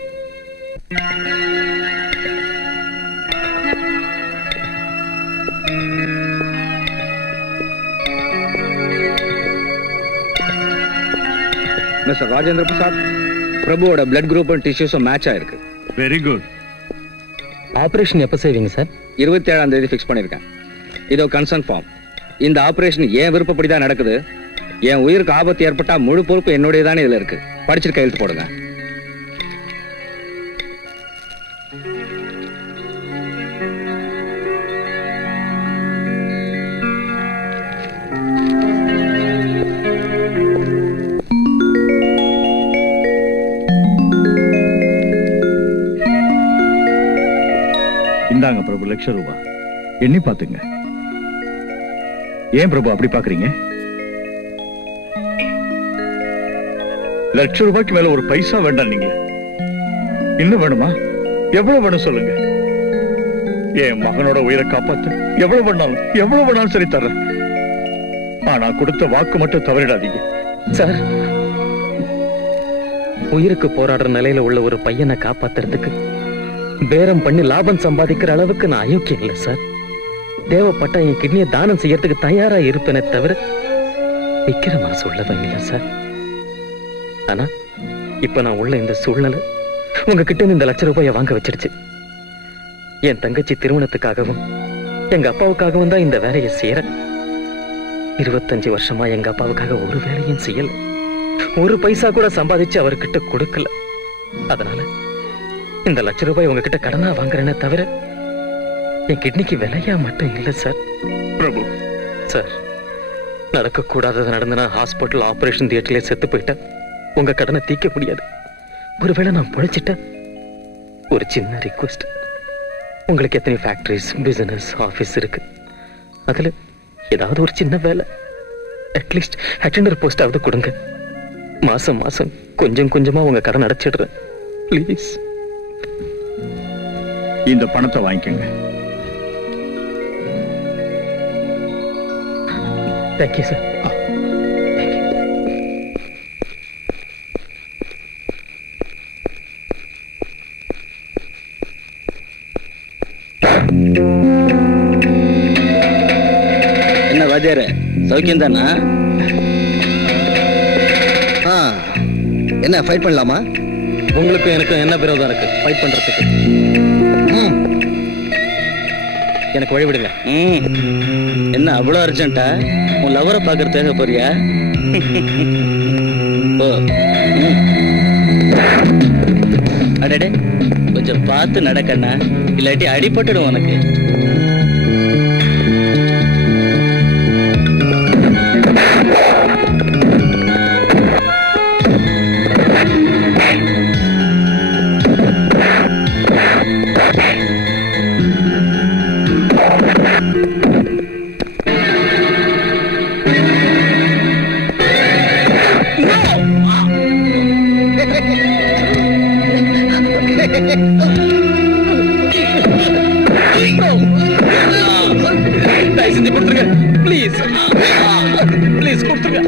Mister Rajendra Prasad, பிரபுவோட பிளட் குரூப் அண்ட் டிஷ்யூஸும் மேட்ச் ஆயிருக்கு. Very good. ஆபரேஷன் எப்ப செய்வீங்க சார்? 27ஆம் தேதி ஃபிக்ஸ் பண்ணிருக்கேன். இதோ கன்சர்ன் ஃபார்ம். இந்த ஆபரேஷன் ஏன் விருப்பப்படி தான் நடக்குது. என் உயிருக்கு ஆபத்து ஏற்பட்டா முழு பொறுப்பு என்னுடைய தானே இதுல இருக்கு. படிச்சுட்டு கையெழுத்து போடுங்க. இந்தாங்க பிரபு, ₹1,00,000 எண்ணி பாத்துங்க. ஏன் பிரபு அப்படி பாக்குறீங்க? ₹1,00,000 மேல ஒரு பைசா வேண்டாம். நீங்க இன்னும் வேணுமா? எவ்வளவு வேணும் சொல்லுங்க. என் மகனோட உயிரை காப்பாத்து எவ்வளவு வேணாலும் சரி தர்றேன். ஆனா கொடுத்த வாக்கு மட்டும் தவறிடாதீங்க சார். உயிருக்கு போராடுற நிலையில உள்ள ஒரு பையனை காப்பாத்துறதுக்கு பேரம் பண்ணி லாபம் சம்பாதிக்கிற அளவுக்கு நான் அயோக்கியம் இல்லை சார். தேவைப்பட்டா என் கிட்னியை தானம் செய்யறதுக்கு தயாரா இருப்பேனே தவிர விக்கிற மனசு உள்ளவன் இல்ல சார். ஆனா இப்ப நான் உள்ள இந்த சூழ்நிலை உங்ககிட்ட இந்த ₹1,00,000 வாங்க வச்சிருச்சு. என் தங்கச்சி திருமணத்துக்காகவும் எங்க அப்பாவுக்காகவும் தான் இந்த வேலையை செய்யறேன். 25 வருஷமா எங்க அப்பாவுக்காக ஒரு வேலையும் செய்யல, ஒரு பைசா கூட சம்பாதிச்சு அவர்கிட்ட கொடுக்கல. அதனால இந்த ₹1,00,000 உங்ககிட்ட கடனா வாங்குறேனே தவிர என் கிட்னிக்கு விலையா மட்டும் இல்ல சார். பிரபு சார், நடக்க கூடாதது நடந்தனா ஹாஸ்பிட்டல் ஆபரேஷன் தியேட்டர்ல செத்து போயிட்டேன். உங்க கடனை தீர்க்க முடியாது. ஒருவேளை நான் பொழைச்சிட்டேன். ஒரு சின்ன ரிக்வெஸ்ட், உங்களுக்கு எத்தனை ஃபேக்டரிஸ், பிசினஸ், ஆபீஸ் இருக்கு, அதுல ஏதாவது ஒரு சின்ன வேலை, அட்லீஸ்ட் அட்டெண்டர் போஸ்டாவது கொடுங்க. மாசம் மாசம் கொஞ்சம் கொஞ்சமா உங்க கடன் அடைச்சிடுறேன். ப்ளீஸ். இந்த பணத்தை வாங்கிக்கோங்க. Thank you sir. என்ன வாத்தியார சௌக்கியம் தானா? என்ன ஃபைட் பண்ணலாமா? உங்களுக்கும் எனக்கும் என்ன விரோதம் இருக்கு ஃபைட் பண்றதுக்கு? எனக்கு வழி விடுங்க. என்ன அவ்வளவு அர்ஜென்ட்டா? உன் லவரை பாக்குறதுக்காக போறியா? அடடே, கொஞ்சம் பார்த்து நடக்கண்ணா, இல்லாட்டி அடிபட்டுடும் உனக்கு. செஞ்சு கொடுத்துருங்க ப்ளீஸ். ப்ளீஸ் கொடுத்துருங்க.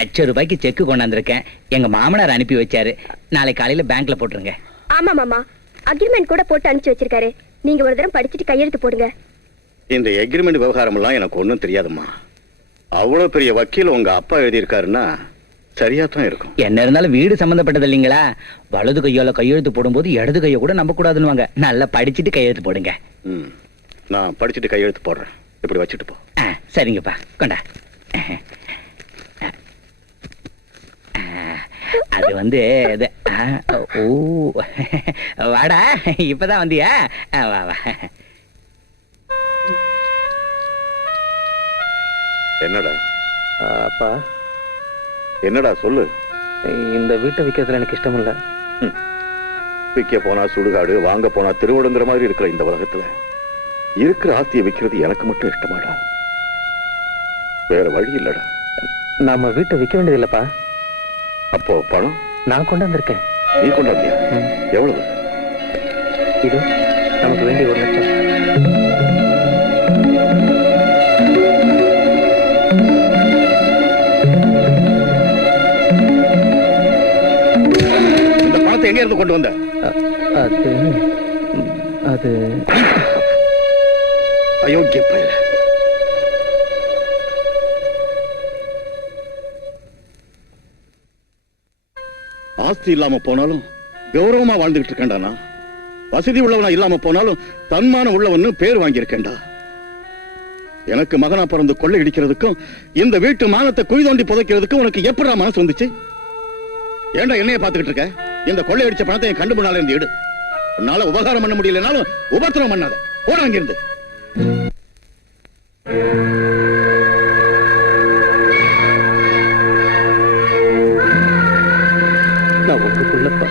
₹1,00,000 செக் கொண்டாந்துருக்கேன். எங்க மாமனார் அனுப்பி வச்சாரு. நாளை காலையில பேங்க்ல போட்டுருங்க. ஆமா மாமா, அக்ரிமெண்ட் கூட போட்டு அனுப்பிச்சு வச்சிருக்காரு. நீங்க ஒரு தடவை படிச்சுட்டு கையெழுத்து போடுங்க. இந்த எக்ரிமெண்ட் விவகாரம் எல்லாம் எனக்கு ஒண்ணும் தெரியாதும்மா. அவ்வளவு பெரிய வக்கீல் உங்க அப்பா எழுதியிருக்காருன்னா சரியா தான் இருக்கும். என்ன இருந்தாலும் வீடு சம்பந்தப்பட்டது இல்லைங்களா? வலது கையால கையெழுத்து போடும்போது இடது கையை கூட நம்ப கூடாதுன்னு நல்லா படிச்சுட்டு கையெழுத்து போடுங்க. நான் படிச்சுட்டு கையெழுத்து போடுறேன். இப்படி வச்சுட்டு போ. சரிங்கப்பா, கொண்டா. அது ஓ வாடா, இப்பதான் வந்தியா? வா வா. என்னடா அப்பா, என்னடா சொல்லு. இந்த வீட்டை விற்கிறதுல எனக்கு இஷ்டம் இல்ல. விற்க போனா சுடுகாடு, வாங்க போனா திருவிடங்கிற மாதிரி இருக்கிற இந்த உலகத்துல இருக்கிற ஆஸ்தியை விற்கிறது எனக்கு மட்டும் இஷ்டமாடா? வேற வழி இல்லடா. நாம வீட்டை விற்க வேண்டியது இல்லப்பா. அப்போ பணம் நான் கொண்டாந்துருக்கேன். நீ கொண்டாந்தியா? எவ்வளவு? இது நமக்கு வேண்டிய 1,00,000. இந்த பணத்தை எங்க இருந்து கொண்டு வந்த? அது அயோக்கிய பயல. ஆஸ்தி இல்லாம போனாலும் கௌரவமா வாழ்ந்துகிட்டு இருக்கேன்டா. வசதி உள்ளவனா இல்லாம போனாலும் தன்மான உள்ளவன்னு பேர் வாங்கியிருக்கேன்டா. எனக்கு மகனா பிறந்து கொள்ளை இடிக்கிறதுக்கும் இந்த வீட்டு மானத்தை குழி தோண்டி புதைக்கிறதுக்கும் உனக்கு எப்படா மனசு வந்துச்சு? ஏண்டா என்னைய பாத்துக்கிட்டு இருக்க? இந்த கொள்ளை அடிச்ச பணத்தை என் கண்டு முன்னால இருந்து எடு. உன்னால உபகாரம் பண்ண முடியலனாலும் உபத்திரம் பண்ணாத. போட அங்கிருந்து. நான் உங்களுக்குள்ளப்பா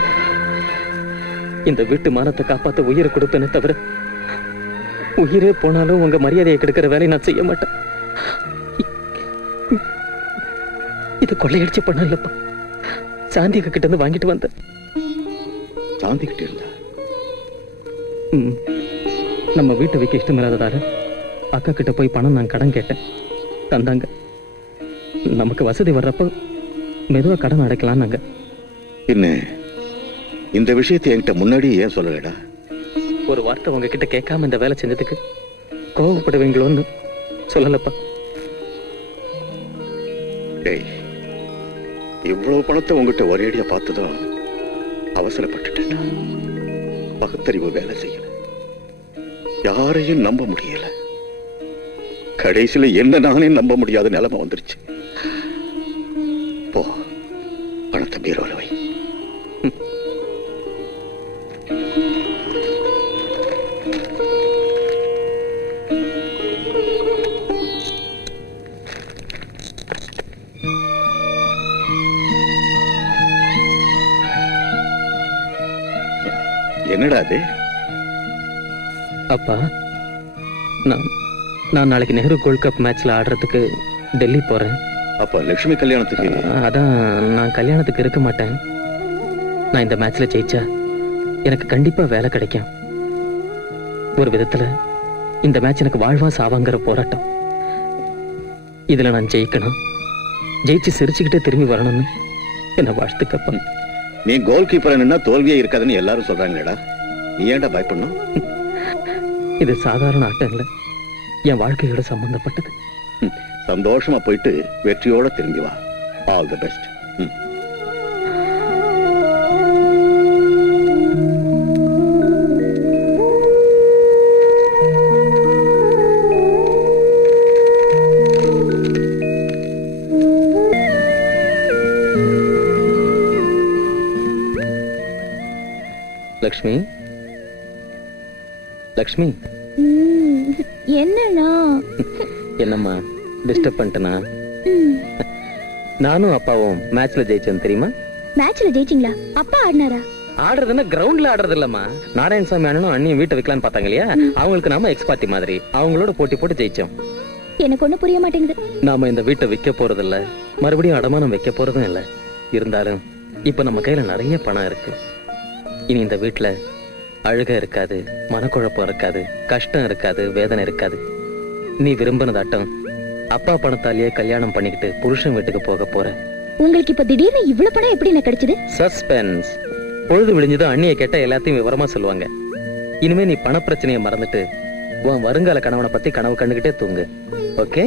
இந்த வீட்டு மானத்தை காப்பாத்த உயிரை கொடுப்பேனே தவிர உயிரே போனாலும் உங்க மரியாதையை கெடுக்கிற வேலையை நான் செய்ய மாட்டேன். இது கொள்ளையடிச்சு பண்ண இல்லப்பா. சாந்திக கிட்ட இருந்து வாங்கிட்டு வந்தேன். சாந்தி கிட்ட இருந்தா? நம்ம வீட்டை வைக்க இஷ்டம் இல்லாததால அக்கா கிட்ட போய் பணம் நான் கடன் கேட்டேன். தந்தாங்க. நமக்கு வசதி வர்றப்ப மெதுவா கடன் அடைக்கலாம்னாங்க. என்ன இந்த விஷயத்தை என்கிட்ட முன்னாடி ஏன் சொல்லலடா? ஒரு வார்த்தை உங்ககிட்ட கேட்காம இந்த வேலை செஞ்சதுக்கு கோவப்படுவீங்களோன்னு சொல்லலப்பா. டேய், இவ்வளவு பணத்தை உங்ககிட்ட ஒரேடியா பார்த்ததும் அவசரப்பட்டுட்டேன்டா. பகுத்தறிவு வேலை செய்யல. யாரையும் நம்ப முடியல. கடைசியில என்ன நானே நம்ப முடியாத நிலைமை வந்துருச்சு. போ, பணத்தை பீரோல வை. என்னடா அது? அப்பா, நான் நாளைக்கு நெஹ்ரு கோல்ட் கப் மேட்ச்ல ஆடுறதுக்கு டெல்லி போறேன். அப்ப லட்சுமி கல்யாணத்துக்கு? அதான், நான் கல்யாணத்துக்கு இருக்க மாட்டேன். நான் இந்த மேட்ச்ல ஜெயிச்சா எனக்கு கண்டிப்பா வேலை கிடைக்கும். ஒரு விதத்துல இந்த மேட்ச் எனக்கு வாழ்வா சாவாங்கிற போராட்டம். இதுல நான் ஜெயிக்கணும். ஜெயிச்சு சிரிச்சுக்கிட்டே திரும்பி வரணும்னு என்ன வாழ்த்துக்கப்பா. நீ கோல் கீப்பர் நின்னா தோல்வியே இருக்காதுன்னு எல்லாரும் சொல்றாங்கடா. நீ ஏன்டா பயப்படணும்? இது சாதாரண ஆட்டம் இல்ல, என் வாழ்க்கையோட சம்பந்தப்பட்டது. சந்தோஷமா போயிட்டு வெற்றியோட திரும்பி வா. All the best. Lakshmi, Lakshmi. என்னண்ணா? என்னம்மா, டிஸ்டர்ப் பண்ணிட்டனா? நானும் அப்பாவும் மேட்ச்ல ஜெயிச்சேன் தெரியுமா? மேட்ச்ல ஜெயிச்சிங்களா? அப்பா ஆடினாரா? ஆடுறதுன்னா கிரவுண்ட்ல ஆடுறது இல்லம்மா. நாராயணசாமி அண்ணனும் அண்ணியும் வீட்டை வைக்கலான்னு பார்த்தாங்க இல்லையா, அவங்களுக்கு நாம எக்ஸ்பார்ட்டி மாதிரி அவங்களோட போட்டி போட்டு ஜெயிச்சோம். எனக்கு ஒண்ணு புரிய மாட்டேங்குது. நாம இந்த வீட்டை விற்க போறது இல்ல, மறுபடியும் அடமானம் வைக்க போறதும் இல்ல. இருந்தாலும் இப்ப நம்ம கையில நிறைய பணம் இருக்கு. இனி இந்த வீட்டுல அழுக இருக்காது, மனக்குழப்பம் இருக்காது, கஷ்டம் இருக்காது, வேதனை இருக்காது. நீ விரும்பினதாட்டம் அப்பா பணத்தாலேயே கல்யாணம் பண்ணிக்கிட்டு புருஷன் வீட்டுக்கு போக போற. உங்களுக்கு இப்ப திடீர்னு இவ்வளவு பணம் எப்படி எனக்கு கிடைச்சது? சஸ்பென்ஸ். பொழுது விழிஞ்சது அண்ணியை கேட்ட எல்லாத்தையும் விவரமா சொல்லுவாங்க. இனிமே நீ பண பிரச்சனையை மறந்துட்டு உன் வருங்கால கணவனை பத்தி கனவு கண்டுகிட்டே தூங்கு. ஓகே?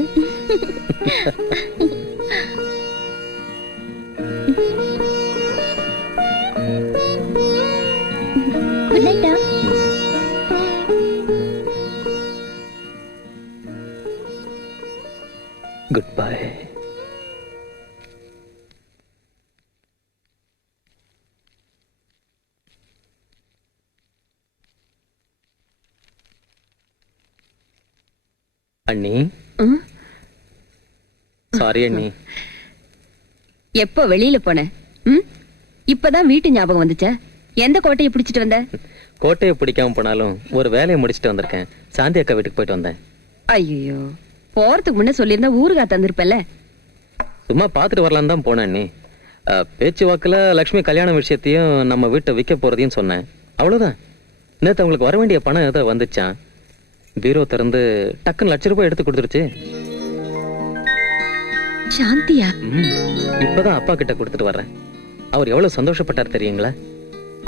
குட் நைட்டா. Good bye. அண்ணி. சாரி அண்ணி. எப்ப வெளியில போன? இப்பதான் வீட்டு ஞாபகம் வந்துச்சா? எந்த கோட்டையை பிடிச்சிட்டு வந்த? கோட்டையை பிடிக்காம போனாலும் ஒரு வேலையை முடிச்சிட்டு வந்திருக்கேன். சாந்தி அக்கா வீட்டுக்கு போயிட்டு வந்தேன். ஐயோ, போறதுக்கு முன்ன சொல்லியிருந்தா ஊருகா தந்திருப்பல. சும்மா பாத்துட்டு வரலாம் தான் போனேன் அண்ணி. பேச்சு வாக்குல லட்சுமி கல்யாண விஷயத்தையும் நம்ம வீட்டை விற்க போறதையும் சொன்னேன். அவ்வளவுதான். நேத்து அவங்களுக்கு வர வேண்டிய பணம் ஏதோ வந்துச்சான். பீரோ திறந்து டக்குன்னு ₹1,00,000 எடுத்து கொடுத்துருச்சு. சாந்தியா? இப்பதான் அப்பா கிட்ட கொடுத்துட்டு வர்றேன். அவர் எவ்வளவு சந்தோஷப்பட்டார் தெரியுங்களா?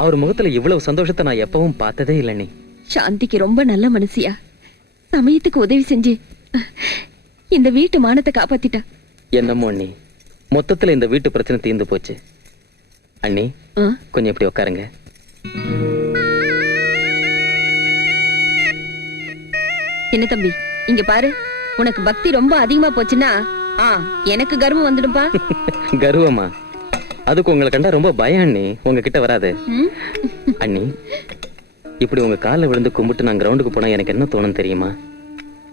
அவர் முகத்துல இவ்வளவு சந்தோஷத்தை நான் எப்பவும் பார்த்ததே இல்லை நீ. சாந்திக்கு ரொம்ப நல்ல மனசியா. சமயத்துக்கு உதவி செஞ்சு இந்த வீட்டு மானத்தை காப்பாத்திட்டா. என்னமோ அண்ணி, மொத்தத்துல இந்த வீட்டு பிரச்சனை தீர்ந்து போச்சு. அண்ணி கொஞ்சம் இப்படி உட்காருங்க. என்ன தம்பி, இங்க பாரு. உனக்கு பக்தி ரொம்ப அதிகமா போச்சுன்னா எனக்கு கர்வம் வந்துடும்பா. கர்வமா? அதுக்கு உங்களை கண்டா ரொம்ப பயம் அண்ணி. உங்ககிட்ட வராது. அண்ணி, இப்படி உங்க காலில் விழுந்து கும்பிட்டு நான் கிரவுண்டுக்கு போனா எனக்கு என்ன தோணும் தெரியுமா?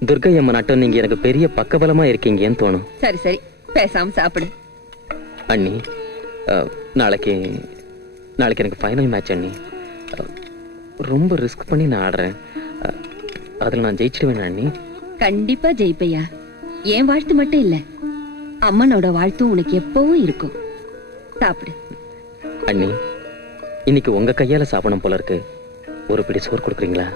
துர்கை அம்மா நாட்டம் நீங்க எனக்கு பெரிய பக்கபலமா இருக்கீங்கன்னு தோணும். சரி சரி, பேசாம சாப்பிடு. அண்ணி, நாளைக்கு எனக்கு ஃபைனல் மேட்ச் அண்ணி. ரொம்ப ரிஸ்க் பண்ணி நான் ஆடுறேன். அதுல நான் ஜெயிச்சிடுவேன் அண்ணி. கண்டிப்பா ஜெயிப்பையா. என் வாழ்த்து மட்டும் இல்ல, அம்மனோட வாழ்த்தும் உனக்கு எப்பவும் இருக்கும். சாப்பிடு. அண்ணி, இன்னைக்கு உங்க கையால சாப்பிடணும் போல இருக்கு. ஒரு பிடி சோறு கொடுக்குறீங்களா?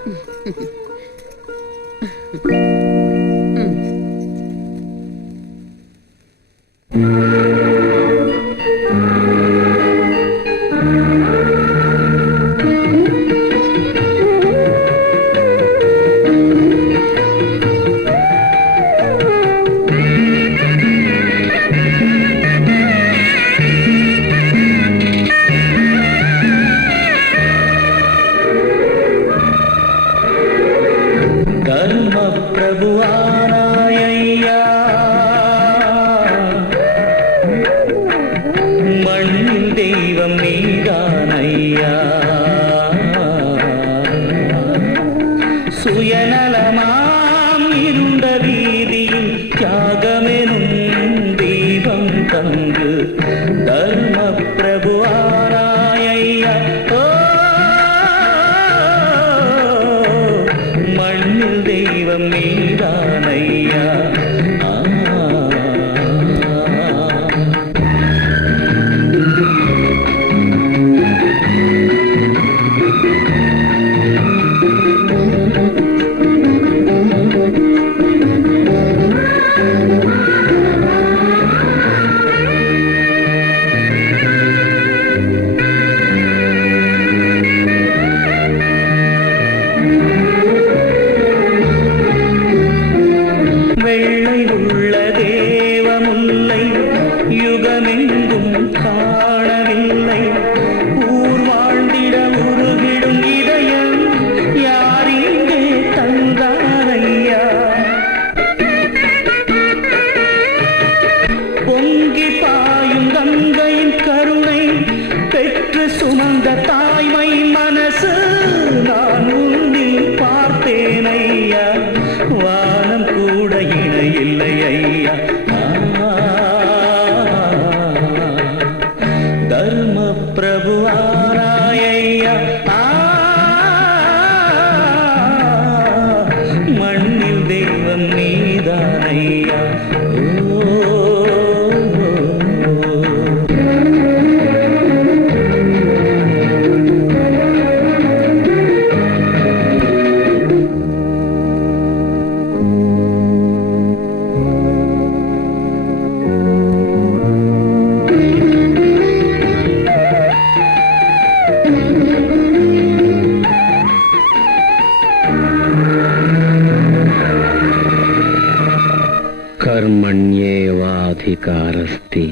சமத்காரஸ்தி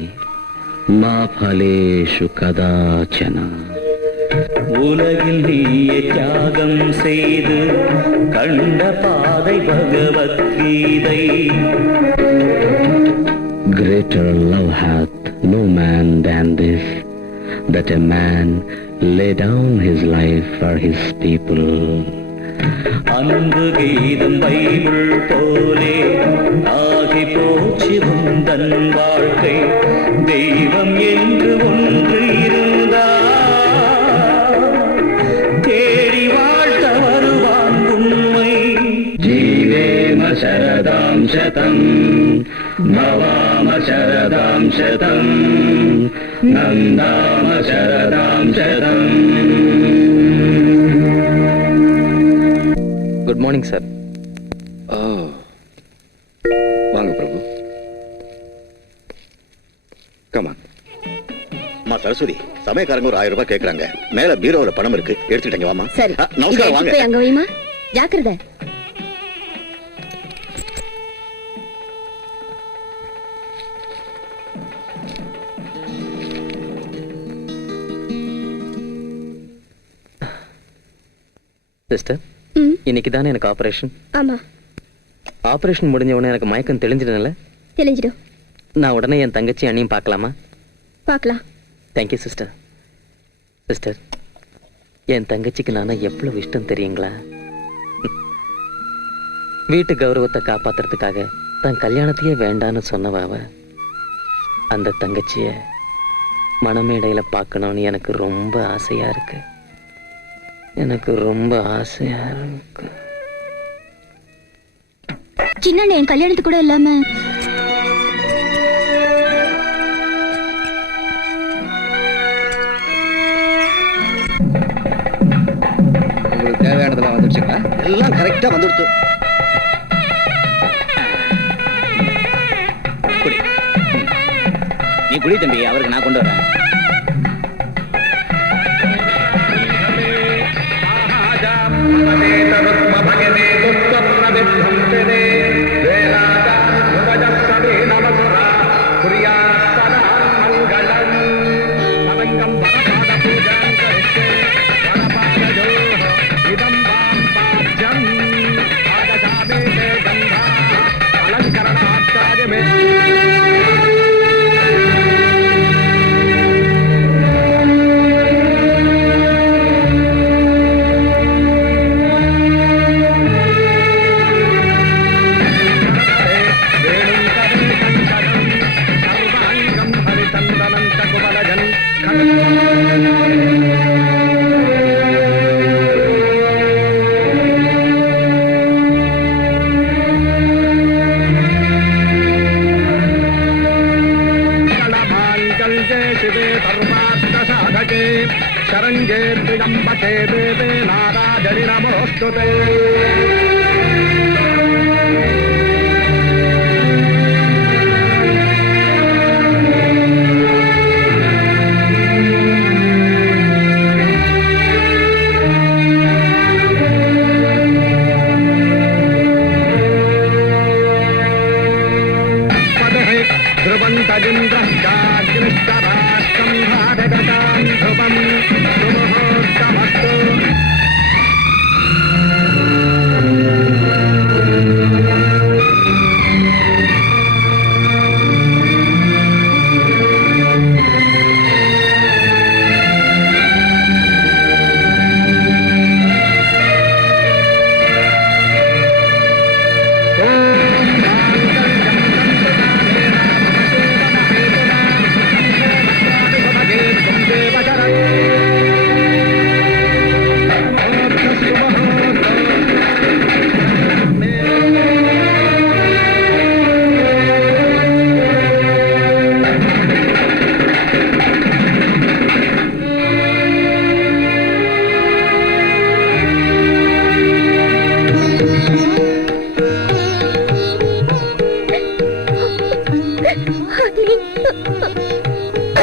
மா பலேஷு கதாச்சன. உலகில் நீயே தியாகம் செய்து கண்ட பாதை Bhagavad Gita. Greater love hath no man than this, that a man lay down his life for his people. அன்பு கீதம் பைபிள் போலே ஆகி போச்சு உந்தன் வாழ்க்கை. தெய்வம் என்று ஒன்று இருந்தால் தேடி வாழ்த்த வருவான் உண்மை. ஜீவேம சரதாம் சதம் பவாம சரதாம் சதம் நந்தாம சரதாம் சதம். Good morning sir. வாங்க பிரபு. கமான். அம்மா சரஸ்வதி, சமயக்காரங்க ஒரு 1000 ரூபாய் கேக்குறாங்க. மேல பீரோல பணம் இருக்கு, எடுத்துட்டீங்க. வாமா. சரி, நமஸ்காரம். வாங்க. அங்க வைமா. ஜாக்கிரதை. சிஸ்டர், இன்னைக்கு தானே எனக்கு ஆபரேஷன். ஆமா, ஆபரேஷன் முடிஞ்ச உடனே எனக்கு மயக்கம் தெளிஞ்சிடும்ல? தெளிஞ்சிடும். நான் உடனே என் தங்கச்சி அண்ணியும் பார்க்கலாமா? பார்க்கலாம். Thank you sister. சிஸ்டர், என் தங்கச்சிக்கு நானா எவ்வளவு இஷ்டம் தெரியுங்களா? வீட்டு கௌரவத்தை காப்பாத்துறதுக்காக தன் கல்யாணத்தையே வேண்டான்னு சொன்னவாவ அந்த தங்கச்சிய மணமேடையில பார்க்கணும்னு எனக்கு ரொம்ப ஆசையா இருக்கு. எனக்கு ரொம்ப ஆசையா இருக்கு. சின்ன என் கல்யாணத்துக்கு கூட இல்லாம உங்களுக்கு தேவையானதெல்லாம் வந்துடுச்சுங்களா? எல்லாம் கரெக்டா வந்துடுச்சு. குடி. நீ குடி தம்பி, அவருக்கு நான் கொண்டு வரேன்.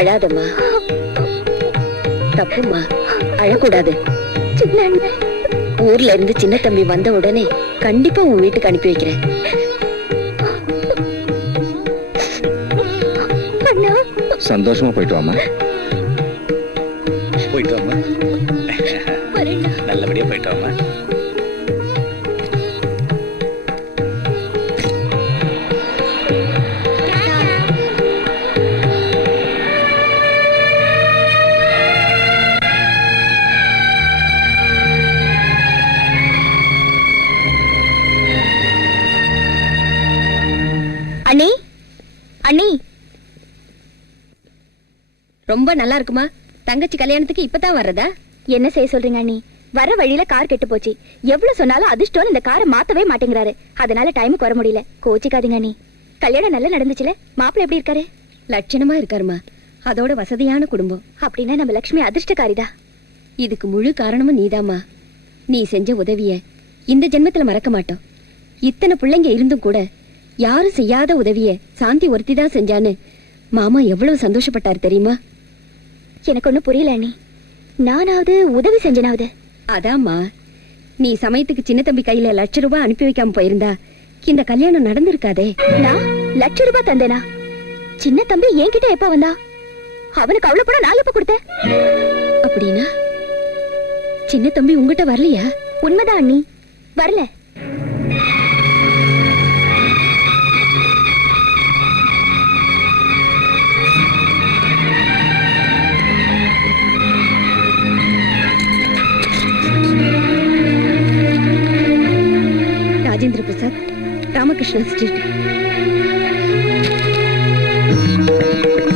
அழாதம்மா, தப்புமா, அழக்கூடாது. ஊர்ல இருந்து சின்ன தம்பி வந்த உடனே கண்டிப்பா உன் வீட்டுக்கு அனுப்பி வைக்கிறேன். சந்தோஷமா போயிட்டு வாமா. போயிட்டு வாமா. நல்லபடியா போயிட்டு வாமா. அண்ணி அண்ணி, ரொம்ப நல்லா இருக்குமா? தங்கச்சி கல்யாணத்துக்கு இப்பதான் வர்றதா? என்ன செய்ய சொல்றீங்க அண்ணி? வர வழியில கார் கெட்டு போச்சு. எவ்வளவு சொன்னாலும் அதிர்ஷ்டம் இந்த காரை மாத்தவே மாட்டேங்கிறாரு. அதனால டைமுக்கு வர முடியல. கோச்சிக்காதீங்க அண்ணி. கல்யாணம் நல்லா நடந்துச்சுல? மாப்பிள்ளை எப்படி இருக்காரு? லட்சணமா இருக்காருமா. அதோட வசதியான குடும்பம். அப்படின்னா நம்ம லட்சுமி அதிர்ஷ்டக்காரிதா. இதுக்கு முழு காரணமும் நீதாம்மா. நீ செஞ்ச உதவிய இந்த ஜென்மத்துல மறக்க மாட்டோம். இத்தனை பிள்ளைங்க இருந்தும் கூட யாரும் செய்யாத உதவிய சாந்தி ஒருத்தி தான் செஞ்சான்னு மாமா எவ்வளவு சந்தோஷப்பட்டாரு தெரியுமா? எனக்கு ஒண்ணு புரியல அண்ணி. நானாவது உதவி செஞ்சனாவது? அதாம்மா, நீ சமயத்துக்கு சின்ன தம்பி கையில ₹1,00,000 அனுப்பி வைக்காம போயிருந்தா இந்த கல்யாணம் நடந்திருக்காதே. நான் ₹1,00,000 தந்தேனா? சின்ன தம்பி என்கிட்ட எப்ப வந்தா? அவனுக்கு அவ்வளவு பணம் நான் எப்ப கொடுத்தேன்? அப்படின்னா சின்ன தம்பி உங்ககிட்ட வரலையா? உண்மைதான் அண்ணி, வரல. ராஜேந்திர பிரசாத், ராமகிருஷ்ணா ஸ்ட்ரீட்.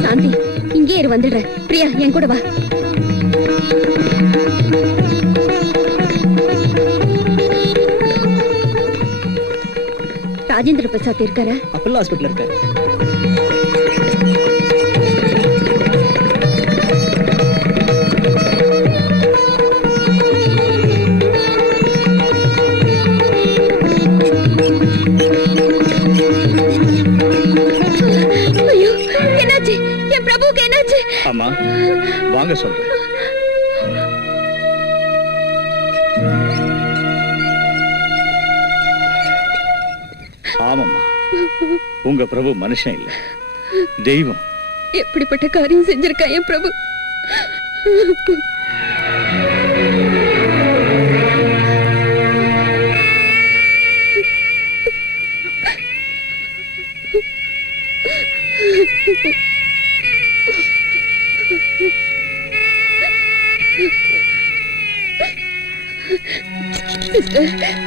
சாந்தி, இங்கே இரு, வந்துடுற. பிரியா, என் கூட வா. ராஜேந்திர பிரசாத் இருக்காரா? அப்பல்லோ ஹாஸ்பிட்டல் இருக்காரு. ஐயோ, என்னாச்சு? என் பிரபுவுக்கு என்னாச்சு? ஆமா, வாங்க சொல்றேன். ஆமாம்மா, உங்க பிரபு மனுஷன் இல்ல, தெய்வம். எப்படிப்பட்ட காரியம் செஞ்சிருக்கா என் பிரபு?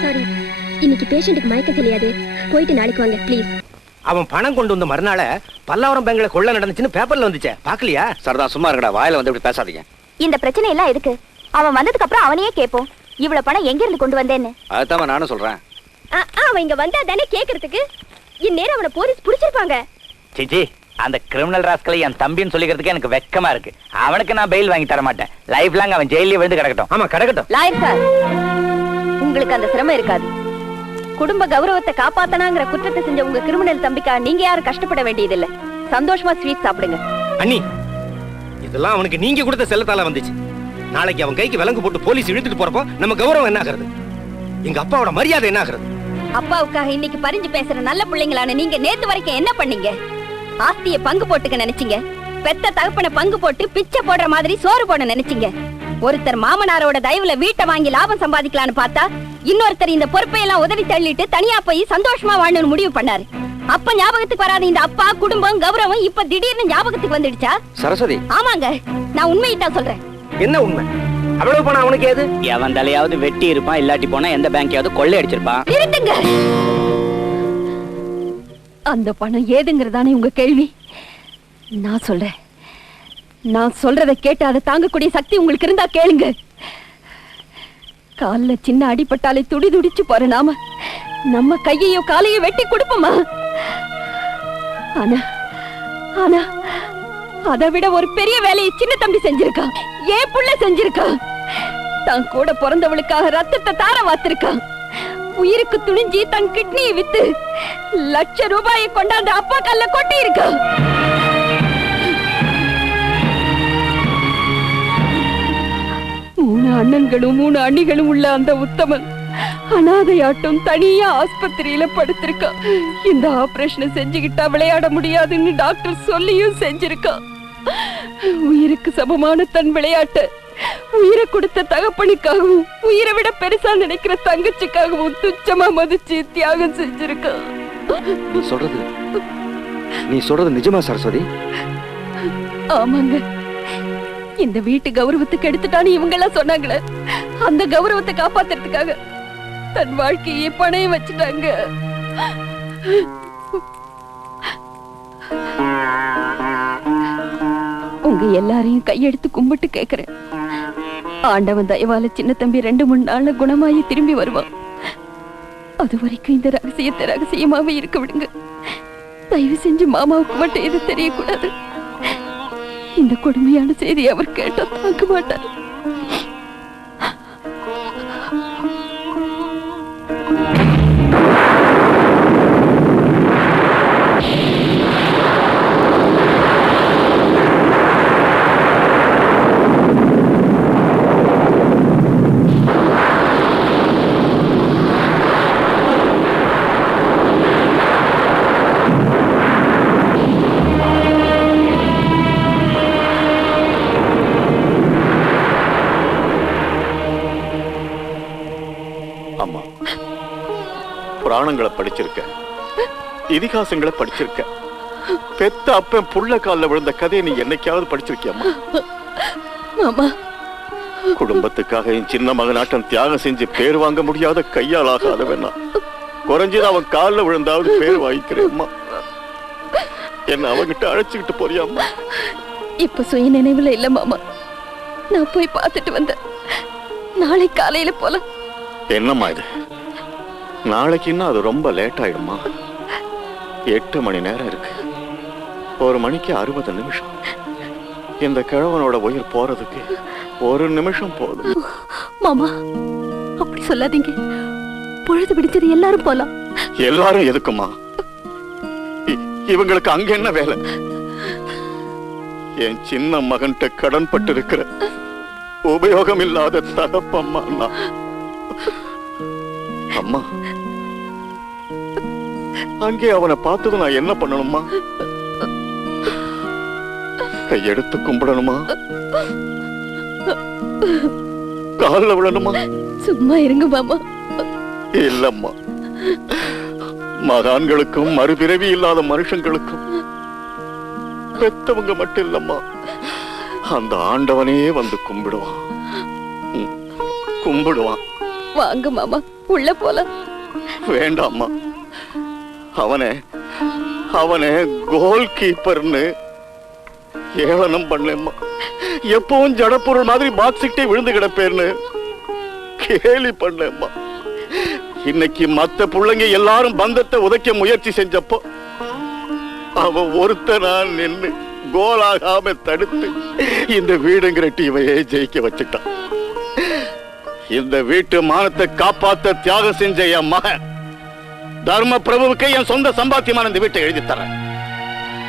சாரி, இன்னைக்கு பேஷண்ட்டுக்கு மயக்கம் தெரியாது. போயிட்டு நாளைக்கு வாங்க ப்ளீஸ். அவன் பணம் கொண்டு வந்த மறுநாள பல்லாவரம் பேங்க்ல கொள்ள நடந்துச்சுன்னு பேப்பர்ல வந்துச்சே, பாக்கலையா? சரதா சும்மா இருக்கடா, வாயில வந்து இப்படி பேசாதீங்க. இந்த பிரச்சனை எல்லாம் எதுக்கு? அவன் வந்ததுக்கு அப்புறம் அவனையே கேட்போம், இவ்வளவு பணம் எங்க இருந்து கொண்டு வந்தேன்னு. அதுதான் நானும் சொல்றேன். அவன் இங்க வந்தா தானே கேக்குறதுக்கு. இந்நேரம் அவனை போலீஸ் புடிச்சிருப்பாங்க. சிச்சி, அந்த கிரிமினல் ராஸ்கலை என் தம்பின்னு சொல்லிக்கிறதுக்கு எனக்கு வெக்கமா இருக்கு. அவனுக்கு நான் பெயில் வாங்கி தர மாட்டேன். லைஃப் லாங் அவன் ஜெயிலே விழுந்து கிடக்கட்டும். ஆமா, கிடக்கட்டும். லாயர் சார், உங்களுக்கு அந்த சிரமம் இருக்காது. குடும்ப கௌரவத்தை காப்பாத்தனாங்கிற குற்றத்தை செஞ்ச உங்க கிரிமினல் தம்பிக்கா நீங்க யாரும் கஷ்டப்பட வேண்டியதில்லை. சந்தோஷமா ஸ்வீட் சாப்பிடுங்க. அண்ணி, இதெல்லாம் அவனுக்கு நீங்க கொடுத்த செல்லத்தால வந்துச்சு. நாளைக்கு அவன் கைக்கு விலங்கு போட்டு போலீஸ் இழுத்துட்டு போறப்போ நம்ம கௌரவம் என்ன ஆகுறது? எங்க அப்பாவோட மரியாதை என்ன ஆகுறது? அப்பாவுக்காக இன்னைக்கு பறிஞ்சு பேசுற நல்ல பிள்ளைங்களான நீங்க நேத்து வரைக்கும் என்ன பண்ணீங்க? ஆஸ்திய பங்கு போட்டுக்க நினைச்சீங்க. பெத்த தகப்பனை பங்கு போட்டு பிச்சை போடுற மாதிரி சோறு போட நினைச்சீங்க. ஒருத்தர் மாமனாரோட தயவுல வீட்டை வாங்கி லாபம் சம்பாதிக்கலான்னு பார்த்தா இன்னொருத்தர் இந்த பொறுப்பை எல்லாம் உதவி தள்ளிட்டு தனியா போய் சந்தோஷமா வாழணும்னு முடிவு பண்ணாரு. அப்ப ஞாபகத்துக்கு வராத இந்த அப்பா, குடும்பம், கௌரவம் இப்ப திடீர்னு ஞாபகத்துக்கு வந்துடுச்சா? சரஸ்வதி, ஆமாங்க, நான் உண்மையிட்டா சொல்றேன். என்ன உண்மை? அவ்வளவு பணம் அவனுக்கு ஏது? எவன் தலையாவது வெட்டி இருப்பான், இல்லாட்டி போனா எந்த பேங்கையாவது கொள்ளை அடிச்சிருப்பான். நிறுத்துங்க. அந்த பணம் ஏதுங்கிறதானே உங்க கேள்வி? நான் சொல்றேன். நான் சொல்றதை கேட்டு அதை தாங்கக்கூடிய சக்தி உங்களுக்கு இருந்தா கேளுங்க. கால்ல சின்ன அடிபட்டாலே துடி துடிச்சு போற நாம நம்ம கையையோ காலையோ வெட்டி கொடுப்போமா? ஆனா ஆனா அதை விட ஒரு பெரிய வேலையை சின்ன தம்பி செஞ்சிருக்கான். ஏன் புள்ள செஞ்சிருக்கான். தான் கூட பிறந்தவளுக்காக ரத்தத்தை தார வாத்திருக்கான். உயிருக்கு துணிஞ்சி தன் கிட்னியை வித்து ₹1,00,000 கொண்டாந்து அப்பா கல்ல கொட்டி இருக்கான். மூணு அண்ணன்களும் 3 அண்ணிகளும் உள்ள அந்த உத்தமன் அனாதையாட்டம் தனியா ஆஸ்பத்திரியில படுத்திருக்கான். இந்த ஆபரேஷனை செஞ்சுக்கிட்டா விளையாட முடியாதுன்னு டாக்டர் சொல்லியும் செஞ்சிருக்கான். உயிருக்கு சமமான தன் விளையாட்டு உயிரை கொடுத்த தகப்பனுக்காகவும் உயிரை விட பெருசா நினைக்கிற தங்கச்சிக்காகவும் துச்சமா மதிச்சு தியாகம் செஞ்சிருக்கா. நீ சொல்றது நிஜமா சரஸ்வதி? ஆமாங்க. இந்த வீட்டு கௌரவத்துக்கு எடுத்துட்டான்னு இவங்க எல்லாம் சொன்னாங்களே, அந்த கௌரவத்தை காப்பாத்துறதுக்காக தன் வாழ்க்கையை பணைய வச்சுட்டாங்க. உங்க எல்லாரையும் கையெடுத்து கும்பிட்டு கேக்குறேன். ஆண்டவன் தயவால சின்ன தம்பி 2-3 நாள்ல குணமாயி திரும்பி வருவான். அது வரைக்கும் இந்த ரகசியத்தை ரகசியமாவே இருக்க விடுங்க. தயவு செஞ்சு மாமாவுக்கு மட்டும் எது தெரியக்கூடாது. இந்த கொடுமையான செய்தி அவர் கேட்டா தாங்க மாட்டார். அம்மா, புராணங்களை படிச்சிருக்க, இதிகாசங்களை படிச்சிருக்க, பெத்த அப்பன் புள்ள கால்ல விழுந்த கதையை நீ என்னைக்காவது படிச்சிருக்கியம்மா? மாமா, குடும்பத்துக்காக என் சின்ன மகனாட்டம் தியாகம் செஞ்சு பேர் வாங்க முடியாத கையால் ஆகாதவனா, குறைஞ்சது அவன் காலில் விழுந்தாவது பேர் வாங்கிக்கிறேம்மா. என்ன அவங்கிட்ட அழைச்சுக்கிட்டு போறியாம்மா? இப்ப சுய நினைவுல இல்ல மாமா. நான் போய் பார்த்துட்டு வந்தேன். நாளை காலையில போலாம். என்னம்மா இது? நாளைக்கு இன்னும் அது ரொம்ப லேட் ஆயிடுமா? 8 மணி நேரம் இருக்கு. 1 மணிக்கு 60 நிமிஷம். இந்த கிழவனோட உயிர் போறதுக்கு 1 நிமிஷம் போதும். மாமா, அப்படி சொல்லாதீங்க. பொழுது பிடிச்சது எல்லாரும் போலாம். எல்லாரும் எதுக்குமா? இவங்களுக்கு அங்க என்ன வேலை? என் சின்ன மகன்கிட்ட கடன் பட்டு இருக்கிற உபயோகம் இல்லாத தகப்பம்மா நான். அம்மா, அங்கே அவனை பார்த்தது நான் என்ன பண்ணணுமா? கையெடுத்து கும்பிடணுமா? காலில் விழணுமா? சும்மா இருங்க மாமா. இல்லம்மா, மகான்களுக்கும் மறுபிறவி இல்லாத மனுஷங்களுக்கும் பெத்தவங்க மட்டும் இல்லம்மா, அந்த ஆண்டவனே வந்து கும்பிடுவான். கும்பிடுவான். வாங்க மாமா, உள்ள போலாம். வேண்டாம்மா, அவனே கோல் கீப்பர்னு ஏளனம் பண்ணேம்மா. எப்பவும் ஜடப்பொருள் மாதிரி பாக்ஸிட்டே விழுந்து கிடப்பேன்னு கேலி பண்ணேம்மா. இன்னைக்கு மத்த பிள்ளைங்க எல்லாரும் பந்தத்தை உதைக்க முயற்சி செஞ்சப்போ அவன் ஒருத்தனா நின்னு கோலாகாம தடுத்து இந்த வீடுங்கிற டீமையே ஜெயிக்க வச்சுட்டான். இந்த வீட்டு மானத்தை காப்பாத்த தியாகம் செஞ்ச என் மகன் தர்ம பிரபுவுக்கு என் சொந்த சம்பாத்தியமான இந்த வீட்டை எழுதி தரேன்.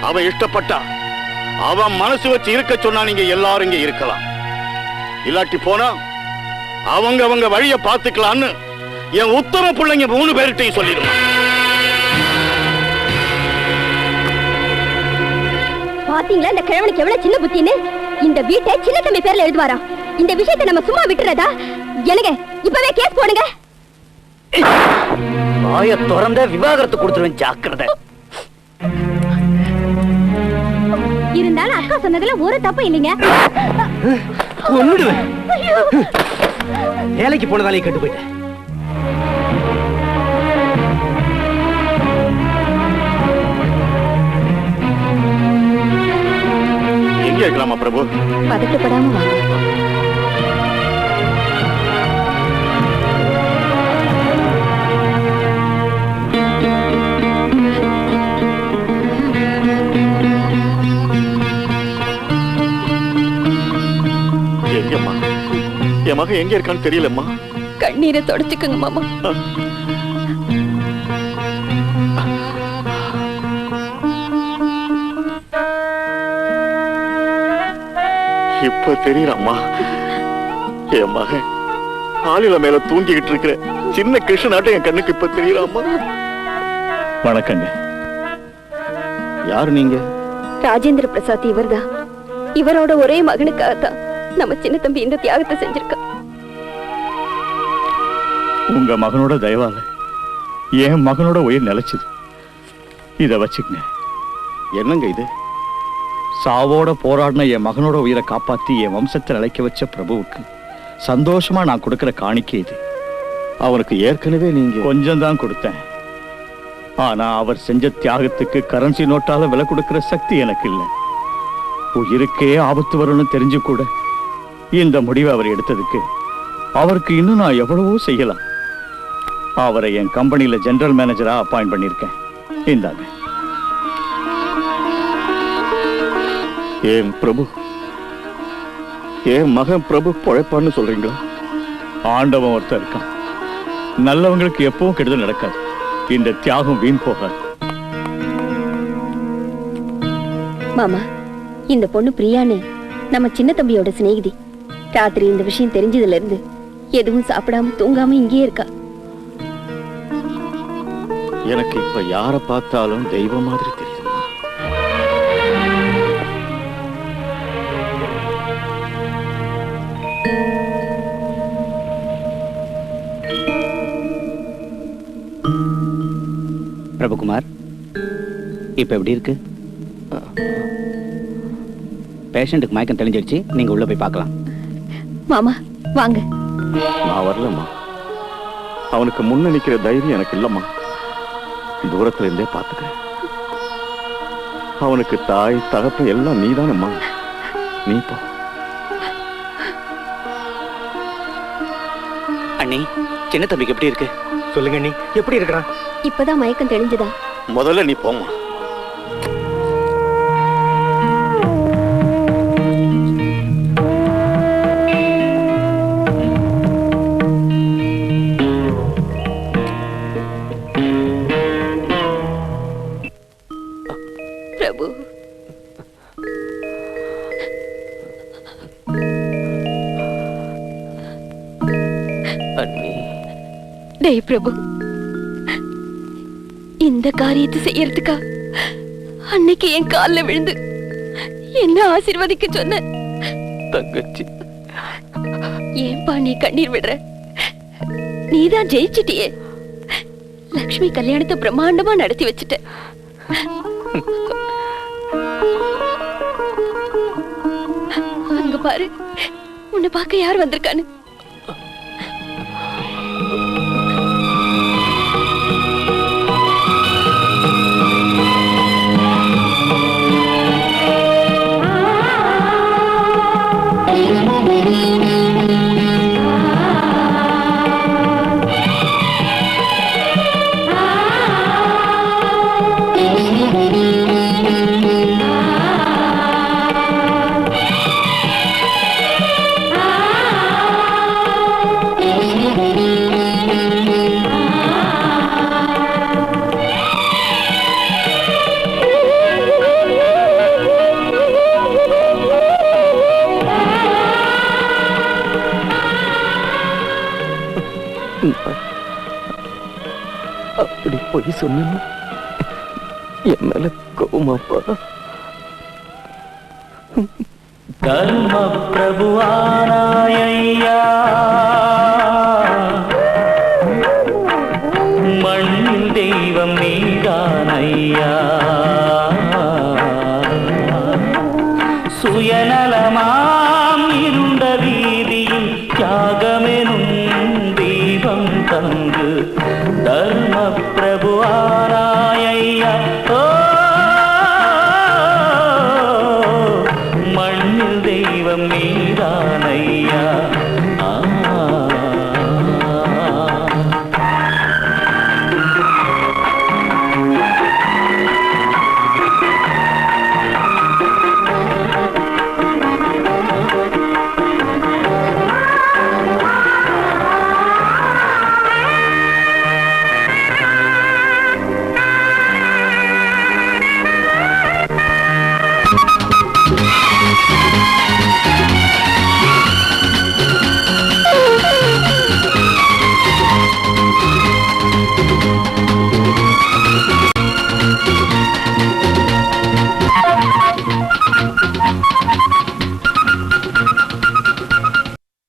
அவன் இஷ்டப்பட்டா அவன் மனசு வச்சு இருக்க சொன்னா நீங்க எல்லாரும் இங்க இருக்கலாம். இல்லாட்டி போனா அவங்க வழிய பாத்துக்கலான்னு என் உத்தம பிள்ளைங்க 3 பேர்கிட்டையும் சொல்லிடுவான். பாத்தீங்களா இந்த கிழவனுக்கு எவ்வளவு சின்ன புத்தின்னு? இந்த வீட்டை சின்ன தம்பி பேர்ல எழுதுவாரா? இந்த விஷயத்தை நம்ம சும்மா விட்டுறதா? எனக்கு இப்பவே கேஸ் போடுங்க. வாய திறந்த விவாகரத்து கொடுத்துருவேன், ஜாக்கிரதை. இருந்தாலும் அக்கா சொன்னதுல ஒரு தப்பு இல்லைங்க. கொன்னுடுவேன். வேலைக்கு போனதாலே கெட்டு போயிட்டேன். எங்க இருக்கலாமா பிரபு? பதட்டப்படாம வாங்க. எங்கம்மா? என் மகன் எங்க இருக்கான்னு தெரியலம்மா. கண்ணீரை தொடச்சுக்குங்க மாமா. இப்ப தெரியலம்மா. என் மகன் ஆளில மேல தூங்கிக்கிட்டு இருக்கிற சின்ன கிருஷ்ணனாட்டம் என் கண்ணுக்கு இப்ப தெரியலாமா? வணக்கங்க. யாரு நீங்க? ராஜேந்திர பிரசாத் இவர்தான். இவரோட ஒரே மகனுக்காகத்தான் நம்ம சின்ன தம்பி இந்த தியாகத்தை செஞ்சிருக்கா. உங்க மகனோட தயவால என் மகனோட உயிர் நிலைச்சது. இத வச்சுக்கங்க. என்னங்க இது? சாவோட போராடின என் மகனோட உயிரை காப்பாத்தி என் வம்சத்தை நிலைக்க வச்ச பிரபுவுக்கு சந்தோஷமா நான் கொடுக்கிற காணிக்கை இது. அவருக்கு ஏற்கனவே நீங்க கொஞ்சம் தான் கொடுத்தேன். ஆனா அவர் செஞ்ச தியாகத்துக்கு கரன்சி நோட்டால விலை கொடுக்கிற சக்தி எனக்கு இல்லை. உயிருக்கே ஆபத்து வரும்னு தெரிஞ்சு கூட இந்த முடிவை அவர் எடுத்ததுக்கு அவருக்கு இன்னும் நான் எவ்வளவோ செய்யலாம். அவரை என் கம்பெனியில ஜெனரல் மேனேஜரா அப்பாயிண்ட் பண்ணிருக்கேன். இந்தாங்க. ஏன் பிரபு, ஏன் மகன் பிரபு பொழைப்பான்னு சொல்றீங்களா? ஆண்டவன் ஒருத்தர் இருக்கான். நல்லவங்களுக்கு எப்பவும் கெடுதல் நடக்காது. இந்த தியாகம் வீண் போகாது. மாமா, இந்த பொண்ணு பிரியான்னு நம்ம சின்ன தம்பியோட சிநேகிதி. ராத்திரி இந்த விஷயம் தெரிஞ்சதுல இருந்து எதுவும் சாப்பிடாம தூங்காம இங்கேயே இருக்கா. எனக்கு இப்ப யார பார்த்தாலும் தெய்வம் மாதிரி தெரியுதுமா. பிரபுகுமார், இப்ப எப்படி இருக்கு? பேஷண்ட்டுக்கு மயக்கம் தெளிஞ்சிடுச்சு. நீங்க உள்ள போய் பார்க்கலாம். மாமா வாங்க. நான் வரலம்மா. அவனுக்கு முன்ன நிக்கிற தைரியம் எனக்கு இல்லம்மா. தூரத்துல இருந்தே பாத்துக்கிறேன். அவனுக்கு தாய் தகப்ப எல்லாம் நீதானம்மா. நீ போ. அண்ணி, சின்ன தம்பிக்கு எப்படி இருக்கு? சொல்லுங்க அண்ணி, எப்படி இருக்கிறான்? இப்பதான் மயக்கம் தெளிஞ்சுதா? முதல்ல நீ போம்மா. பிரபு, டேய் பிரபு, இந்த காரியத்தை செய்யறதுக்கா அன்னைக்கு என் கால்ல விழுந்து என்ன ஆசீர்வதிக்க சொன்ன தங்கச்சி. ஏன்பா நீ கண்ணீர் விடுற? நீதான் ஜெயிச்சிட்டியே. லக்ஷ்மி கல்யாணத்தை பிரம்மாண்டமா நடத்தி வச்சுட்ட. அங்க பாரு, உன்னை பார்க்க யார் வந்திருக்கான்னு. அப்படி போய் சொன்ன என் மேல கோவமாப்பா. தர்ம பிரபுவானாயா, மண்ணில் தெய்வம் நீதானையா. சுயநலமாம் இருண்ட வீதியில் தியாகமெனும் தீபம் தந்து தர்ம பிரபுவானாயா. ஓ, மண்ணில் தெய்வம் நீதானையா.